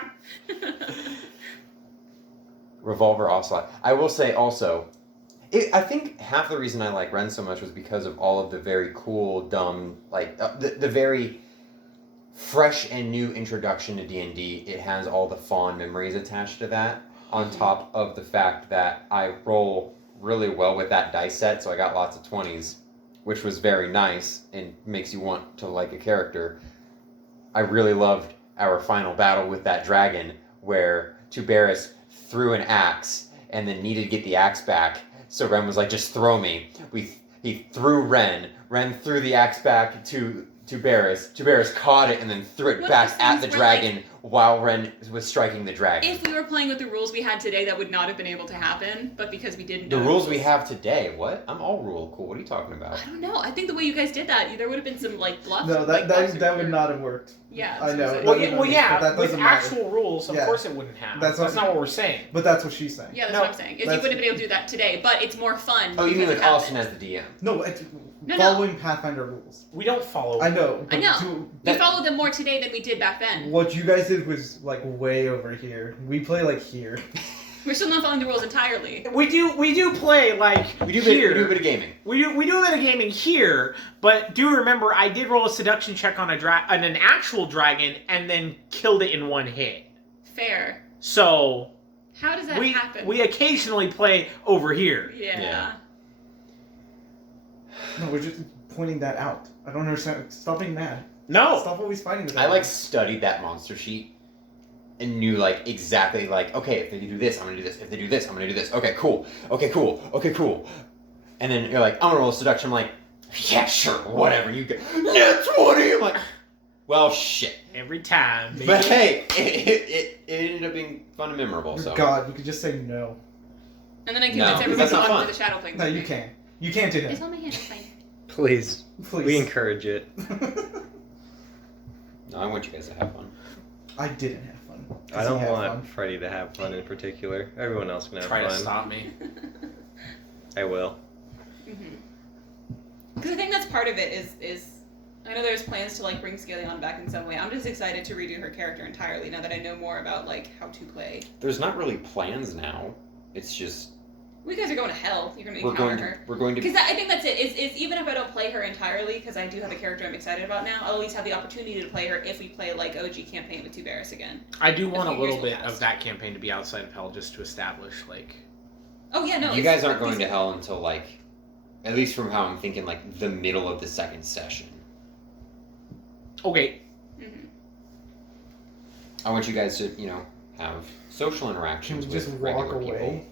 Revolver Ocelot. I will say also, I think half the reason I like Ren so much was because of all of the very cool, dumb, like the very fresh and new introduction to D&D. It has all the fond memories attached to that, on top of the fact that I roll really well with that dice set, so I got lots of 20s, which was very nice and makes you want to like a character. I really loved our final battle with that dragon, where Tuberis threw an axe and then needed to get the axe back. So Ren was like, just throw me. He threw Ren. Ren threw the axe back to Tuberis. Tuberis caught it and then threw it What back if at things the were dragon while Ren was striking the dragon. If we were playing with the rules we had today, that would not have been able to happen. But because we didn't. The know rules we have today, what? I'm all rule cool. What are you talking about? I don't know. I think the way you guys did that, there would have been some like bluff. No, like, that bluffs that or would not have worked. Yeah. I know. that's Well, what I'm saying. No, well, yeah, but that with doesn't matter. actual rules, of Yeah. course it wouldn't have. That's That's what- not what we're saying. But that's what she's saying. Yeah, that's No, what I'm saying. Is you that's- wouldn't have been able to do that today, but it's more fun. Oh, you mean because with it Austin happened. as the DM? No, it's No, no. following Pathfinder rules. We don't follow. I know. I but know. to- We followed them more today than we did back then. what you guys did was like way over here. We play like here. We're still not following the rules entirely. We do play like We do, here. we do a bit of gaming. We do a bit of gaming here, but do remember I did roll a seduction check on on an actual dragon and then killed it in one hit. Fair. So How does that we happen? we occasionally play over here. Yeah. Yeah. No, we're just pointing that out. I don't understand. Stop being mad. No, Stop always fighting with I like studied that monster sheet and knew like exactly like, okay, if they do this, I'm gonna do this. If they do this, I'm gonna do this. Okay, cool. Okay, cool. Okay, cool. And then you're like, I'm gonna roll a seduction. I'm like, yeah, sure, whatever. You get net 20. I'm like, well, shit. every time. But hey, it ended up being fun and memorable. So God, you could just say no. And then I No, convinced because everybody that's to not come fun. to the shadow plane. No, you can't. You can't do It's that. on my hand. It's fine. Please, Please. we encourage it. no, I want you guys to have fun. I didn't have fun. I Does he don't have want fun? Freddie to have fun in particular. Everyone else can have Try to fun. stop me. I will. Because I think that's part of it is I know there's plans to like bring Scaleon back in some way. I'm just excited to redo her character entirely now that I know more about like how to play. There's not really plans now. It's just You guys are going to hell. You're going to we're encounter going to her. we're going to Because I think that's it. Is even if I don't play her entirely, because I do have a character I'm excited about now, I'll at least have the opportunity to play her if we play like OG campaign with Tuberis again. I do want a few years little will bit pass. of that campaign to be outside of hell just to establish like Oh yeah, no. you it's- guys aren't going these- to hell until like, at least from how I'm thinking, like the middle of the second session. okay. Mhm. I want you guys to, have social Can interactions we with just regular walk away?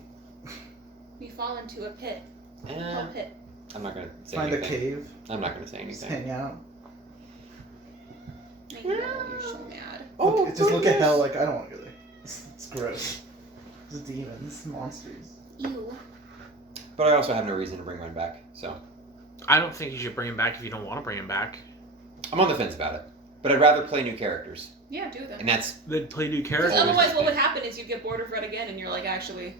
We fall into a pit. people. A pit. I'm not gonna say Find a anything. cave. I'm not gonna say Just anything. hang out. I know, you're so mad. Just look at hell like I don't want to go there. It's gross. There's demons, monsters. Ew. But I also have no reason to bring one back, so I don't think you should bring him back if you don't want to bring him back. I'm on the fence about it. But I'd rather play new characters, Yeah, do that. and that's Then play new Because characters. otherwise, what would happen is you'd get bored of Red again, and you're like, actually,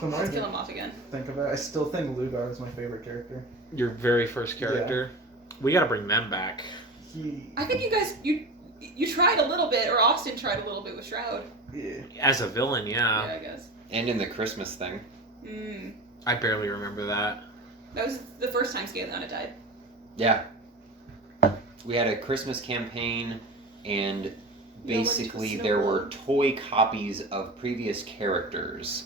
The more I Let's kill him off again. think of it, I still think Lugar is my favorite character. Your very first character. We gotta bring them back. I think you guys you tried a little bit, or Austin tried a little bit with Shroud. Yeah. As a villain, Yeah, yeah. I guess. And in the Christmas thing. I barely remember that. That was the first time Scaleana died. Yeah. We had a Christmas campaign, and basically there were toy copies of previous characters.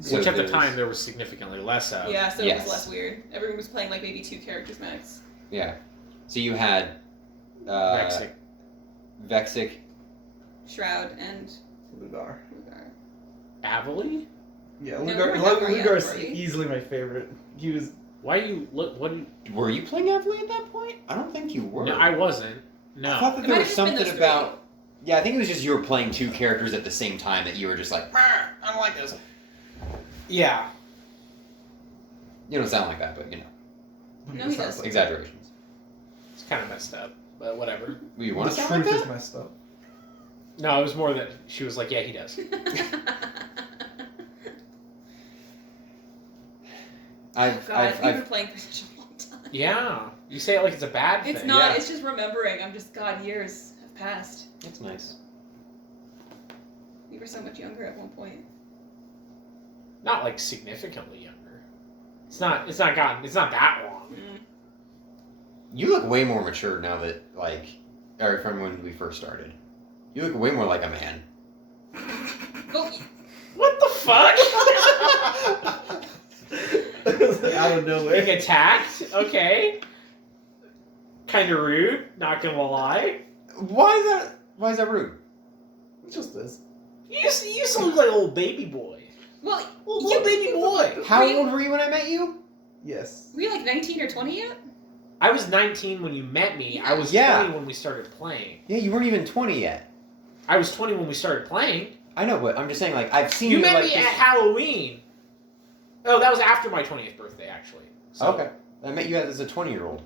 So Which at the there's- time there was significantly less of. Yeah, so it Yes. was less weird. Everyone was playing like maybe 2 characters max. Yeah. So you had Vexic. Vexic. Shroud and Lugar. Lugar. Avily? Yeah, No, Lugar. we weren't that far yet, Lugar is were we? easily my favorite. He was. Why you look? What? Were you playing Evelyn at that point? I don't think you were. No, I wasn't. I No. thought that It there might was have just been something those about. Yeah, I think it was just you were playing 2 characters at the same time that you were just like, "Rah, I don't like this. Yeah. You don't sound like that, but you know, No, he does. exaggerations. It's kind of messed up, but whatever. You want The to sound like truth is that? messed up. No, it was more that she was like, yeah, he does. I've God, we've been playing for such a long time. Yeah. You say it like it's a bad thing. It's not. Yeah. It's just remembering. I'm just God. Years have passed. That's nice. We were so much younger at one point. Not like significantly younger. It's not that long. You look way more mature now that or from when we first started. You look way more like a man. Oh, What the fuck? Out of Being nowhere. attacked? Okay. Kind of rude, not gonna lie. Why is that rude? It just is. You used to look like a little baby boy. well, Little baby boy. How Were you- old were you when I met you? Yes. were you like 19 or 20 yet? I was 19 when you met me. I was Yeah. 20 when we started playing. Yeah, you weren't even 20 yet. I was 20 when we started playing. I know, but I'm just saying, I've seen You you met like me this- at Halloween. Oh, that was after my 20th birthday, actually. So, Okay. I met you as a 20-year-old.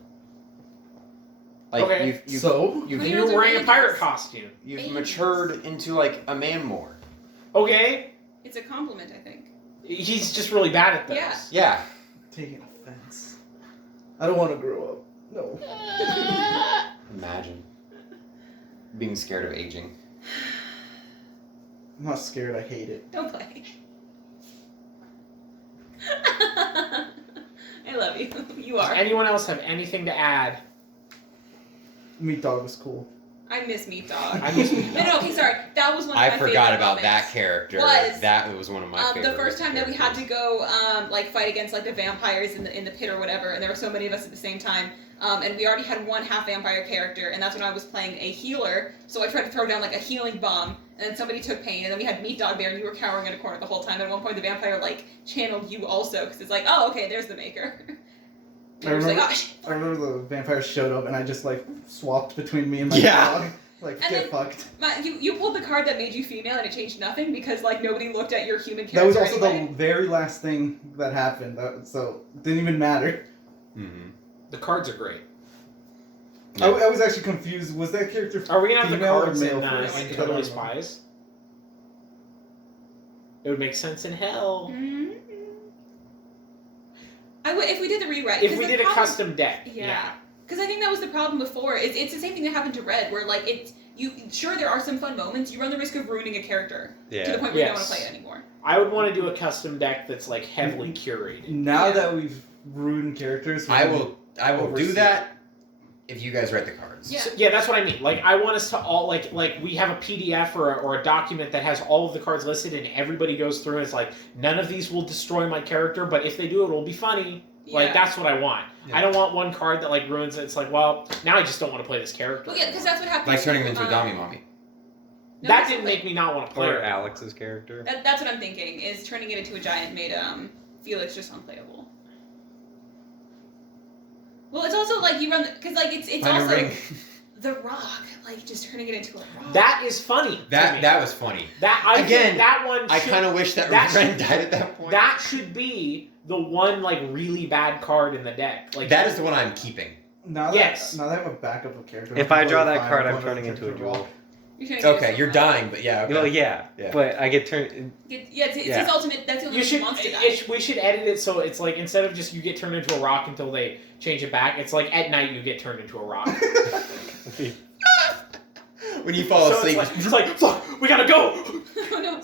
Okay. You've So. you've, And You're you were the wearing a pirate babies. costume. you've Babies. matured into a man more. Okay. It's a compliment, I think. He's just really bad at this. Yeah. Yeah. Taking offense. I don't want to grow up. No. Imagine being scared of aging. I'm not scared. I hate it. Don't play. I love you. You Does are. anyone else have anything to add? Meat Dog was cool. I miss Meat Dog. I miss Meat No, okay, sorry. That was one of my I favorite forgot about moments. that character. Was, that was one of my favorite. The first time that we had to characters. go fight against the vampires in the pit or whatever, and there were so many of us at the same time, and we already had one half vampire character, and that's when I was playing a healer. So I tried to throw down a healing bomb, and then somebody took pain, and then we had Meat Dog there, and you were cowering in a corner the whole time. And at one point, the vampire channeled you also, because it's oh, okay, there's the maker. And I it was remember- oh, shit. I remember the vampire showed up and I just swapped between me and my Yeah. dog. And Get then- fucked. You pulled the card that made you female, and it changed nothing because nobody looked at your human character. That was also anyway. the very last thing that happened. So it didn't even matter. Mm-hmm. The cards are great. I was actually confused. Was that character Are we gonna have the female or cards male in first? Anti I don't Deadly remember. Spies? It would make sense in hell. Mhm. If we did the rewrite. If 'cause we the did a problem- custom deck. Yeah. Because I think that was the problem before. It's the same thing that happened to Red, where sure there are some fun moments. You run the risk of ruining a character to the Yeah. point where you don't want Yes. to play it anymore. I would want to do a custom deck that's heavily curated. Now Yeah. that we've ruined characters, I will do Oversee. that if you guys write the cards. Yeah. So, yeah, that's what I mean. I want us to all we have a PDF or a document that has all of the cards listed, and everybody goes through and it's none of these will destroy my character, but if they do, it'll be funny. Yeah. That's what I want. Yeah. I don't want one card that ruins it. It's well, now I just don't want to play this character. Well, yeah, because that's what happened. Like turning to, him into a Dami Mommy. no, that that's didn't what- make me not want to play Or it. Alex's character. That's what I'm thinking. Is turning it into a giant made Felix just unplayable. Well, it's also you run because it's Find a also ring. the Rock, just turning it into a rock. That is funny. to me. That was funny. That I Again, think that one. I should- kind of wish that that Ren should- died at that point. that should be the one really bad card in the deck. That is the one I'm keeping. now that Yes. now that I have a backup of character. If I'm I draw totally that fine card, with I'm going turning into a character jewel. rock. You're trying to get Okay, yourself you're out. dying, but yeah. Okay. Well, yeah, Yeah. but I get turned. Yeah, it's Yeah. his ultimate. That's the only You way should. he wants to die. We should edit it so it's like instead of just you get turned into a rock until they change it back. It's like at night you get turned into a rock. When you fall So asleep, it's like fuck, we gotta go. Oh no.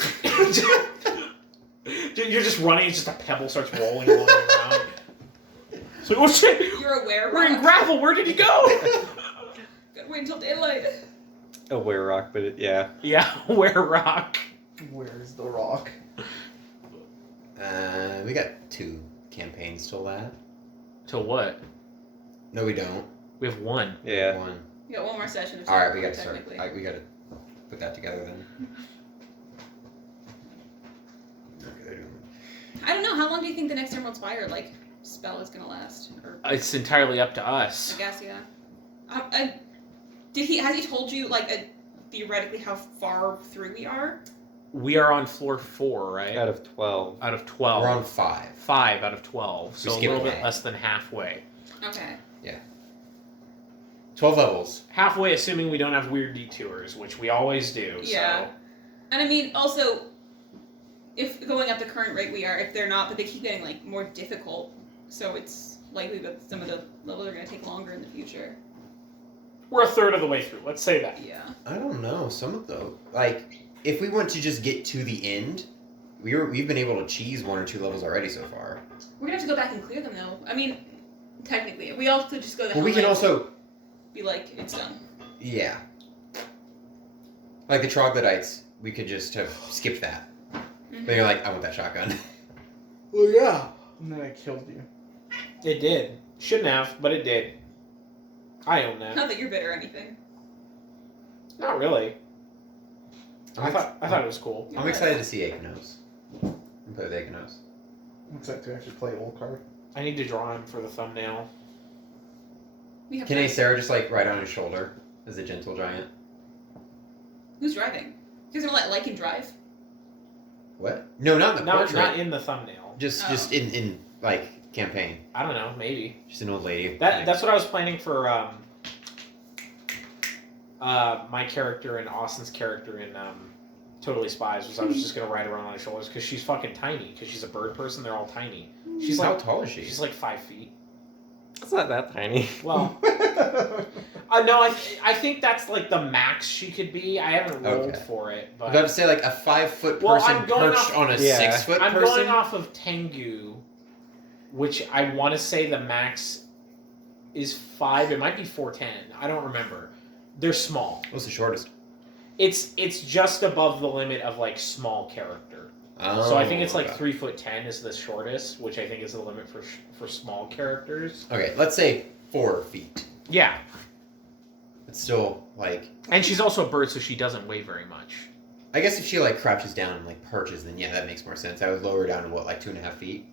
You're just running. It's just a pebble starts rolling along the ground. It's like oh shit, You're aware. we're in Rock. gravel. Where did he go? Gotta wait until daylight. A were rock, but yeah. Yeah, where rock? Where's the rock? we got 2 campaigns till that. To what? No, we don't. We have one. Yeah. 1. We got one more session. Of All right, we got to technically. start. We got to put that together then. Okay, they're doing I don't know. How long do you think the next Emerald Spire spell is gonna last? Or It's entirely up to I us. guess yeah. Has he told you theoretically how far through we are? We are on floor 4, right? Out of 12. Out of 12. We're on 5. 5 out of 12, so a skipped little bit one. less than halfway. Okay. 12 levels. Halfway, assuming we don't have weird detours, which we always do. Yeah. And I mean, also, if going at the current rate we are, if they're not, but they keep getting more difficult, so it's likely that some of the levels are going to take longer in the future. So we're a third of the way through. Let's say that. Yeah. I don't know. Some of those, if we want to just get to the end, we've been able to cheese 1 or 2 levels already so far. We're gonna have to go back and clear them though. I mean, technically, we all could just go. Well, we can also, be like, it's done. yeah. Like the troglodytes, we could just have skipped that. Mhm. But you're like, I want that shotgun. Well, yeah. And then I killed you. It did. Shouldn't have, but it did. I own that. Not that you're bitter or anything. Not really. I I'm, thought it was cool. I'm excited to see Akanos. And play with Akanos. I'm excited to actually play old card. I need to draw him for the thumbnail. We have Can time. Aesera just ride on his shoulder as a gentle giant? Who's driving? You guys gonna let Lycan drive? What? No, not in the portrait. Not in the thumbnail. Just Oh. just in campaign. I don't know. Maybe Just an old lady. that's what I was planning for. My character and Austin's character in Totally Spies was I was just gonna ride around on his shoulders because she's fucking tiny. Because she's a bird person, they're all tiny. She's How like tall is she? she's like 5 feet. It's not that tiny. Well, no, I think that's the max she could be. I haven't rolled Okay. for it, I'm but about to say a 5-foot Well, person I'm going perched off- on a Yeah. 6-foot I'm person. going off of Tengu, which I want to say the max is 5. It might be 4'10". I don't remember. They're small. What's the shortest? It's just above the limit of small character. Oh, So I think it's okay. 3'10" is the shortest, which I think is the limit for small characters. Okay, let's say 4 feet. Yeah, It's still and she's also a bird, so she doesn't weigh very much. I guess if she crouches down and perches, then yeah, that makes more sense. I would lower her down to 2.5 feet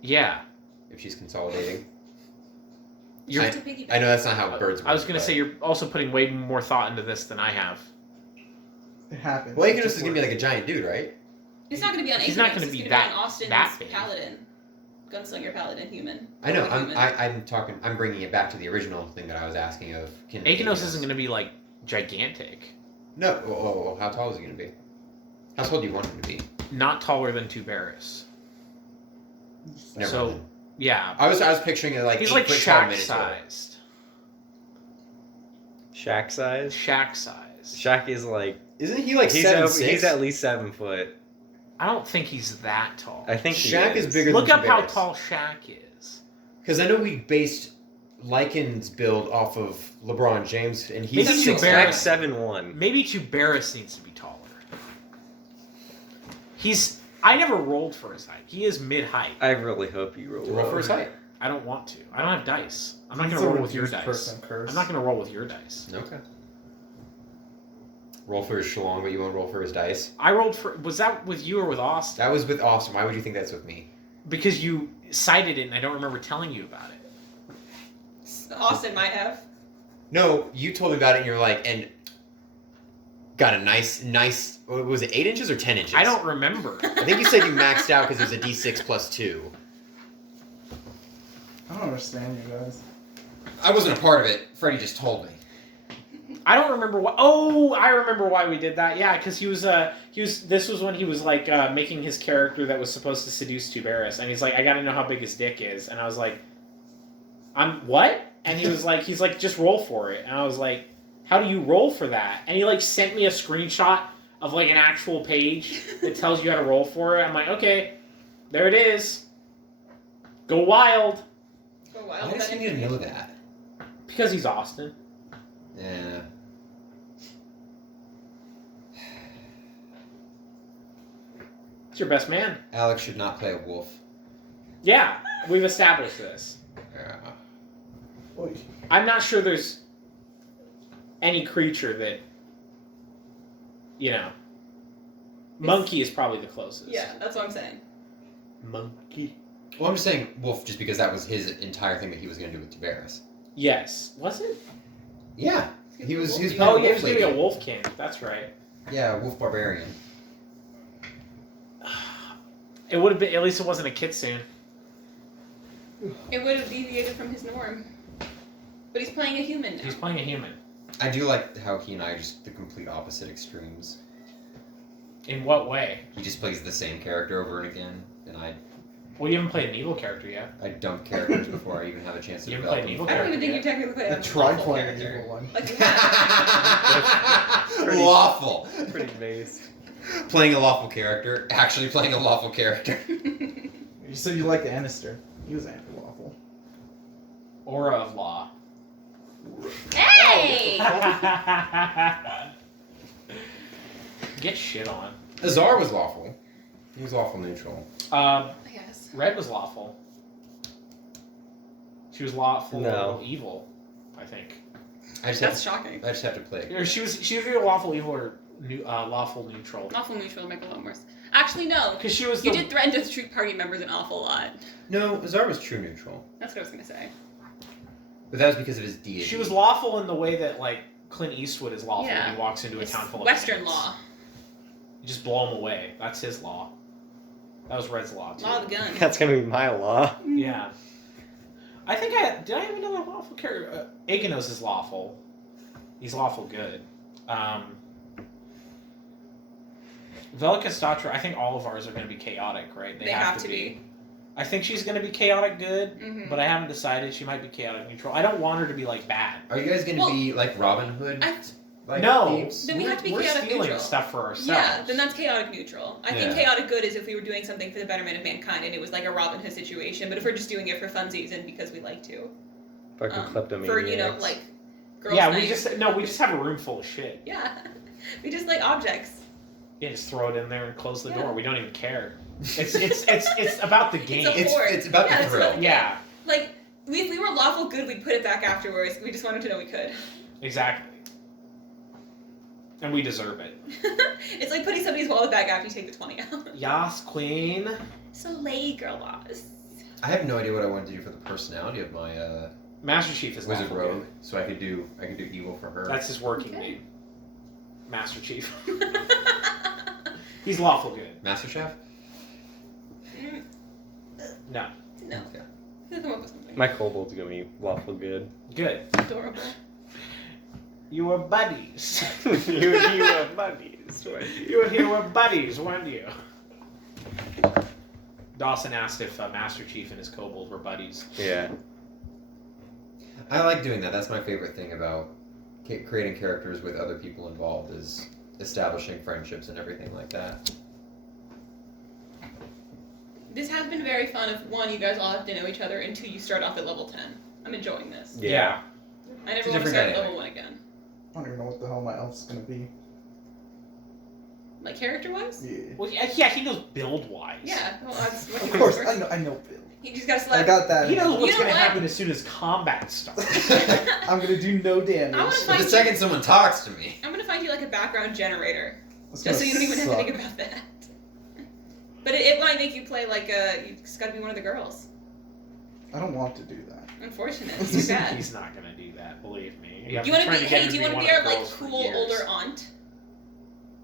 Yeah, if she's consolidating. You're I- just a piggyback. I know that's not how birds work. I was gonna but- say you're also putting way more thought into this than I have. It happens. Well, It Akanos just is gonna be works. a giant dude, right? It's not gonna be on He's Akanos, not gonna it's be gonna that- be on Austin's that big. paladin. Gunslinger paladin human. I know. Human. I'm bringing it back to the original thing that I was asking of. Can Akanos isn't gonna be gigantic. No. Whoa, how tall is he gonna be? How tall do you want him to be? Not taller than Tuberis. Never So- mind. Yeah, I was picturing it he's 8 foot tall Shaq Minotaur. sized. Shaq size? Shaq sized. Shaq is Isn't he he's 7'6"? he's at least 7 foot. I don't think he's that tall. I think he Shaq is bigger Look than up how Tuberis. tall Shaq is. Because I know we based Lycan's build off of LeBron James, and he's Maybe 6'9". Tuberis- Shaq's 7'1". Maybe Tuberis needs to be taller. I never rolled for his height. He is mid height. I really hope you roll. To roll for his height. I don't want to. I don't have dice. I'm not It's gonna a roll with your reduced dice. percent curse. I'm not gonna roll with your dice. Okay. Roll for his shalong, but you won't roll for his dice. I rolled for. Was that with you or with Austin? That was with Austin. Why would you think that's with me? Because you cited it and I don't remember telling you about it. Austin might have. No, you told me about it, and you're like, and got a nice. What was it, 8 inches or 10 inches? I don't remember. I think you said you maxed out because it was a D6 plus 2. I don't understand you guys. I wasn't a part of it. Freddie just told me. I don't remember why. Oh, I remember why we did that. Yeah, because he was. This was when he was like making his character that was supposed to seduce Tuberis, and he's like, I got to know how big his dick is, and I was like, I'm what? And he's like, just roll for it, and I was like, how do you roll for that? And he like sent me a screenshot of like an actual page that tells you how to roll for it. I'm like, okay, there it is. Go wild. Go wild. Why does he need to know that? Because he's Austin. Yeah. It's your best man. Alex should not play a wolf. Yeah, we've established this. Yeah. Oy. I'm not sure there's any creature that, you know. Monkey is probably the closest. Yeah, that's what I'm saying. Monkey. Well, I'm just saying wolf just because that was his entire thing that he was going to do with Tiberius. Yes. Was it? Yeah. He was Oh, playing yeah, he wolf was going to be lady. a wolf king. That's right. Yeah, wolf barbarian. It would have been, at least it wasn't a kitsune. It would have deviated from his norm. But he's playing a human now. He's playing a human. I do like how he and I are just the complete opposite extremes. In what way? He just plays the same character over and again, and Well, you haven't played an evil character yet. I dump characters before I even have a chance to You haven't develop played an them. evil I don't even think Yeah. you technically play I a tried lawful playing an character. evil one. Like you have. Pretty- Lawful. Pretty based. Playing a lawful character, actually playing a lawful character. You said you liked Annister. He was anti-lawful. Aura of Law. Hey! Get shit on. Azar was lawful. He was lawful neutral. I guess. Red was lawful. She was lawful No. evil, I think. I just That's have shocking. to, I just have to play. Or she was either lawful evil or lawful neutral. Lawful neutral would make a lot more sense. Actually, no. Because she was You the did threaten to treat party members an awful lot. No, Azar was true neutral, That's what I was gonna say. but that was because of his deity. she was lawful in the way that like Clint Eastwood is lawful Yeah. when he walks into a It's town full of Western idiots. law. You just blow him away. That's his law. That was Red's law too. Law of the gun. That's gonna be my law. Yeah. I think did I have another lawful character? Akenos is lawful. He's lawful good. Velikastatra, I think all of ours are going to be chaotic, right? They have to be. I think she's going to be chaotic good, Mhm. but I haven't decided. She might be chaotic neutral. I don't want her to be like bad. Are you guys going to Well, be like Robin Hood? I- Like No, thieves? Then we have to be we're chaotic stealing neutral. stuff for ourselves. Yeah, then that's chaotic neutral. I think Yeah. chaotic good is if we were doing something for the betterment of mankind and it was like a Robin Hood situation, but if we're just doing it for funsies and because we like to. Fucking kleptomaniacs. For, you know, like, girls' yeah, night. we just have a room full of shit. Yeah. We just like objects. Yeah, just throw it in there and close the Yeah. door. We don't even care. It's about the game. a It's, Or- it's about yeah, the it's thrill. about- Yeah, Like, if we were lawful good, we'd put it back afterwards. We just wanted to know we could. exactly. And we deserve it. It's like putting somebody's wallet back after you take the 20 out. Yas, queen. So lay, girl boss. I have no idea what I want to do for the personality of my Master Chief is wizard lawful rogue, good. so I could do evil for her. That's his working Okay. name. Master Chief. He's lawful good. Master Chef. No. No. Okay. He'll come up with something. My kobold's gonna be lawful good. Good. Adorable. You were buddies. you were buddies. You were here with buddies, weren't you? Dawson asked if Master Chief and his kobold were buddies. Yeah. I like doing that. That's my favorite thing about creating characters with other people involved is establishing friendships and everything like that. This has been very fun if one, you guys all have to know each other, and two, you start off at level 10. I'm enjoying this. Yeah. I It's a never want to different start at dynamic. level 1 again. I don't even know what the hell my elf's gonna be. Like character wise? Yeah. Well, yeah, he knows build wise. Yeah. Well, that's what Of you course, for. I know Bill. You just gotta I select. got that. He knows what's You know going to what? happen as soon as combat starts. I'm gonna do no damage. I wanna But find the second someone talks to me, I'm gonna find you like a background generator, It's just so you don't even have to suck. think about that. But it might make you play like you just gotta be one of the girls. I don't want to do that. Unfortunate. It's too bad. He's not going to do that, believe me. Do you want to be? Hey, do you want to be our like for cool years. older aunt?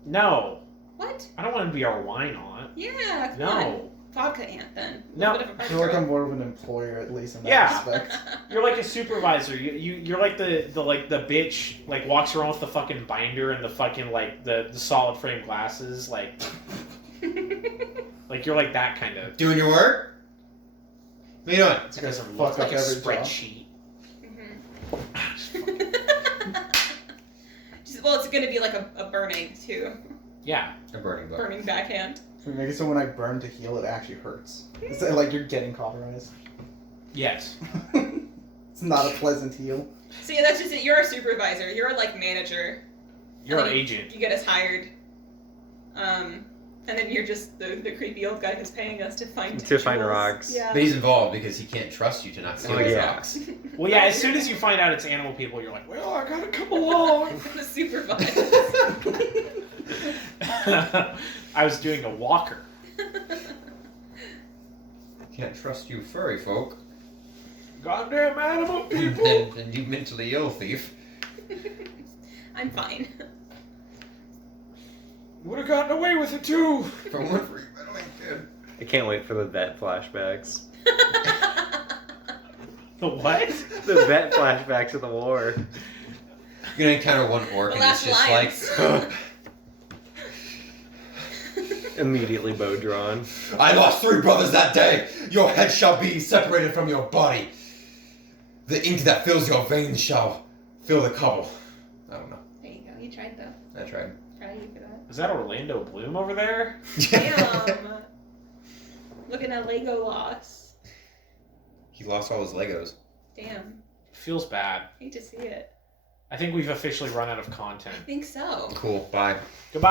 No. What? I don't want to be our wine aunt. Yeah. Come No. on. vodka ant then. A No, little bit of a I party feel like girl. I'm more of an employer, at least in that Yeah. respect. You're like a supervisor. You're like the bitch like walks around with the fucking binder and the fucking like the solid frame glasses like you're like that kind of. Doing your work? What are you doing? This guy's Doesn't fuck look like up a every job. spreadsheet. Well, it's gonna be like a burning too. Yeah. A burning book. Burning backhand. Maybe so when I burn to heal, it actually hurts. It's like you're getting cauterized. Yes. It's not a pleasant heal. So yeah, that's just it. You're a supervisor. You're a like manager. You're And our then agent. You get us hired. And then you're just the creepy old guy who's paying us to find To find jewels. rocks. Yeah. But he's involved because he can't trust you to not steal Oh, his yeah. rocks. Well, yeah. As soon as you find out it's animal people, you're like, well, I gotta come along. The supervisor. I was doing a walker. Can't trust you furry folk. Goddamn animal people. And you mentally ill thief. I'm fine. Would have gotten away with it too. For one freak, I don't kid. I can't wait for the vet flashbacks. The what? The vet flashbacks of the war. You're gonna encounter one orc The and it's last just lions. like, Immediately bow drawn. I lost 3 brothers that day. Your head shall be separated from your body. The ink that fills your veins shall fill the cobble. I don't know. There you go. You tried though. I tried. Proud of you for that. Is that Orlando Bloom over there? Damn. Looking at Lego loss. He lost all his Legos. Damn. Feels bad. Hate to see it. I think we've officially run out of content. I think so. Cool. Bye. Goodbye.